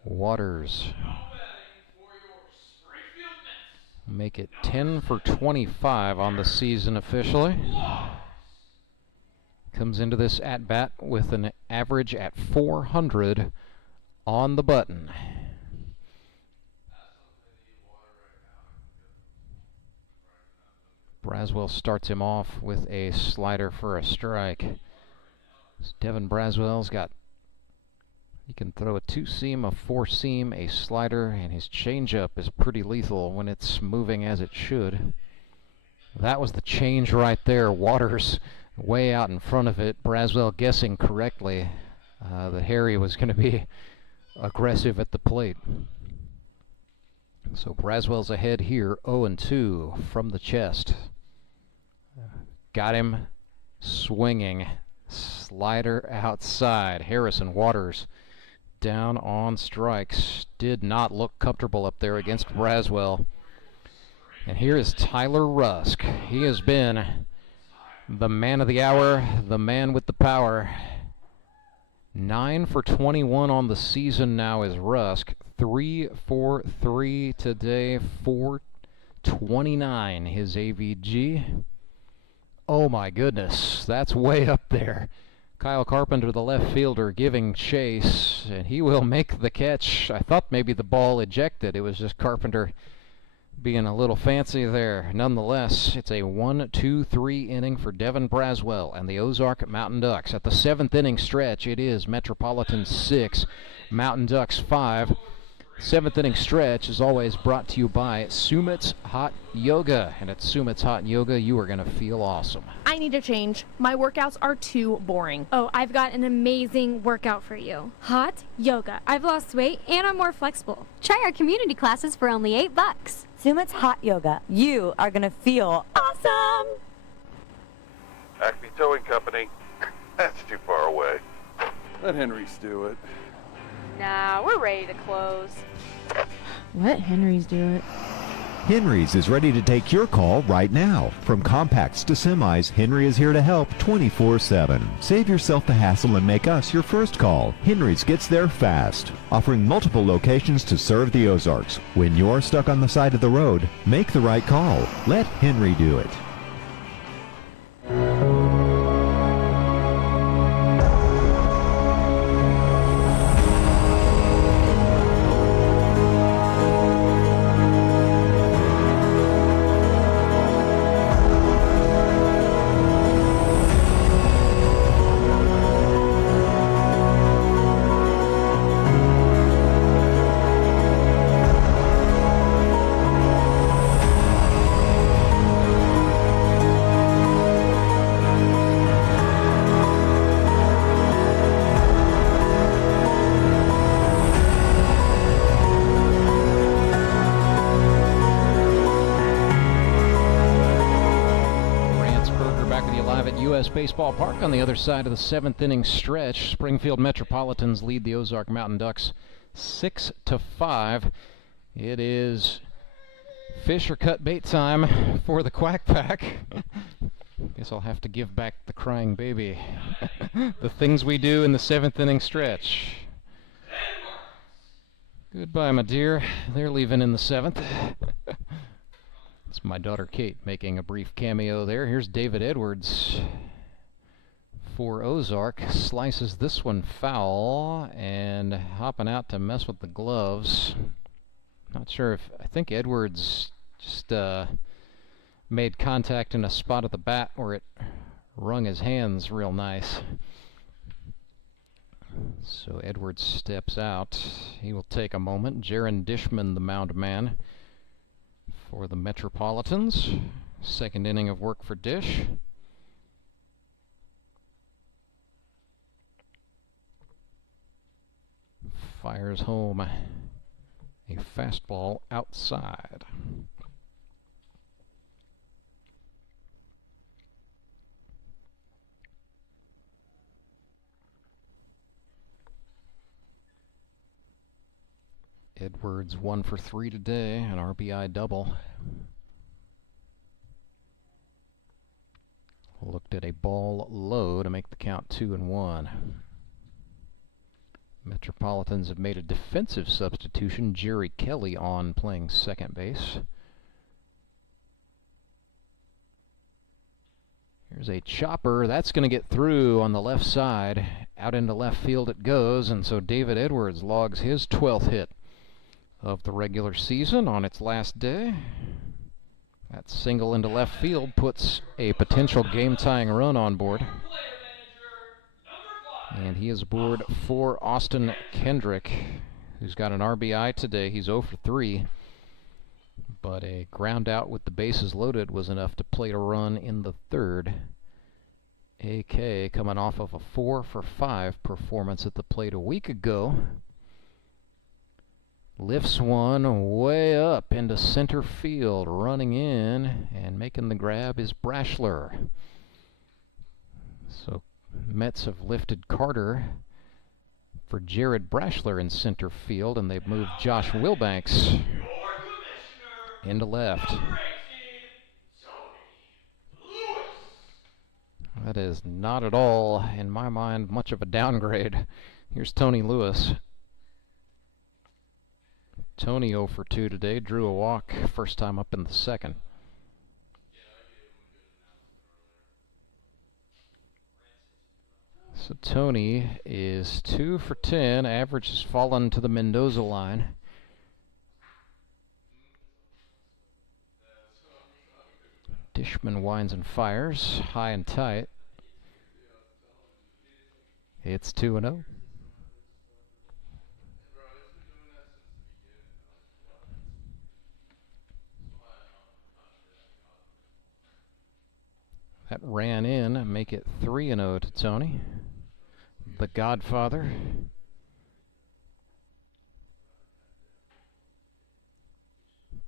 Waters make it 10 for 25 on the season officially. Comes into this at-bat with an average at 400 on the button. Braswell starts him off with a slider for a strike. Devin Braswell's got, he can throw a two-seam, a four-seam, a slider, and his changeup is pretty lethal when it's moving as it should. That was the change right there. Waters way out in front of it. Braswell guessing correctly that Harry was going to be aggressive at the plate. So Braswell's ahead here, 0-2 from the chest. Got him swinging. Slider outside. Harrison Waters down on strikes. Did not look comfortable up there against Braswell. And here is Tyler Rusk. He has been the man of the hour, the man with the power. 9 for 21 on the season now is Rusk. 3 for 3 today, 429 his AVG. Oh my goodness, that's way up there. Kyle Carpenter, the left fielder, giving chase, and he will make the catch. I thought maybe the ball ejected. It was just Carpenter being a little fancy there. Nonetheless, it's a 1-2-3 inning for Devin Braswell and the Ozark Mountain Ducks. At the 7th inning stretch, it is Metropolitans 6, Mountain Ducks 5. 7th inning stretch is always brought to you by Sumit's Hot Yoga. And at Sumit's Hot Yoga, you are going to feel awesome. I need to change. My workouts are too boring. Oh, I've got an amazing workout for you. Hot yoga. I've lost weight and I'm more flexible. Try our community classes for only $8. Sumit's Hot Yoga. You are going to feel awesome. Acme Towing Company. That's too far away. Let Henry's do it. Nah, we're ready to close. Let Henry's do it. Henry's is ready to take your call right now. From compacts to semis, Henry is here to help 24/7. Save yourself the hassle and make us your first call. Henry's gets there fast, offering multiple locations to serve the Ozarks. When you're stuck on the side of the road, make the right call. Let Henry do it. US Baseball Park on the other side of the 7th inning stretch. Springfield Metropolitans lead the Ozark Mountain Ducks 6-5. It is fish or cut bait time for the Quack Pack. Guess I'll have to give back the crying baby. The things we do in the 7th inning stretch. Goodbye, my dear. They're leaving in the 7th. It's my daughter Kate making a brief cameo there. Here's David Edwards for Ozark. Slices this one foul and hopping out to mess with the gloves. Not sure if, I think Edwards just made contact in a spot at the bat where it wrung his hands real nice. So Edwards steps out. He will take a moment. Jaron Dishman, the mound man for the Metropolitans. 2nd inning of work for Dish. Fires home a fastball outside. Edwards 1 for 3 today, an RBI double. walked at a ball low to make the count 2-1. Metropolitans have made a defensive substitution. Jerry Kelly on playing second base. Here's a chopper. That's going to get through on the left side. Out into left field it goes, and so David Edwards logs his 12th hit of the regular season on its last day. That single into left field puts a potential game-tying run on board. And he is aboard for Austin Kendrick, who's got an RBI today. He's 0 for 3. But a ground out with the bases loaded was enough to plate a run in the third. AK coming off of a 4 for 5 performance at the plate a week ago. Lifts one way up into center field. Running in and making the grab is Braschler. So Mets have lifted Carter for Jared Braschler in center field, and they've moved Josh Wilbanks into left. That is not at all, in my mind, much of a downgrade. Here's Tony Lewis. Tony 0 for 2 today, drew a walk, first time up in the second. So Tony is 2 for 10, average has fallen to the Mendoza line. Dishman winds and fires, high and tight. It's 2-0. That ran in, make it 3-0 to Tony. The Godfather.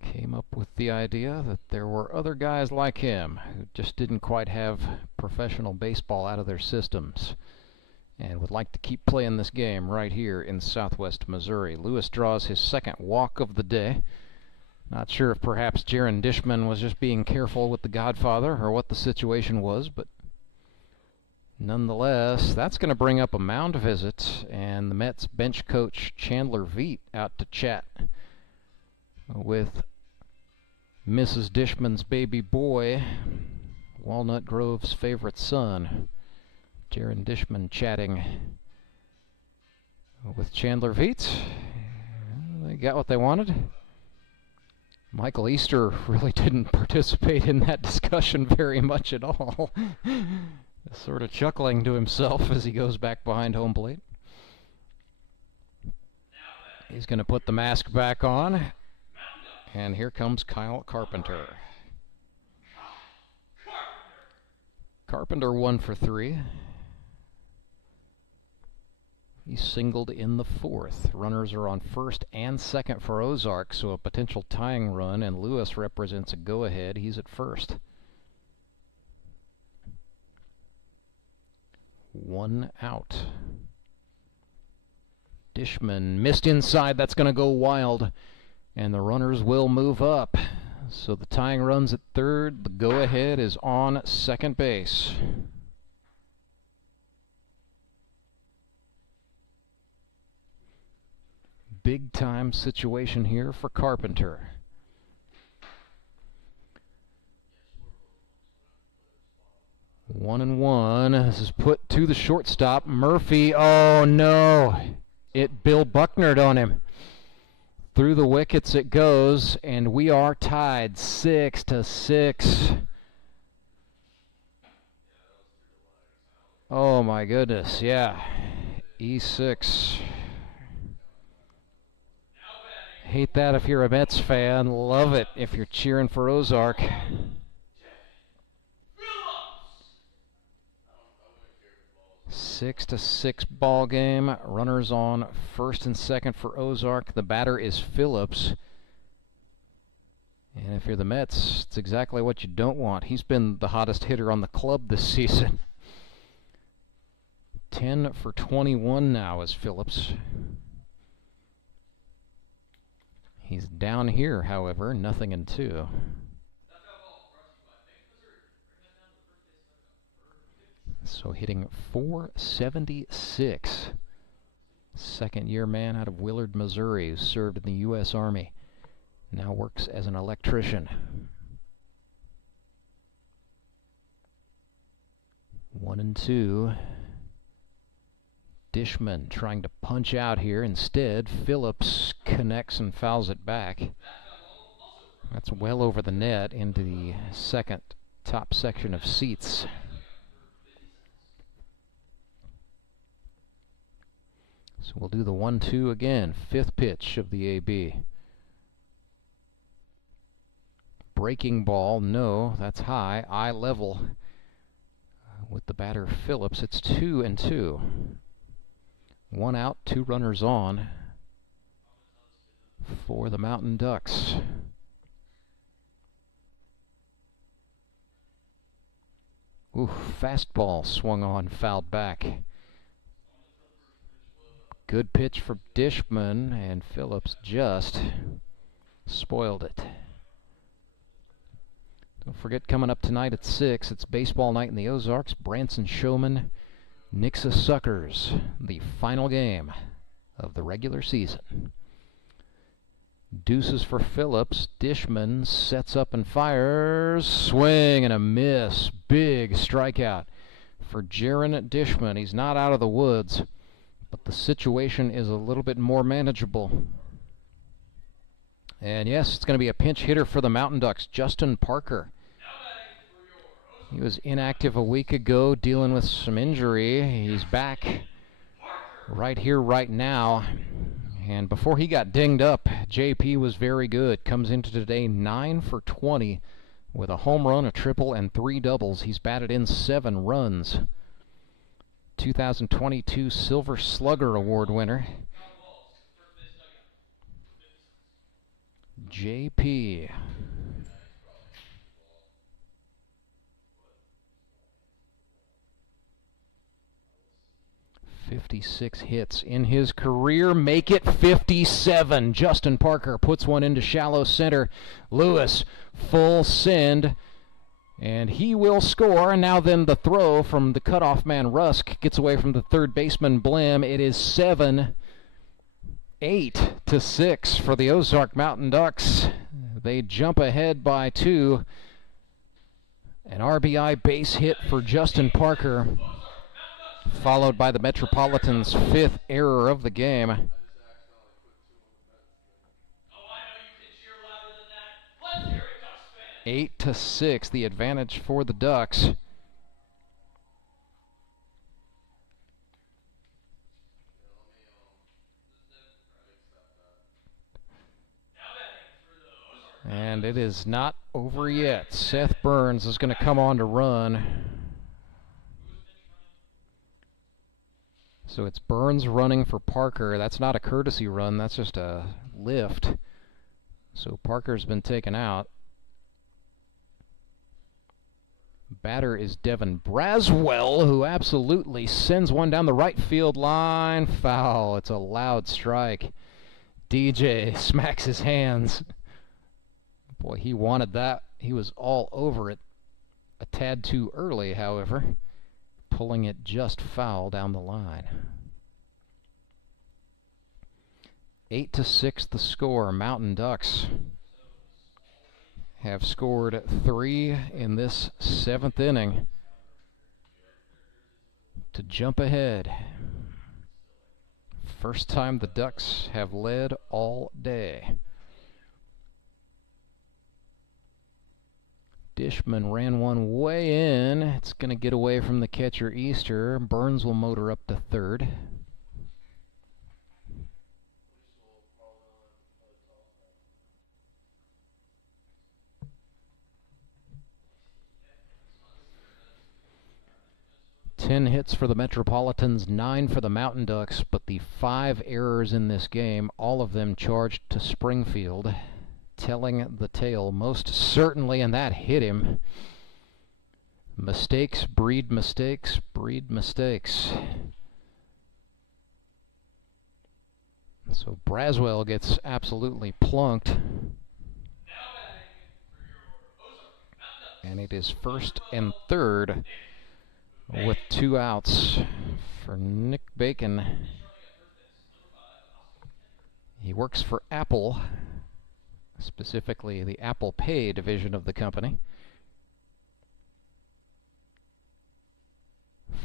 Came up with the idea that there were other guys like him who just didn't quite have professional baseball out of their systems and would like to keep playing this game right here in Southwest Missouri. Lewis draws his second walk of the day. Not sure if perhaps Jaron Dishman was just being careful with the Godfather or what the situation was, but nonetheless, that's going to bring up a mound visit, and the Mets bench coach Chandler Veet out to chat with Mrs. Dishman's baby boy, Walnut Grove's favorite son. Jaron Dishman chatting with Chandler Veet. They got what they wanted. Michael Easter really didn't participate in that discussion very much at all. Sort of chuckling to himself as he goes back behind home plate. He's going to put the mask back on. And here comes Kyle Carpenter. Carpenter 1 for 3. He singled in the fourth. Runners are on first and second for Ozark, so a potential tying run, and Lewis represents a go-ahead. He's at first. 1 out. Dishman missed inside. That's going to go wild. And the runners will move up. So the tying run's at third. The go-ahead is on second base. Big-time situation here for Carpenter. One and one. This is put to the shortstop. Murphy. Oh, no. It Bill Bucknered on him. Through the wickets it goes, and we are tied 6-6. Oh my goodness, yeah. E6. Hate that if you're a Mets fan. Love it if you're cheering for Ozark. Six to 6 ball game. Runners on first and second for Ozark. The batter is Phillips. And if you're the Mets, it's exactly what you don't want. He's been the hottest hitter on the club this season. 10 for 21 now is Phillips. He's down here, however, 0-2. So hitting .476. Second-year man out of Willard, Missouri, who served in the U.S. Army. Now works as an electrician. 1-2. Dishman trying to punch out here. Instead, Phillips connects and fouls it back. That's well over the net into the second top section of seats. So we'll do the 1-2 again. Fifth pitch of the AB. Breaking ball, no, that's high. Eye level with the batter Phillips. It's 2-2. 1 out, 2 runners on for the Mountain Ducks. Ooh, fastball swung on, fouled back. Good pitch for Dishman, and Phillips just spoiled it. Don't forget, coming up tonight at 6, it's baseball night in the Ozarks. Branson Showman, Nixa Suckers, the final game of the regular season. Deuces for Phillips. Dishman sets up and fires. Swing and a miss. Big strikeout for Jaron Dishman. He's not out of the woods, but the situation is a little bit more manageable. And yes, it's going to be a pinch hitter for the Mountain Ducks, Justin Parker. He was inactive a week ago, dealing with some injury. He's back right here, right now. And before he got dinged up, JP was very good. Comes into today 9 for 20 with a home run, a triple, and 3 doubles. He's batted in 7 runs. 2022 Silver Slugger Award winner. JP. .56 hits in his career, make it 57. Justin Parker puts one into shallow center. Lewis, full send, and he will score. And now then the throw from the cutoff man Rusk gets away from the third baseman Blim. It is 7-8-6 for the Ozark Mountain Ducks. They jump ahead by 2. An RBI base hit for Justin Parker, followed by the Metropolitans' 5th error of the game. Let's hear it, Ducks fans. 8-6, the advantage for the Ducks. And it is not over yet. Seth Burns is going to come on to run. So it's Burns running for Parker. That's not a courtesy run, that's just a lift. So Parker's been taken out. Batter is Devin Braswell, who absolutely sends one down the right field line. Foul. It's a loud strike. DJ smacks his hands. Boy, he wanted that. He was all over it. A tad too early, however. Pulling it just foul down the line. 8-6 the score. Mountain Ducks have scored 3 in this 7th inning to jump ahead. First time the Ducks have led all day. Dishman ran one way in. It's going to get away from the catcher Easter. Burns will motor up to third. Ten hits for the Metropolitans, 9 for the Mountain Ducks, but the 5 errors in this game, all of them charged to Springfield. Telling the tale most certainly, and that hit him. Mistakes breed mistakes, breed mistakes. So Braswell gets absolutely plunked. And it is 1st and 3rd. with 2 outs for Nick Bacon. He works for Apple, specifically the Apple Pay division of the company.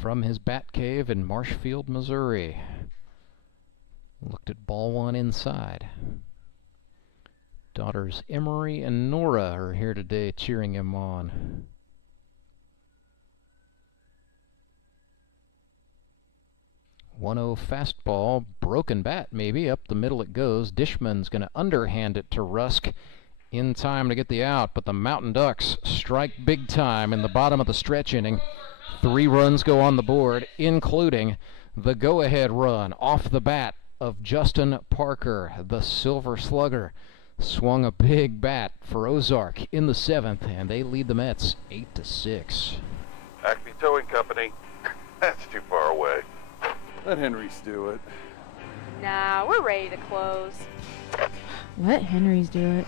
From his bat cave in Marshfield, Missouri. Looked at ball 1 inside. Daughters Emery and Nora are here today cheering him on. .10 fastball, broken bat maybe, up the middle it goes. Dishman's going to underhand it to Rusk in time to get the out, but the Mountain Ducks strike big time in the bottom of the stretch inning. 3 runs go on the board, including the go-ahead run off the bat of Justin Parker, the Silver Slugger. Swung a big bat for Ozark in the 7th, and they lead the Mets 8-6. Acme Towing Company. That's too far away. Let Henry's do it. Nah, we're ready to close. Let Henry's do it.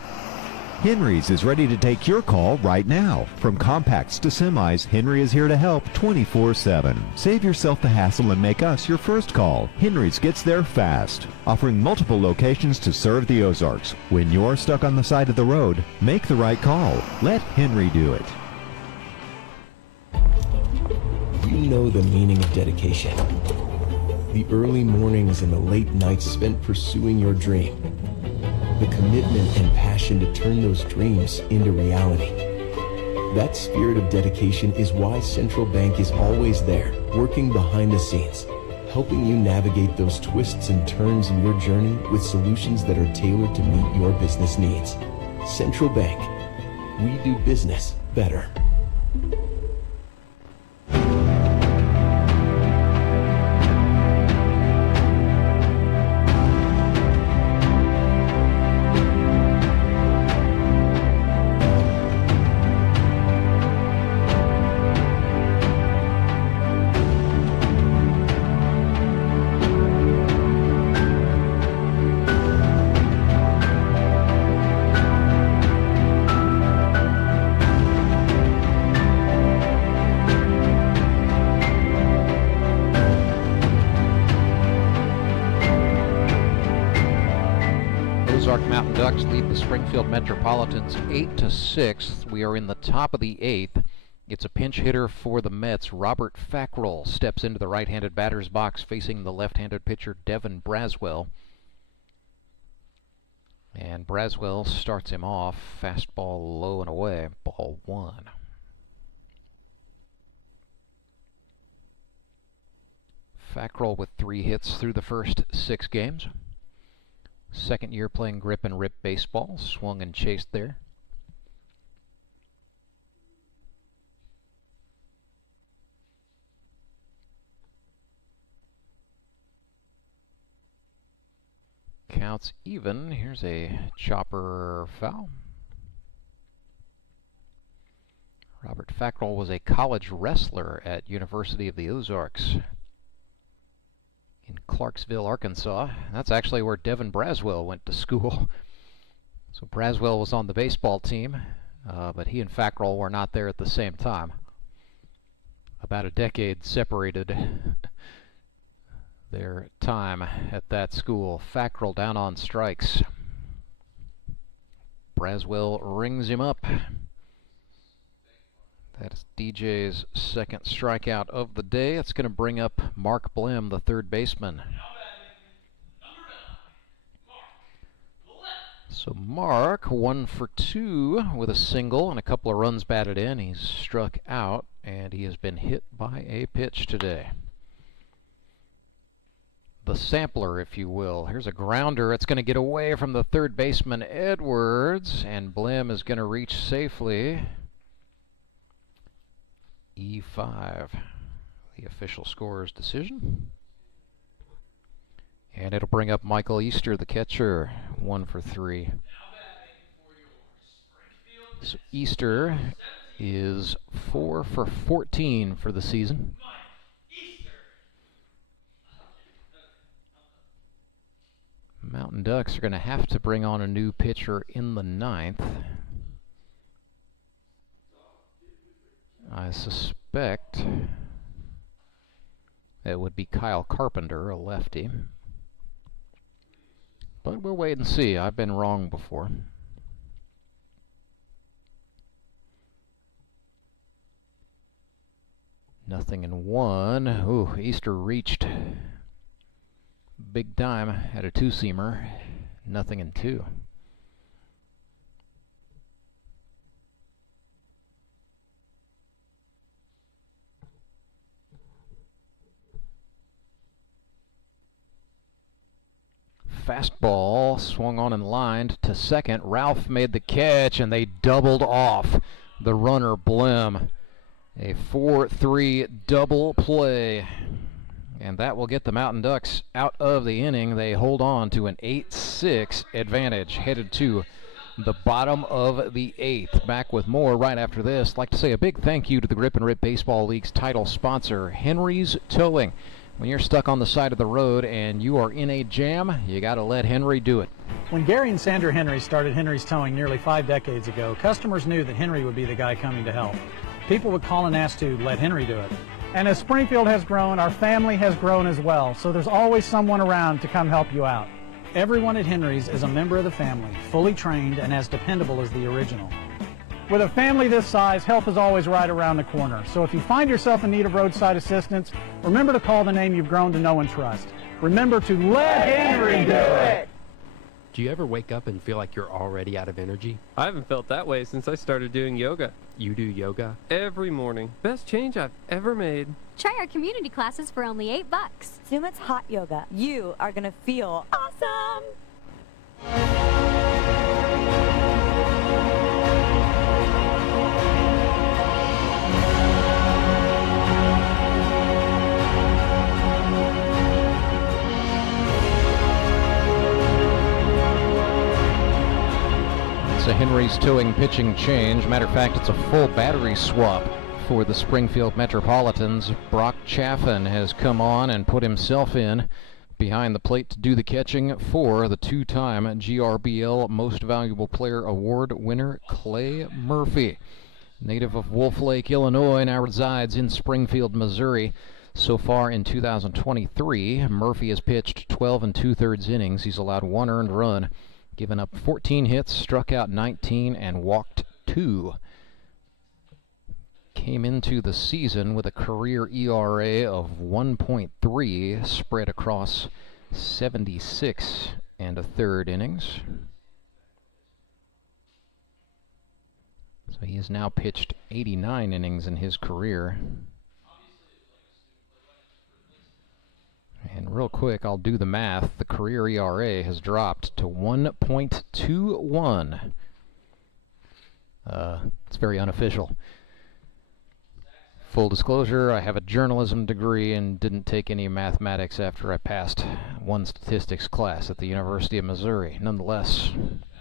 Henry's is ready to take your call right now. From compacts to semis, Henry is here to help 24/7. Save yourself the hassle and make us your first call. Henry's gets there fast, offering multiple locations to serve the Ozarks. When you're stuck on the side of the road, make the right call. Let Henry do it. You know the meaning of dedication. The early mornings and the late nights spent pursuing your dream. The commitment and passion to turn those dreams into reality. That spirit of dedication is why Central Bank is always there, working behind the scenes, helping you navigate those twists and turns in your journey with solutions that are tailored to meet your business needs. Central Bank, we do business better. Ozark Mountain Ducks lead the Springfield Metropolitans 8-6. We are in the top of the 8th. It's a pinch hitter for the Mets. Robert Fackrell steps into the right-handed batter's box facing the left-handed pitcher Devin Braswell. And Braswell starts him off. Fastball low and away. Ball 1. Fackrell with 3 hits through the first 6 games. Second year playing grip and rip baseball. Swung and chased there. Counts even. Here's a chopper foul. Robert Fackrell was a college wrestler at University of the Ozarks in Clarksville, Arkansas. That's actually where Devin Braswell went to school. So Braswell was on the baseball team, but he and Fackrell were not there at the same time. About a decade separated their time at that school. Fackrell down on strikes. Braswell rings him up. That is DJ's second strikeout of the day. It's going to bring up Mark Blem, the third baseman. So Mark, 1 for 2 with a single and a couple of runs batted in. He's struck out, and he has been hit by a pitch today. The sampler, if you will. Here's a grounder. It's going to get away from the third baseman, Edwards, and Blem is going to reach safely. E5, the official scorer's decision. And it'll bring up Michael Easter, the catcher, 1 for 3. So Easter is 4 for 14 for the season. Mountain Ducks are going to have to bring on a new pitcher in the 9th. I suspect It would be Kyle Carpenter, a lefty. But we'll wait and see. I've been wrong before. Nothing in one. Ooh, Easter reached big time at a two-seamer. Nothing in two. Fastball swung on and lined to second. Ralph made the catch, and they doubled off the runner Blim. A 4-3 double play. And that will get the Mountain Ducks out of the inning. They hold on to an 8-6 advantage, headed to the bottom of the eighth. Back with more right after this. I'd like to say a big thank you to the Grip and Rip Baseball League's title sponsor, Henry's Towing. When you're stuck on the side of the road and you are in a jam, you got to let Henry do it. When Gary and Sandra Henry started Henry's Towing nearly 5 decades ago, customers knew that Henry would be the guy coming to help. People would call and ask to let Henry do it. And as Springfield has grown, our family has grown as well, so there's always someone around to come help you out. Everyone at Henry's is a member of the family, fully trained and as dependable as the original. With a family this size, help is always right around the corner. So if you find yourself in need of roadside assistance, remember to call the name you've grown to know and trust. Remember to let Henry do it! Do you ever wake up and feel like you're already out of energy? I haven't felt that way since I started doing yoga. You do yoga? Every morning. Best change I've ever made. Try our community classes for only $8. Sumit's hot yoga. You are gonna feel awesome! A Henry's Towing pitching change. Matter of fact, it's a full battery swap for the Springfield Metropolitans. Brock Chaffin has come on and put himself in behind the plate to do the catching for the two-time GRBL Most Valuable Player Award winner Clay Murphy. Native of Wolf Lake, Illinois, now resides in Springfield, Missouri. So far in 2023, Murphy has pitched 12 2/3 innings. He's allowed 1 earned run, given up 14 hits, struck out 19, and walked 2. Came into the season with a career ERA of 1.3, spread across 76 1/3 innings. So he has now pitched 89 innings in his career. And real quick, I'll do the math. The career ERA has dropped to 1.21. It's very unofficial. Full disclosure, I have a journalism degree and didn't take any mathematics after I passed one statistics class at the University of Missouri. Nonetheless,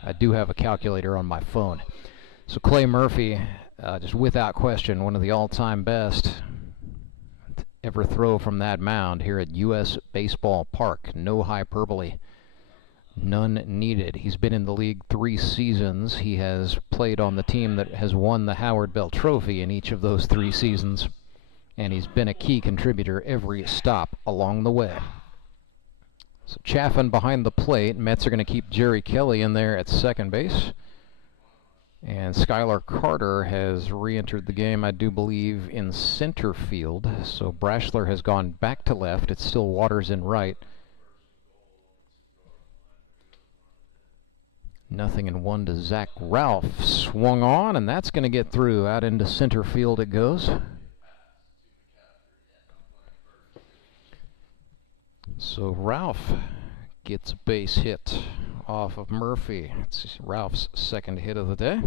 I do have a calculator on my phone. So Clay Murphy, just without question, one of the all-time best ever throw from that mound here at U.S. Baseball Park. No hyperbole, none needed. He's been in the league 3 seasons. He has played on the team that has won the Howard Bell Trophy in each of those 3 seasons, and he's been a key contributor every stop along the way. So Chaffin behind the plate. Mets are going to keep Jerry Kelly in there at second base. And Schuyler Carter has re-entered the game, I do believe, in center field. So Braschler has gone back to left. It's still Waters in right. Nothing in 1 to Zach Ralph. Swung on, and that's going to get through. Out into center field it goes. So Ralph gets a base hit off of Murphy. It's Ralph's second hit of the day.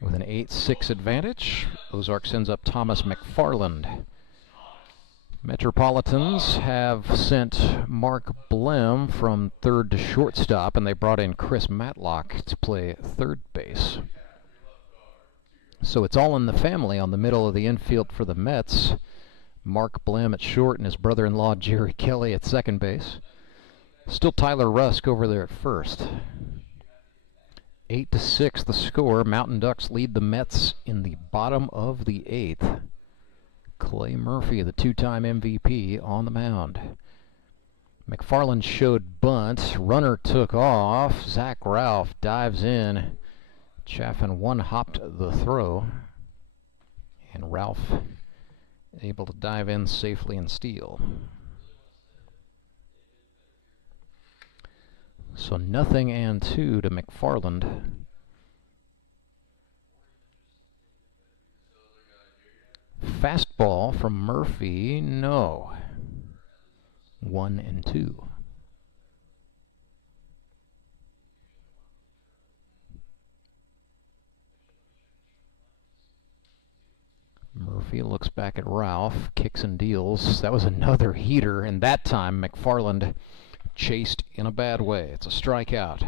With an 8-6 advantage, Ozark sends up Thomas McFarland. Metropolitans have sent Mark Blem from third to shortstop, and they brought in Chris Matlock to play third base. So it's all in the family on the middle of the infield for the Mets. Mark Blem at short and his brother-in-law Jerry Kelly at second base. Still Tyler Rusk over there at first. 8-6 the score. Mountain Ducks lead the Mets in the bottom of the 8th. Clay Murphy, the two-time MVP, on the mound. McFarland showed bunt. Runner took off. Zach Ralph dives in. Chaffin one-hopped the throw. And Ralph able to dive in safely and steal. So 0-2 to McFarland. Fastball from Murphy, no. 1-2. Murphy looks back at Ralph, kicks and deals. That was another heater, and that time McFarland chased in a bad way. It's a strikeout.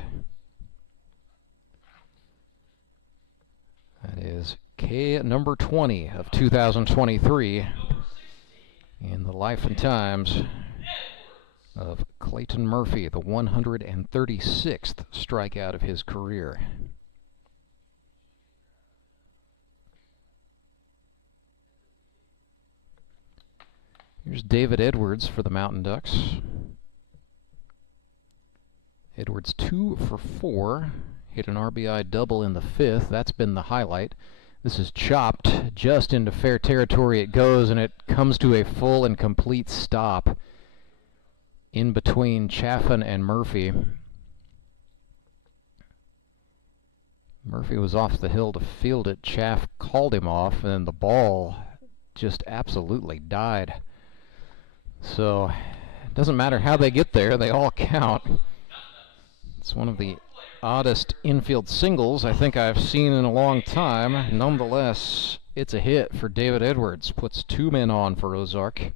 That is K number 20 of 2023 in the life and times of Clayton Murphy, the 136th strikeout of his career. Here's David Edwards for the Mountain Ducks. Edwards 2 for 4. Hit an RBI double in the 5th. That's been the highlight. This is chopped just into fair territory it goes, and it comes to a full and complete stop in between Chaffin and Murphy. Murphy was off the hill to field it. Chaff called him off, and the ball just absolutely died. So it doesn't matter how they get there, they all count. It's one of the oddest infield singles I think I've seen in a long time. Nonetheless, it's a hit for David Edwards. Puts 2 men on for Ozark.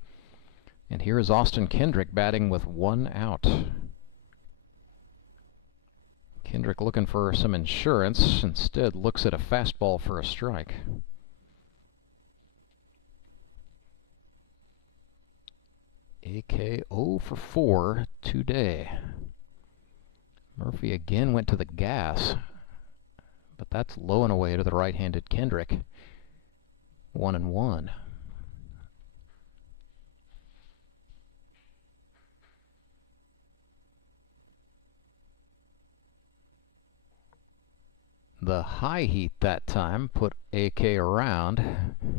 And here is Austin Kendrick batting with 1 out. Kendrick looking for some insurance. Instead looks at a fastball for a strike. AK 0 for 4 today. Murphy again went to the gas, but that's low and away to the right-handed Kendrick. 1-1. The high heat that time put AK around.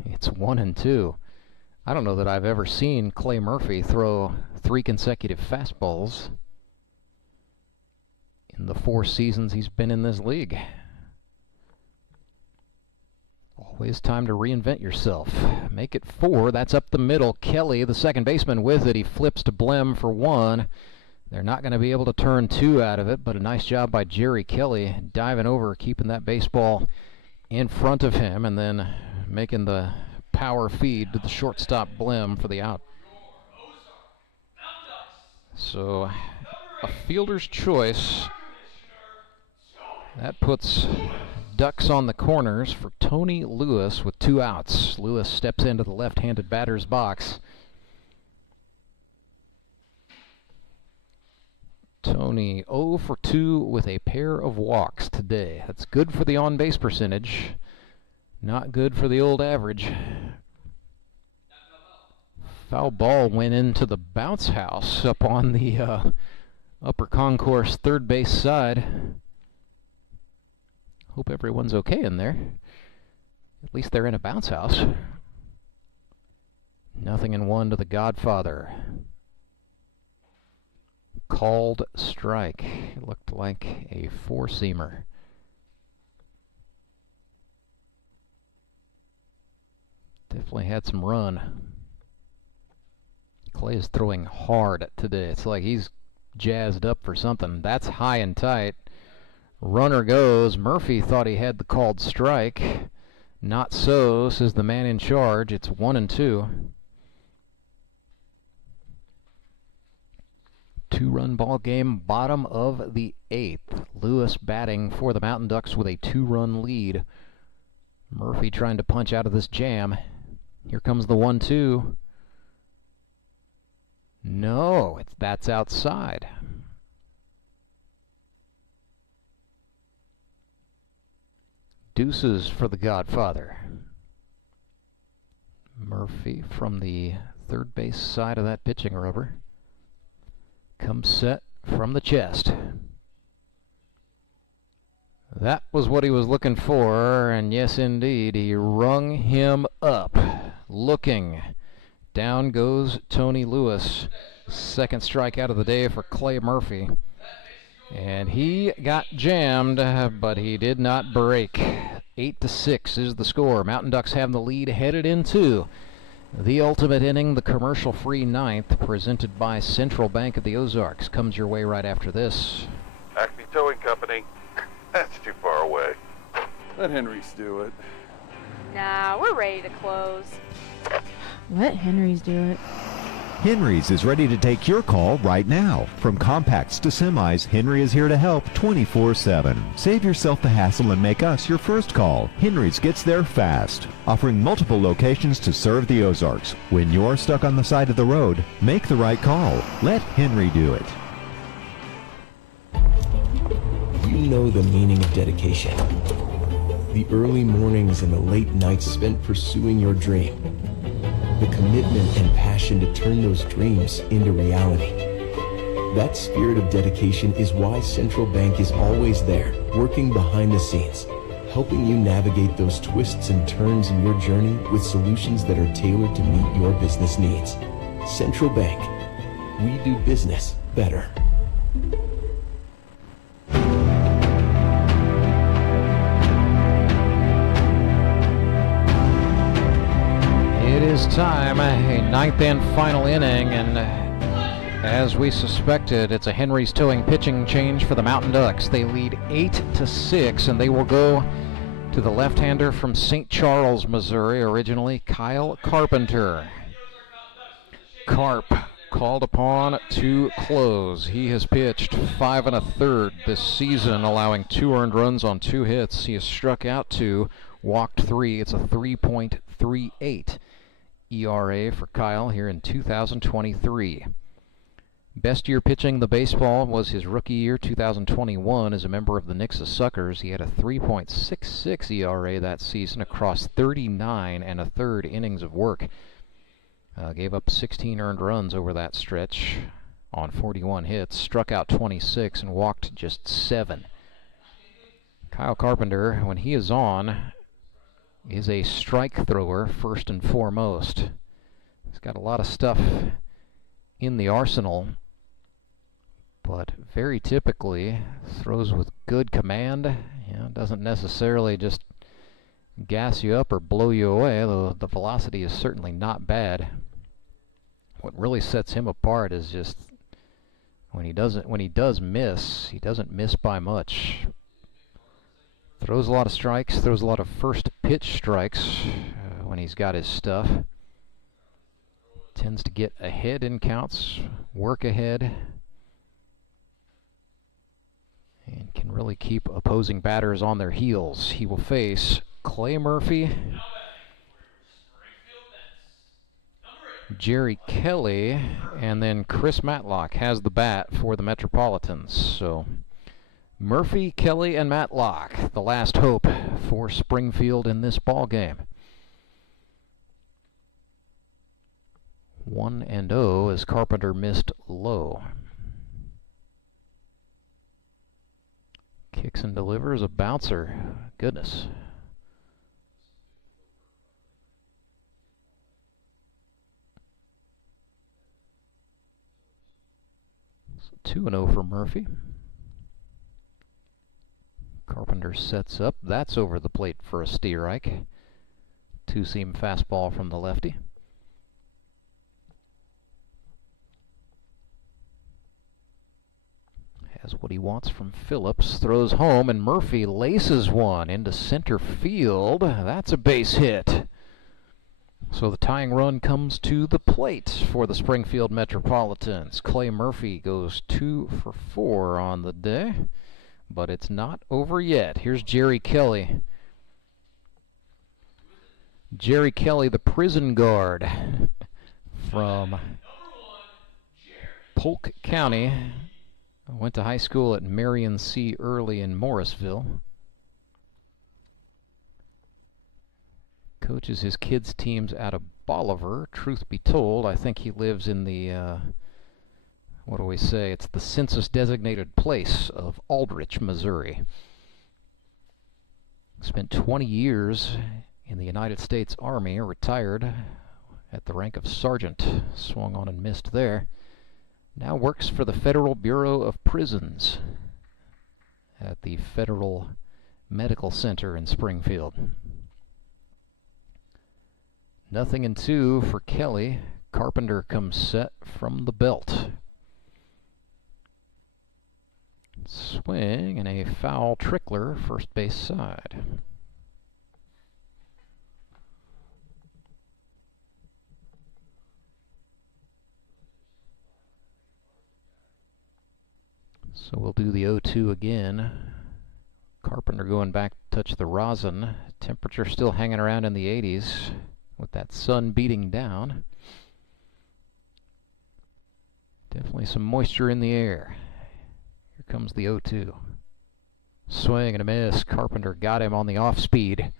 It's 1-2. I don't know that I've ever seen Clay Murphy throw 3 consecutive fastballs in the 4 seasons he's been in this league. Always time to reinvent yourself. Make it 4. That's up the middle. Kelly, the second baseman, with it. He flips to Blem for 1. They're not going to be able to turn 2 out of it, but a nice job by Jerry Kelly diving over, keeping that baseball in front of him, and then making the power feed to the shortstop Blem for the out. So a fielder's choice. That puts Ducks on the corners for Tony Lewis with 2 outs. Lewis steps into the left-handed batter's box. Tony 0 for 2 with a pair of walks today. That's good for the on-base percentage. Not good for the old average. Foul ball went into the bounce house up on the upper concourse third base side. Hope everyone's okay in there. At least they're in a bounce house. 0-1 to the Godfather. Called strike. It looked like a 4-seamer. Definitely had some run. Clay is throwing hard today. It's like he's jazzed up for something. That's high and tight. Runner goes. Murphy thought he had the called strike. Not so, says the man in charge. It's 1-2. 2-run ball game, bottom of the 8th. Lewis batting for the Mountain Ducks with a 2-run lead. Murphy trying to punch out of this jam. Here comes the 1-2. No, that's outside. Deuces for the Godfather. Murphy from the third base side of that pitching rubber comes set from the chest. That was what he was looking for, and yes indeed, he rung him up. Looking. Down goes Tony Lewis. Second strikeout of the day for Clay Murphy. And he got jammed, but he did not break. 8-6 is the score. Mountain Ducks have the lead headed into the ultimate inning, the commercial-free ninth, presented by Central Bank of the Ozarks. Comes your way right after this. Acme Towing Company. That's too far away. Let Henry's do it. Nah, we're ready to close. Let Henry's do it. Henry's is ready to take your call right now. From compacts to semis, Henry is here to help 24/7. Save yourself the hassle and make us your first call. Henry's gets there fast, offering multiple locations to serve the Ozarks. When you're stuck on the side of the road, make the right call. Let Henry do it. You know the meaning of dedication. The early mornings and the late nights spent pursuing your dream. The commitment and passion to turn those dreams into reality. That spirit of dedication is why Central Bank is always there, working behind the scenes, helping you navigate those twists and turns in your journey with solutions that are tailored to meet your business needs. Central Bank. We do business better. It is time, a ninth and final inning, and as we suspected, it's a Henry's Towing pitching change for the Mountain Ducks. They lead 8-6, and they will go to the left-hander from St. Charles, Missouri, originally Kyle Carpenter. Carp called upon to close. He has pitched 5 1/3 this season, allowing 2 earned runs on 2 hits. He has struck out 2, walked 3. It's a 3.38 ERA for Kyle here in 2023. Best year pitching the baseball was his rookie year, 2021, as a member of the Nixa Suckers. He had a 3.66 ERA that season across 39 1/3 innings of work. Gave up 16 earned runs over that stretch on 41 hits, struck out 26 and walked just 7. Kyle Carpenter, when he is on, is a strike thrower first and foremost. He's got a lot of stuff in the arsenal, but very typically throws with good command. Doesn't necessarily just gas you up or blow you away, though the velocity is certainly not bad. What really sets him apart is just when he does miss, he doesn't miss by much. Throws a lot of strikes, throws a lot of first pitch strikes when he's got his stuff. Tends to get ahead in counts, work ahead, and can really keep opposing batters on their heels. He will face Clay Murphy, Jerry Kelly, and then Chris Matlock has the bat for the Metropolitans. So Murphy, Kelly, and Matlock, the last hope for Springfield in this ball game. 1-0 as Carpenter missed low. Kicks and delivers a bouncer. Goodness. So 2-0 for Murphy. Carpenter sets up. That's over the plate for a strike. Two-seam fastball from the lefty. Has what he wants from Phillips. Throws home, and Murphy laces one into center field. That's a base hit. So the tying run comes to the plate for the Springfield Metropolitans. Clay Murphy goes 2 for 4 on the day, but it's not over yet. Here's Jerry Kelly. Jerry Kelly, the prison guard from Polk County. Went to high school at Marion C. Early in Morrisville. Coaches his kids' teams out of Bolivar. Truth be told, I think he lives in the, what do we say? It's the census-designated place of Aldrich, Missouri. Spent 20 years in the United States Army, retired at the rank of sergeant. Swung on and missed there. Now works for the Federal Bureau of Prisons at the Federal Medical Center in Springfield. 0-2 for Kelly. Carpenter comes set from the belt. Swing and a foul trickler, first base side. So we'll do the 0-2 again. Carpenter going back to touch the rosin. Temperature still hanging around in the 80s with that sun beating down. Definitely some moisture in the air. Here comes the 0-2. Swing and a miss. Carpenter got him on the off speed.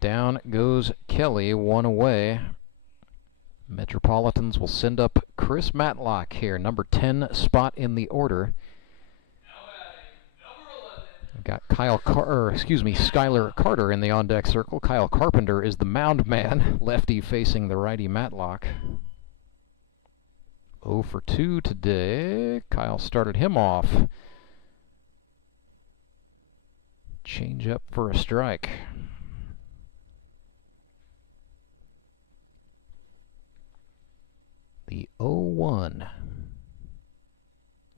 Down goes Kelly, one away. Metropolitans will send up Chris Matlock here, number 10 spot in the order. Got Schuyler Carter in the on-deck circle. Kyle Carpenter is the mound man, lefty facing the righty Matlock. 0 for 2 today. Kyle started him off. Change up for a strike. The 0-1.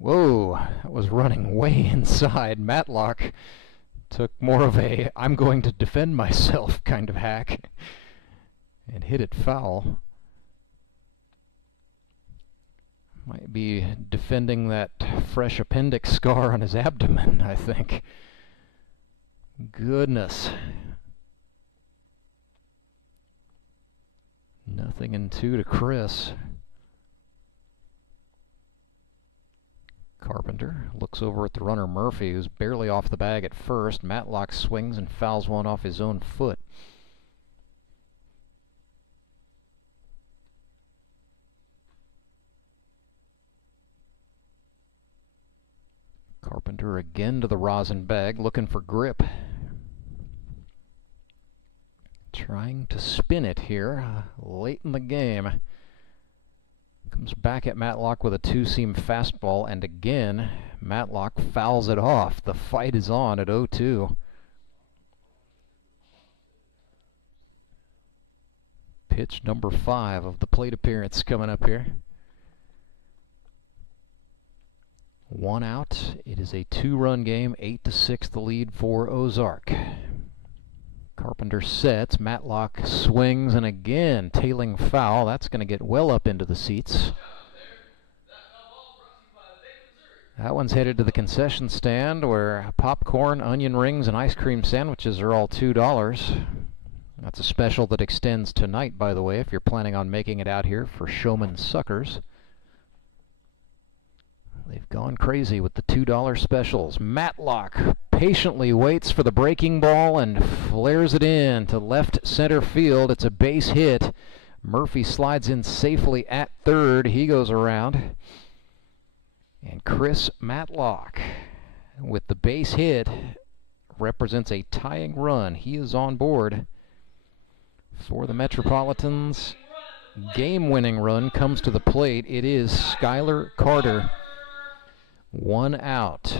Whoa, that was running way inside. Matlock took more of a I'm going to defend myself kind of hack and hit it foul. Might be defending that fresh appendix scar on his abdomen, I think. Goodness. 0-2 to Chris. Carpenter looks over at the runner Murphy, who's barely off the bag at first. Matlock swings and fouls one off his own foot. Carpenter again to the rosin bag, looking for grip. Trying to spin it here late in the game. Comes back at Matlock with a two-seam fastball, and again, Matlock fouls it off. The fight is on at 0-2. Pitch number 5 of the plate appearance coming up here. 1 out. It is a 2-run game, 8-6 the lead for Ozark. Carpenter sets, Matlock swings, and again, tailing foul. That's going to get well up into the seats. That one's headed to the concession stand where popcorn, onion rings, and ice cream sandwiches are all $2. That's a special that extends tonight, by the way, if you're planning on making it out here for Showman Suckers. They've gone crazy with the $2 specials. Matlock patiently waits for the breaking ball and flares it in to left center field. It's a base hit. Murphy slides in safely at third. He goes around. And Chris Matlock, with the base hit, represents a tying run. He is on board for the Metropolitans. Game-winning run comes to the plate. It is Schuyler Carter. 1 out.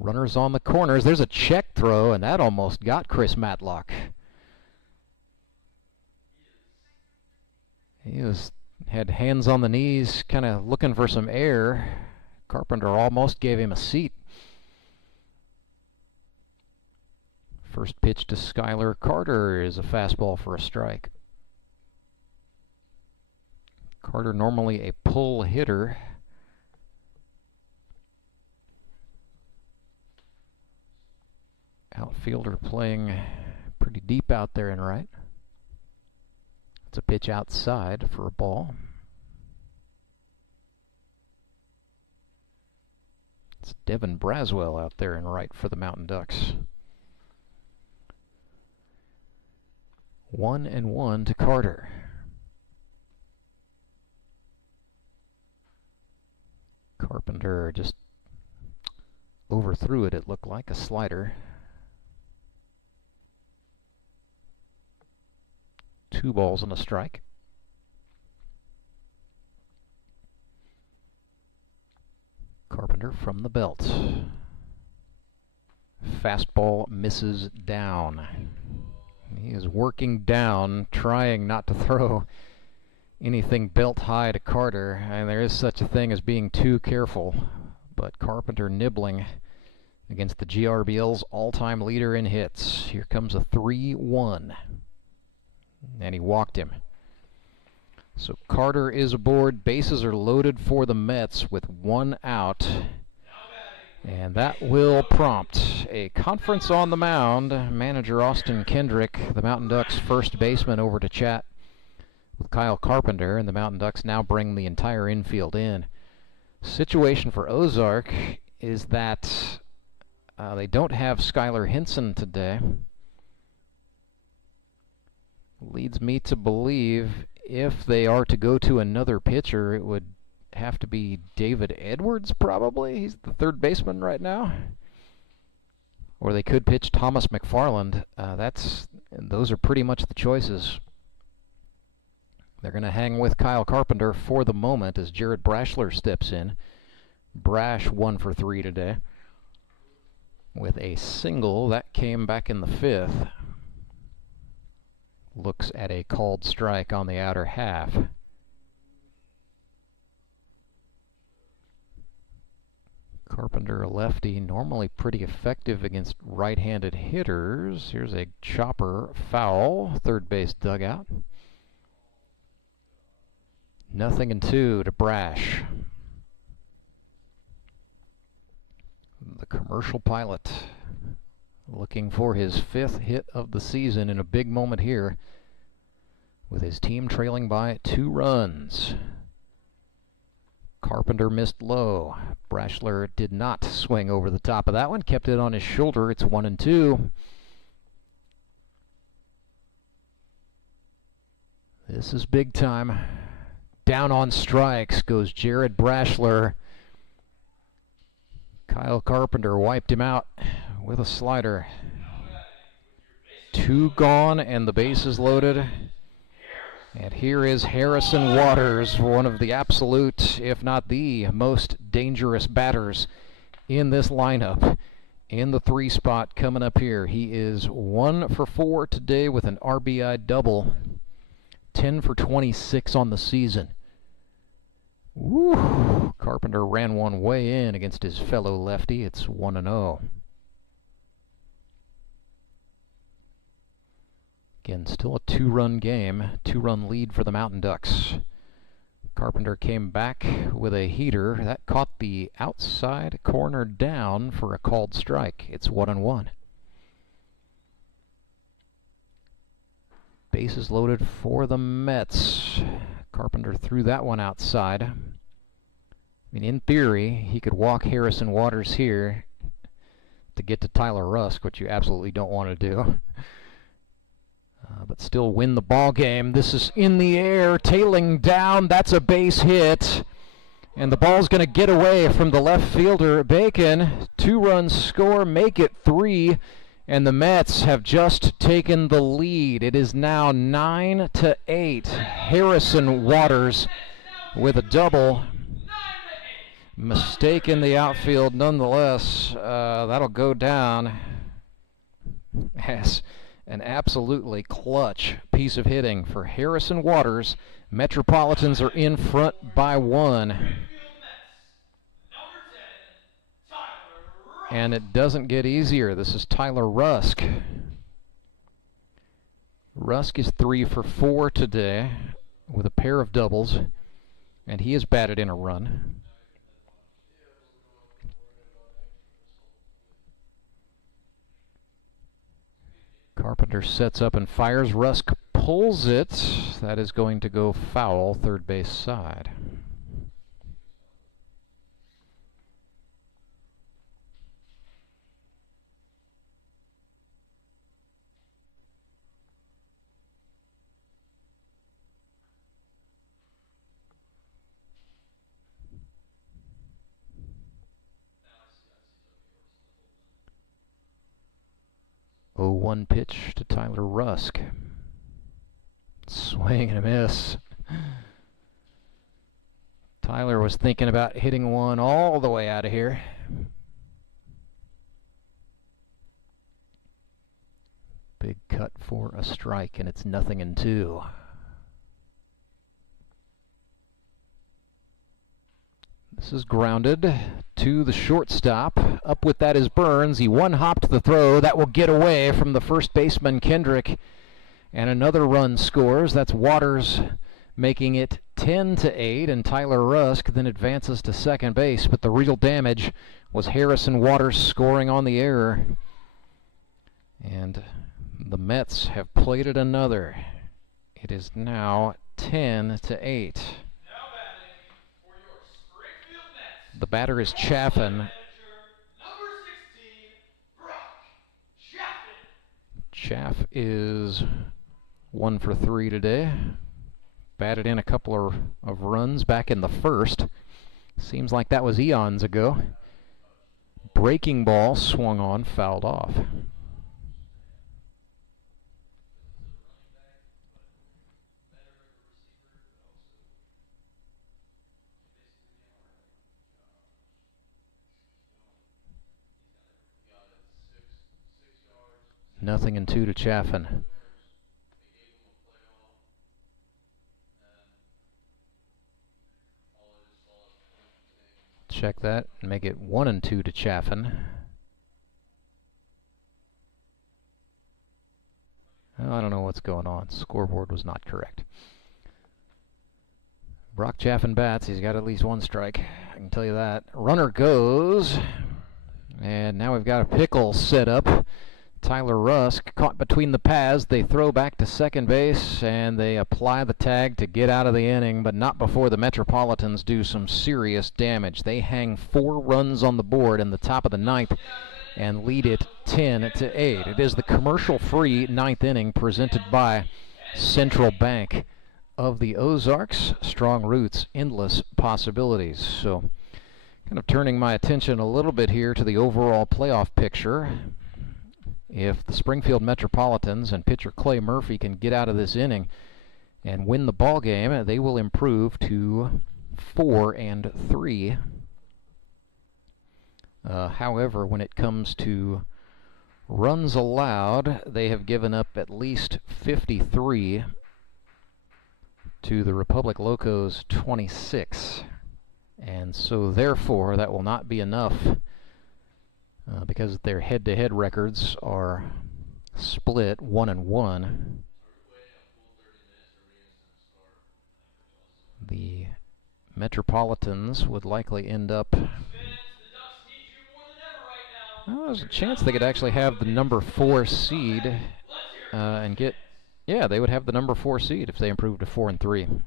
Runners on the corners. There's a check throw, and that almost got Chris Matlock. He had hands on the knees, kind of looking for some air. Carpenter almost gave him a seat. First pitch to Schuyler Carter is a fastball for a strike. Carter normally a pull hitter. Outfielder playing pretty deep out there in right. It's a pitch outside for a ball. It's Devin Braswell out there in right for the Mountain Ducks. 1-1 to Carter. Carpenter just overthrew it, it looked like a slider. 2 balls and a strike. Carpenter from the belt. Fastball misses down. He is working down, trying not to throw anything belt high to Carter, and there is such a thing as being too careful. But Carpenter nibbling against the GRBL's all-time leader in hits. Here comes a 3-1. And he walked him. So Carter is aboard. Bases are loaded for the Mets with 1 out. And that will prompt a conference on the mound. Manager Austin Kendrick, the Mountain Ducks first baseman, over to chat with Kyle Carpenter, and the Mountain Ducks now bring the entire infield in. Situation for Ozark is that they don't have Schuyler Hinson today. Leads me to believe if they are to go to another pitcher, it would have to be David Edwards, probably. He's the third baseman right now. Or they could pitch Thomas McFarland. Those are pretty much the choices. They're going to hang with Kyle Carpenter for the moment as Jared Braschler steps in. Brash 1 for 3 today with a single that came back in the 5th. Looks at a called strike on the outer half. Carpenter, a lefty, normally pretty effective against right-handed hitters. Here's a chopper foul, third base dugout. 0-2 to Brash. The commercial pilot looking for his 5th hit of the season in a big moment here with his team trailing by 2 runs. Carpenter missed low. Braschler did not swing over the top of that one, kept it on his shoulder. It's 1-2. This is big time. Down on strikes goes Jared Braschler. Kyle Carpenter wiped him out with a slider. 2 gone and the bases loaded. And here is Harrison Waters, one of the absolute, if not the most dangerous batters in this lineup. In the 3 spot coming up here. He is 1 for 4 today with an RBI double. 10 for 26 on the season. Woo! Carpenter ran one way in against his fellow lefty. It's 1-0. Again, still a 2-run game, 2-run lead for the Mountain Ducks. Carpenter came back with a heater. That caught the outside corner down for a called strike. It's 1-1. Bases loaded for the Mets. Carpenter threw that one outside. I mean, in theory, he could walk Harrison Waters here to get to Tyler Rusk, which you absolutely don't want to do. But still win the ball game. This is in the air, tailing down. That's a base hit. And the ball's going to get away from the left fielder, Bacon. 2-run score, make it 3. And the Mets have just taken the lead. It is now 9-8. Harrison Waters with a double. Mistake in the outfield nonetheless. That'll go down as an absolutely clutch piece of hitting for Harrison Waters. Metropolitans are in front by 1. And it doesn't get easier. This is Tyler Rusk. Rusk is 3 for 4 today with a pair of doubles, and he has batted in a run. Carpenter sets up and fires. Rusk pulls it. That is going to go foul, third base side. 0-1 pitch to Tyler Rusk. Swing and a miss. Tyler was thinking about hitting one all the way out of here. Big cut for a strike, and it's 0-2. This is grounded to the shortstop. Up with that is Burns. He one-hopped the throw. That will get away from the first baseman, Kendrick. And another run scores. That's Waters making it 10-8, and Tyler Rusk then advances to second base. But the real damage was Harrison Waters scoring on the error. And the Mets have plated another. It is now 10-8. The batter is Chaffin. Chaff is 1 for 3 today. Batted in a couple of runs back in the first. Seems like that was eons ago. Breaking ball swung on, fouled off. Nothing and 2 to Chaffin. Check that and make it 1-2 to Chaffin. I don't know what's going on. Scoreboard was not correct. Brock Chaffin bats. He's got at least one strike. I can tell you that. Runner goes. And now we've got a pickle set up. Tyler Rusk caught between the paths. They throw back to second base, and they apply the tag to get out of the inning, but not before the Metropolitans do some serious damage. They hang 4 runs on the board in the top of the 9th and lead it 10-8. It is the commercial-free 9th inning presented by Central Bank of the Ozarks. Strong roots, endless possibilities. So kind of turning my attention a little bit here to the overall playoff picture. If the Springfield Metropolitans and pitcher Clay Murphy can get out of this inning and win the ball game, they will improve to 4-3. However, when it comes to runs allowed, they have given up at least 53 to the Republic Locos 26. And so therefore, that will not be enough because their head-to-head records are split 1-1. The Metropolitans would likely end up... Well, there's a chance they could actually have the number 4 seed and get... Yeah, they would have the number 4 seed if they improved to 4-3.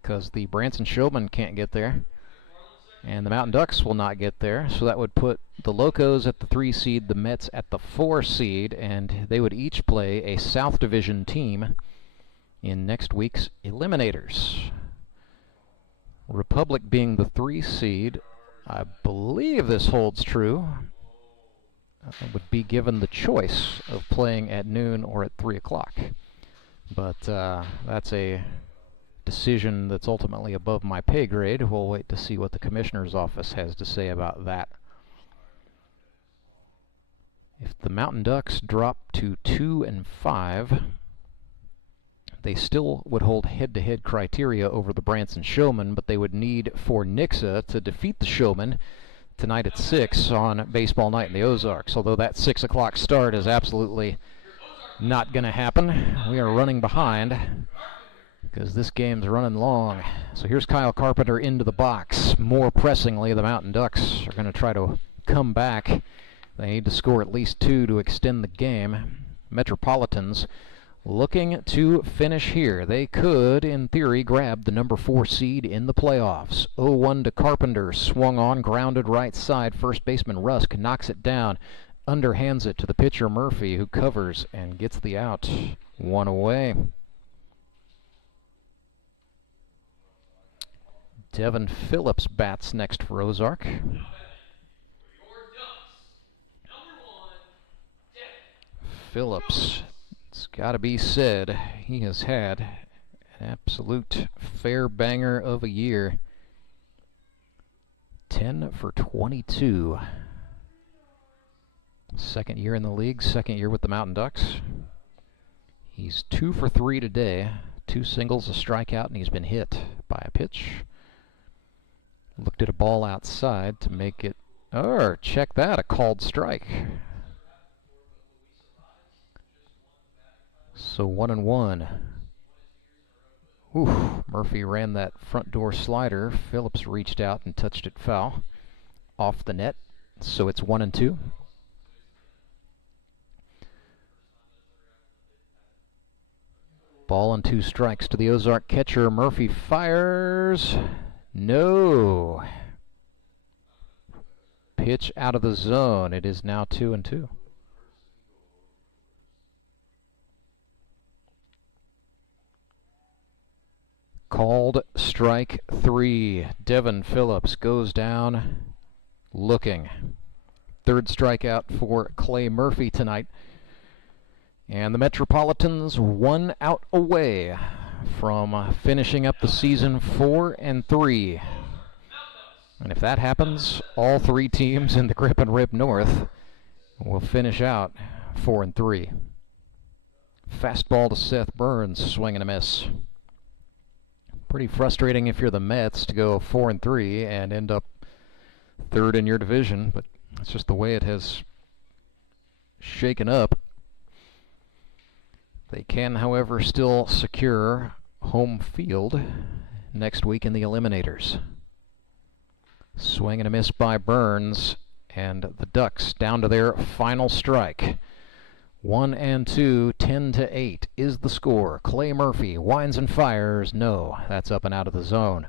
Because the Branson-Showman can't get there. And the Mountain Ducks will not get there, so that would put the Locos at the 3 seed, the Mets at the 4 seed, and they would each play a South Division team in next week's eliminators. Republic being the 3 seed, I believe this holds true, would be given the choice of playing at noon or at 3 o'clock. But that's a decision that's ultimately above my pay grade. We'll wait to see what the commissioner's office has to say about that. If the Mountain Ducks drop to 2-5, they still would hold head-to-head criteria over the Branson Showman, but they would need for Nixa to defeat the Showman tonight at 6 on baseball night in the Ozarks. Although that 6 o'clock start is absolutely not going to happen. We are running behind because this game's running long. So here's Kyle Carpenter into the box. More pressingly, the Mountain Ducks are going to try to come back. They need to score at least 2 to extend the game. Metropolitans looking to finish here. They could, in theory, grab the number 4 seed in the playoffs. 0-1 to Carpenter. Swung on, grounded right side. First baseman Rusk knocks it down. Underhands it to the pitcher Murphy, who covers and gets the out. 1 away. Devin Phillips bats next for Ozark. Phillips. It's got to be said, he has had an absolute fair banger of a year. 10 for 22. Second year in the league, second year with the Mountain Ducks. He's 2 for 3 today. 2 singles, a strikeout, and he's been hit by a pitch. Looked at a ball outside to make it... Oh, check that, a called strike. So 1-1. Ooh, Murphy ran that front door slider. Phillips reached out and touched it foul. Off the net, so it's 1-2. Ball and 2 strikes to the Ozark catcher. Murphy fires. No. Pitch out of the zone. It is now 2-2. Called strike 3. Devin Phillips goes down looking. Third strikeout for Clay Murphy tonight. And the Metropolitans 1 out away from finishing up the season 4-3. And if that happens, all 3 teams in the Grip and Rip North will finish out 4-3. Fastball to Seth Burns, swing and a miss. Pretty frustrating if you're the Mets to go 4-3 and end up 3rd in your division, but it's just the way it has shaken up. They can, however, still secure home field next week in the eliminators. Swing and a miss by Burns, and the Ducks down to their final strike. 1-2, 10-8 is the score. Clay Murphy winds and fires. No, that's up and out of the zone.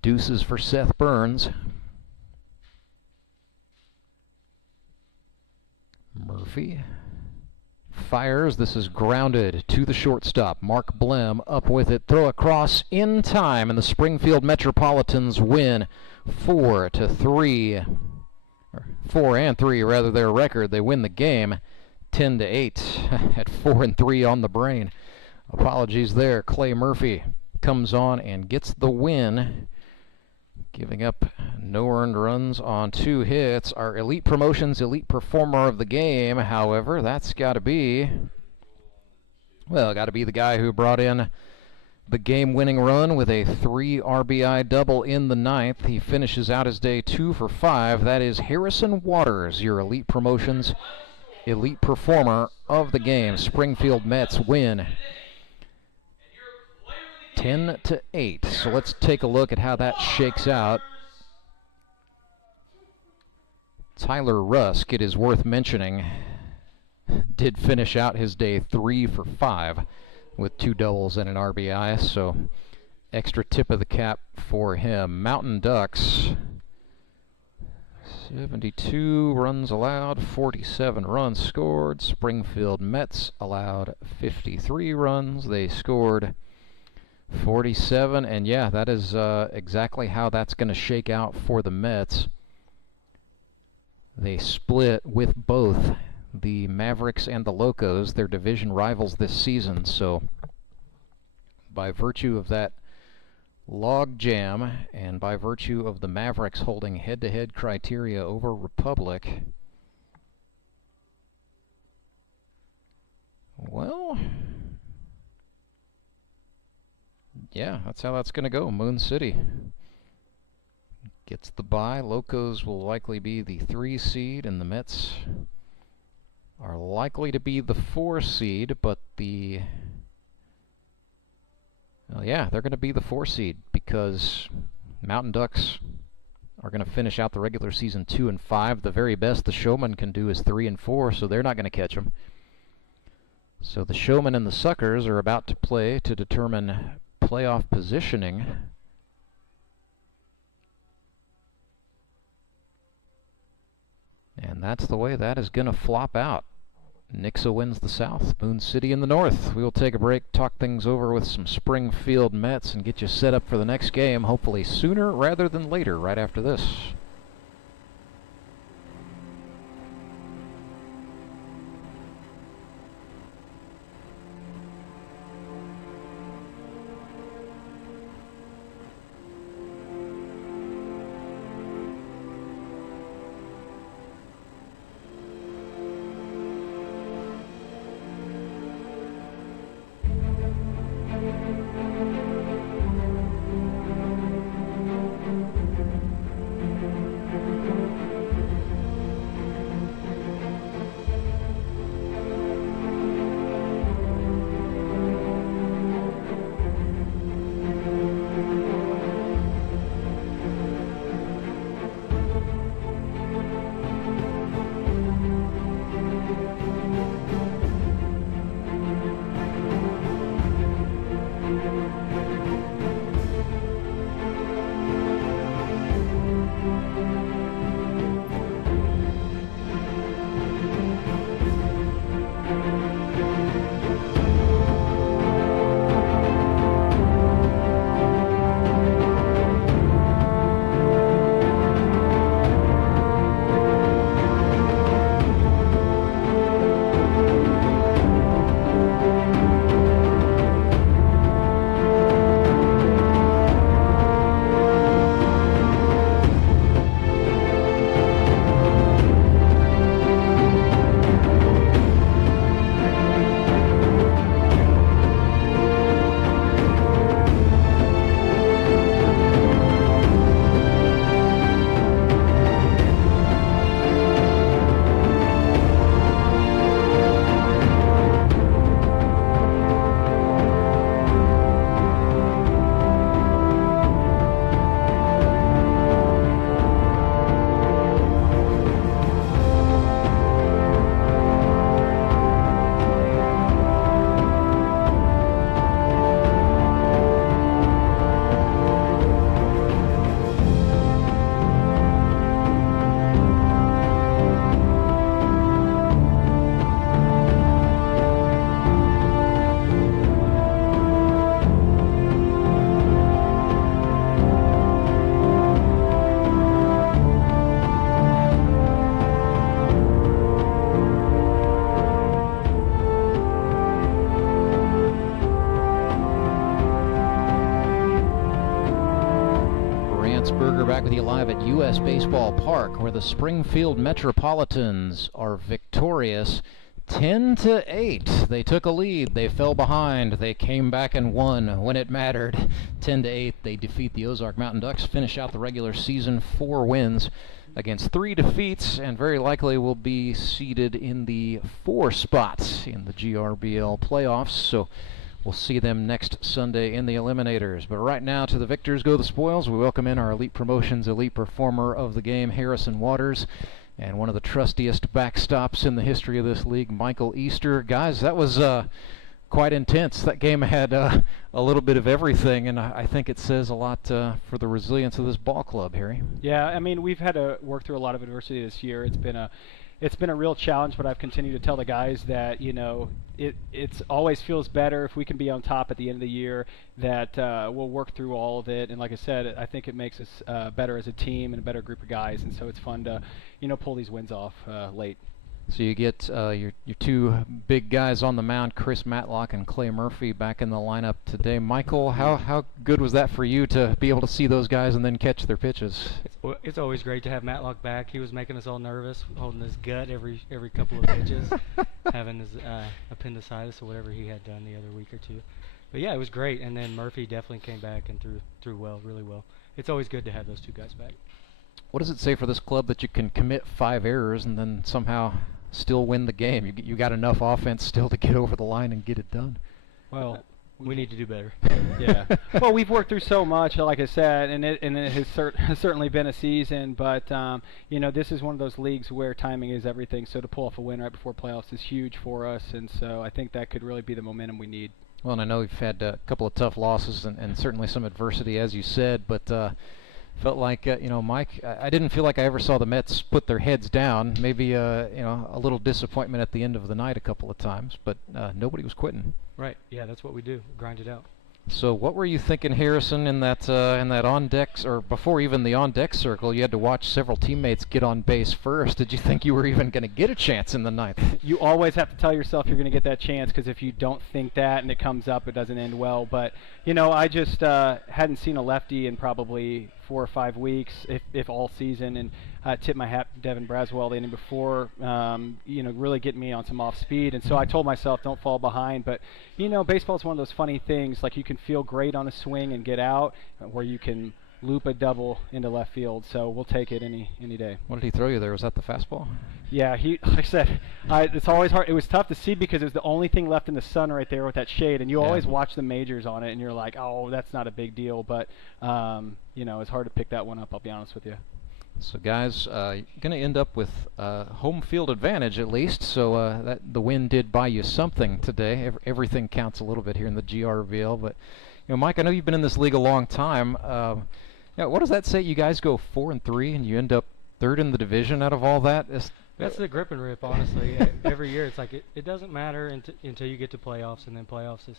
Deuces for Seth Burns. Murphy fires. This is grounded to the shortstop. Mark Blem up with it. Throw across in time, and the Springfield Metropolitans win 4-3. 4-3, rather, their record. They win the game 10-8 at 4-3 on the brain. Apologies there. Clay Murphy comes on and gets the win, giving up no earned runs on 2 hits. Our Elite Promotions Elite Performer of the game, however, that's got to be, well, got to be the guy who brought in the game-winning run with a 3 RBI double in the 9th. He finishes out his day 2 for 5. That is Harrison Waters, your Elite Promotions Elite Performer of the game. Springfield Mets win 10-8. So let's take a look at how that shakes out. Tyler Rusk, it is worth mentioning, did finish out his day 3 for 5 with 2 doubles and an RBI, so extra tip of the cap for him. Mountain Ducks, 72 runs allowed, 47 runs scored. Springfield Mets allowed 53 runs. They scored 47, and yeah, that is exactly how that's going to shake out for the Mets. They split with both the Mavericks and the Locos, their division rivals this season, so by virtue of that log jam and by virtue of the Mavericks holding head-to-head criteria over Republic, well, yeah, that's how that's going to go. Moon City gets the bye. Locos will likely be the 3 seed, and the Mets are likely to be the 4 seed, but the... well, yeah, they're going to be the 4 seed because Mountain Ducks are going to finish out the regular season 2-5. The very best the Showmen can do is 3-4, so they're not going to catch them. So the Showmen and the Suckers are about to play to determine playoff positioning. And that's the way that is going to flop out. Nixa wins the South, Moon City in the North. We will take a break, talk things over with some Springfield Mets, and get you set up for the next game, hopefully sooner rather than later, right after this. back with you live at U.S. Baseball Park, where the Springfield Metropolitans are victorious 10-8. They took a lead, they fell behind, they came back and won when it mattered. 10-8, they defeat the Ozark Mountain Ducks, finish out the regular season 4 wins against 3 defeats, and very likely will be seated in the 4 spots in the GRBL playoffs. So we'll see them next Sunday in the eliminators. But right now, to the victors go the spoils. We welcome in our Elite Promotions Elite Performer of the game, Harrison Waters, and one of the trustiest backstops in the history of this league, Michael Easter. Guys, that was quite intense. That game had a little bit of everything, and I think it says a lot for the resilience of this ball club, Harry. Yeah, I mean, we've had to work through a lot of adversity this year. It's been a real challenge, but I've continued to tell the guys that, you know, it's always feels better if we can be on top at the end of the year, that we'll work through all of it. And like I said, I think it makes us better as a team and a better group of guys. And so it's fun to, you know, pull these wins off late. So you get your 2 big guys on the mound, Chris Matlock and Clay Murphy, back in the lineup today. Michael, how good was that for you to be able to see those guys and then catch their pitches? It's always great to have Matlock back. He was making us all nervous, holding his gut every couple of pitches, having his appendicitis or whatever he had done the other week or 2. But yeah, it was great. And then Murphy definitely came back and threw well, really well. It's always good to have those 2 guys back. What does it say for this club that you can commit 5 errors and then somehow still win the game? You got enough offense still to get over the line and get it done. Well, we need to do better. Yeah. Well, we've worked through so much, like I said, and it has certainly been a season. But you know, this is one of those leagues where timing is everything. So to pull off a win right before playoffs is huge for us, and so I think that could really be the momentum we need. Well, and I know we've had a couple of tough losses and certainly some adversity, as you said, but. Felt like, you know, Mike, I didn't feel like I ever saw the Mets put their heads down. Maybe, you know, a little disappointment at the end of the night a couple of times, but nobody was quitting. Right. Yeah, that's what we do. Grind it out. So what were you thinking, Harrison, in that on-deck, or before even the on-deck circle, you had to watch several teammates get on base first. Did you think you were even going to get a chance in the ninth? You always have to tell yourself you're going to get that chance, because if you don't think that and it comes up, it doesn't end well. But, you know, I just hadn't seen a lefty in probably 4 or 5 weeks, if all season, and tipped my hat to Devin Braswell the inning before, you know, really getting me on some off speed. And so I told myself, don't fall behind. But, you know, baseball is one of those funny things. Like, you can feel great on a swing and get out, where you can loop a double into left field. So we'll take it any day. What did he throw you there? Was that the fastball? Yeah, like I said, it's always hard. It was tough to see because it was the only thing left in the sun right there with that shade. And you always watch the majors on it, and you're like, oh, that's not a big deal. But, you know, it's hard to pick that one up, I'll be honest with you. So, guys, you're going to end up with home field advantage at least. So that the win did buy you something today. Everything counts a little bit here in the GRBL. But, you know, Mike, I know you've been in this league a long time. Yeah, what does that say? You guys go 4-3, and you end up 3rd in the division out of all that? That's the grip and rip, honestly. Every year, it's like it doesn't matter until you get to playoffs, and then playoffs is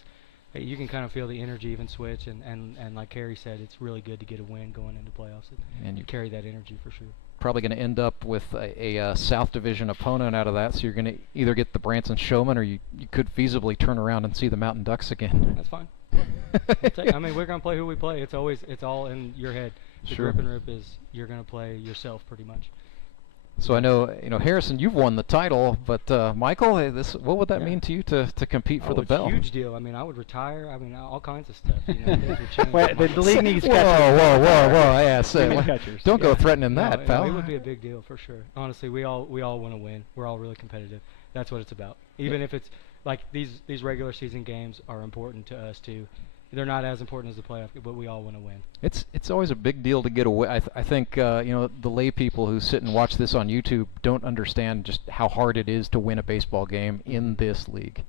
you can kind of feel the energy even switch, and like Carey said, it's really good to get a win going into playoffs, and you carry that energy for sure. Probably going to end up with a South Division opponent out of that, so you're going to either get the Branson Showmen, or you could feasibly turn around and see the Mountain Ducks again. That's fine. I mean, we're going to play who we play. It's all in your head. The grip and rip is you're going to play yourself pretty much. So I know, you know, Harrison, you've won the title, but Michael, what would that mean to you to compete for the belt? It's a huge deal. I mean, I would retire. I mean, all kinds of stuff. You know, things would change. Wait, the league needs catchers. Whoa! Yeah, don't go threatening that, pal. It would be a big deal for sure. Honestly, we all want to win. We're all really competitive. That's what it's about. Even if it's like these regular season games are important to us too. They're not as important as the playoff, but we all want to win. It's always a big deal to get away. I think you know, the lay people who sit and watch this on YouTube don't understand just how hard it is to win a baseball game in this league.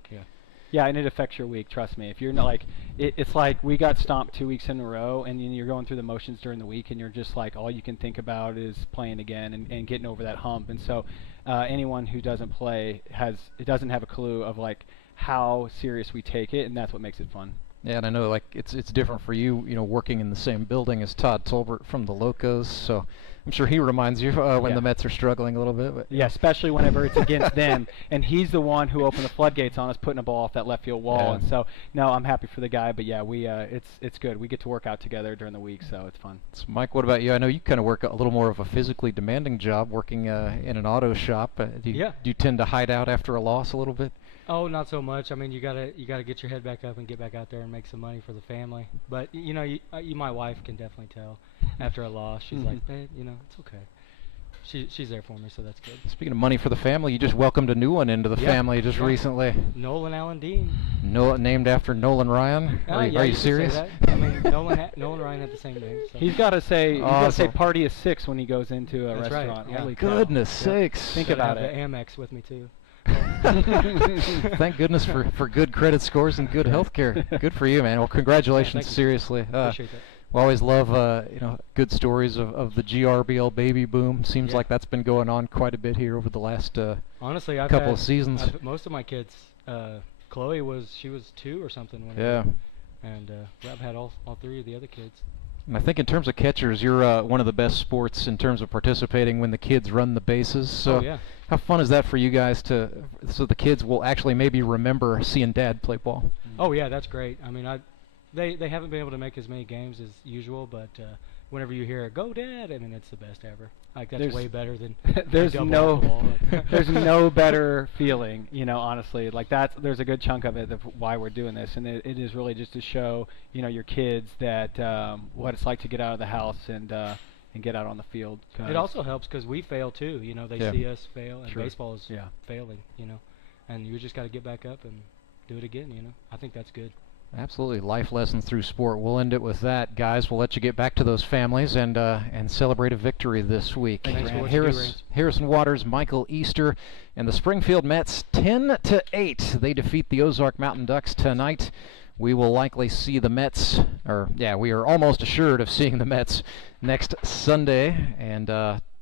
Yeah, and it affects your week. Trust me. If you're not like, it's like we got stomped 2 weeks in a row, and you're going through the motions during the week, and you're just like, all you can think about is playing again and getting over that hump. And so, anyone who doesn't play doesn't have a clue of like how serious we take it, and that's what makes it fun. Yeah, and I know, like, it's different for you, you know, working in the same building as Todd Tolbert from the Locos. So I'm sure he reminds you when Yeah. the Mets are struggling a little bit. But Yeah, especially whenever it's against them, and he's the one who opened the floodgates on us, putting a ball off that left field wall. Yeah. And so, no, I'm happy for the guy. But yeah, we it's good. We get to work out together during the week, so it's fun. So Mike, what about you? I know you kind of work a little more of a physically demanding job, working in an auto shop. Do you tend to hide out after a loss a little bit? Oh, not so much. I mean, you gotta get your head back up and get back out there and make some money for the family. But you know, my wife can definitely tell after a loss. She's like, babe, you know, it's okay. She's there for me, so that's good. Speaking of money for the family, you just welcomed a new one into the family just recently. Nolan Allen Dean. Named after Nolan Ryan. Are you could say serious? that. I mean, Nolan Ryan had the same name. So. He's got to say Awesome. party is 6 when he goes into a That's restaurant. right. Yeah. Holy cow. Goodness sakes. Think Should about have it. the Amex with me too. Thank goodness for good credit scores and good health care. Good for you, man. Well, congratulations, thank you. seriously. Appreciate that. We always love good stories of the GRBL baby boom. Seems like that's been going on quite a bit here over the last Honestly, I've couple had, of seasons. Most of my kids, Chloe was 2 or something. And I've had all 3 of the other kids. And I think in terms of catchers, you're one of the best sports in terms of participating when the kids run the bases. So yeah. how fun is that for you guys so the kids will actually maybe remember seeing Dad play ball? Oh yeah, that's great. I mean, they haven't been able to make as many games as usual, but whenever you hear "Go Dad," I mean, it's the best ever. Like that's way better than there's double no off the ball. there's no better feeling, honestly. Like there's a good chunk of it of why we're doing this, and it is really just to show your kids that what it's like to get out of the house and get out on the field. It also helps because we fail too. They see us fail, and baseball is failing. And you just got to get back up and do it again. I think that's good. Absolutely, life lessons through sport. We'll end it with that, guys. We'll let you get back to those families and celebrate a victory this week. Thanks for what you do, Rance. Harrison Waters, Michael Easter, and the Springfield Mets 10-8. They defeat the Ozark Mountain Ducks tonight. We will likely see the Mets, we are almost assured of seeing the Mets next Sunday, and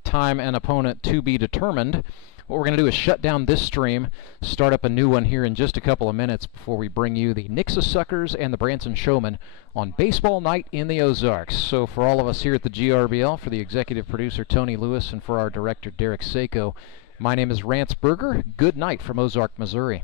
time and opponent to be determined. What we're going to do is shut down this stream, start up a new one here in just a couple of minutes before we bring you the Nixa Suckers and the Branson Showmen on Baseball Night in the Ozarks. So for all of us here at the GRBL, for the executive producer Tony Lewis, and for our director Derek Saiko, my name is Rance Berger. Good night from Ozark, Missouri.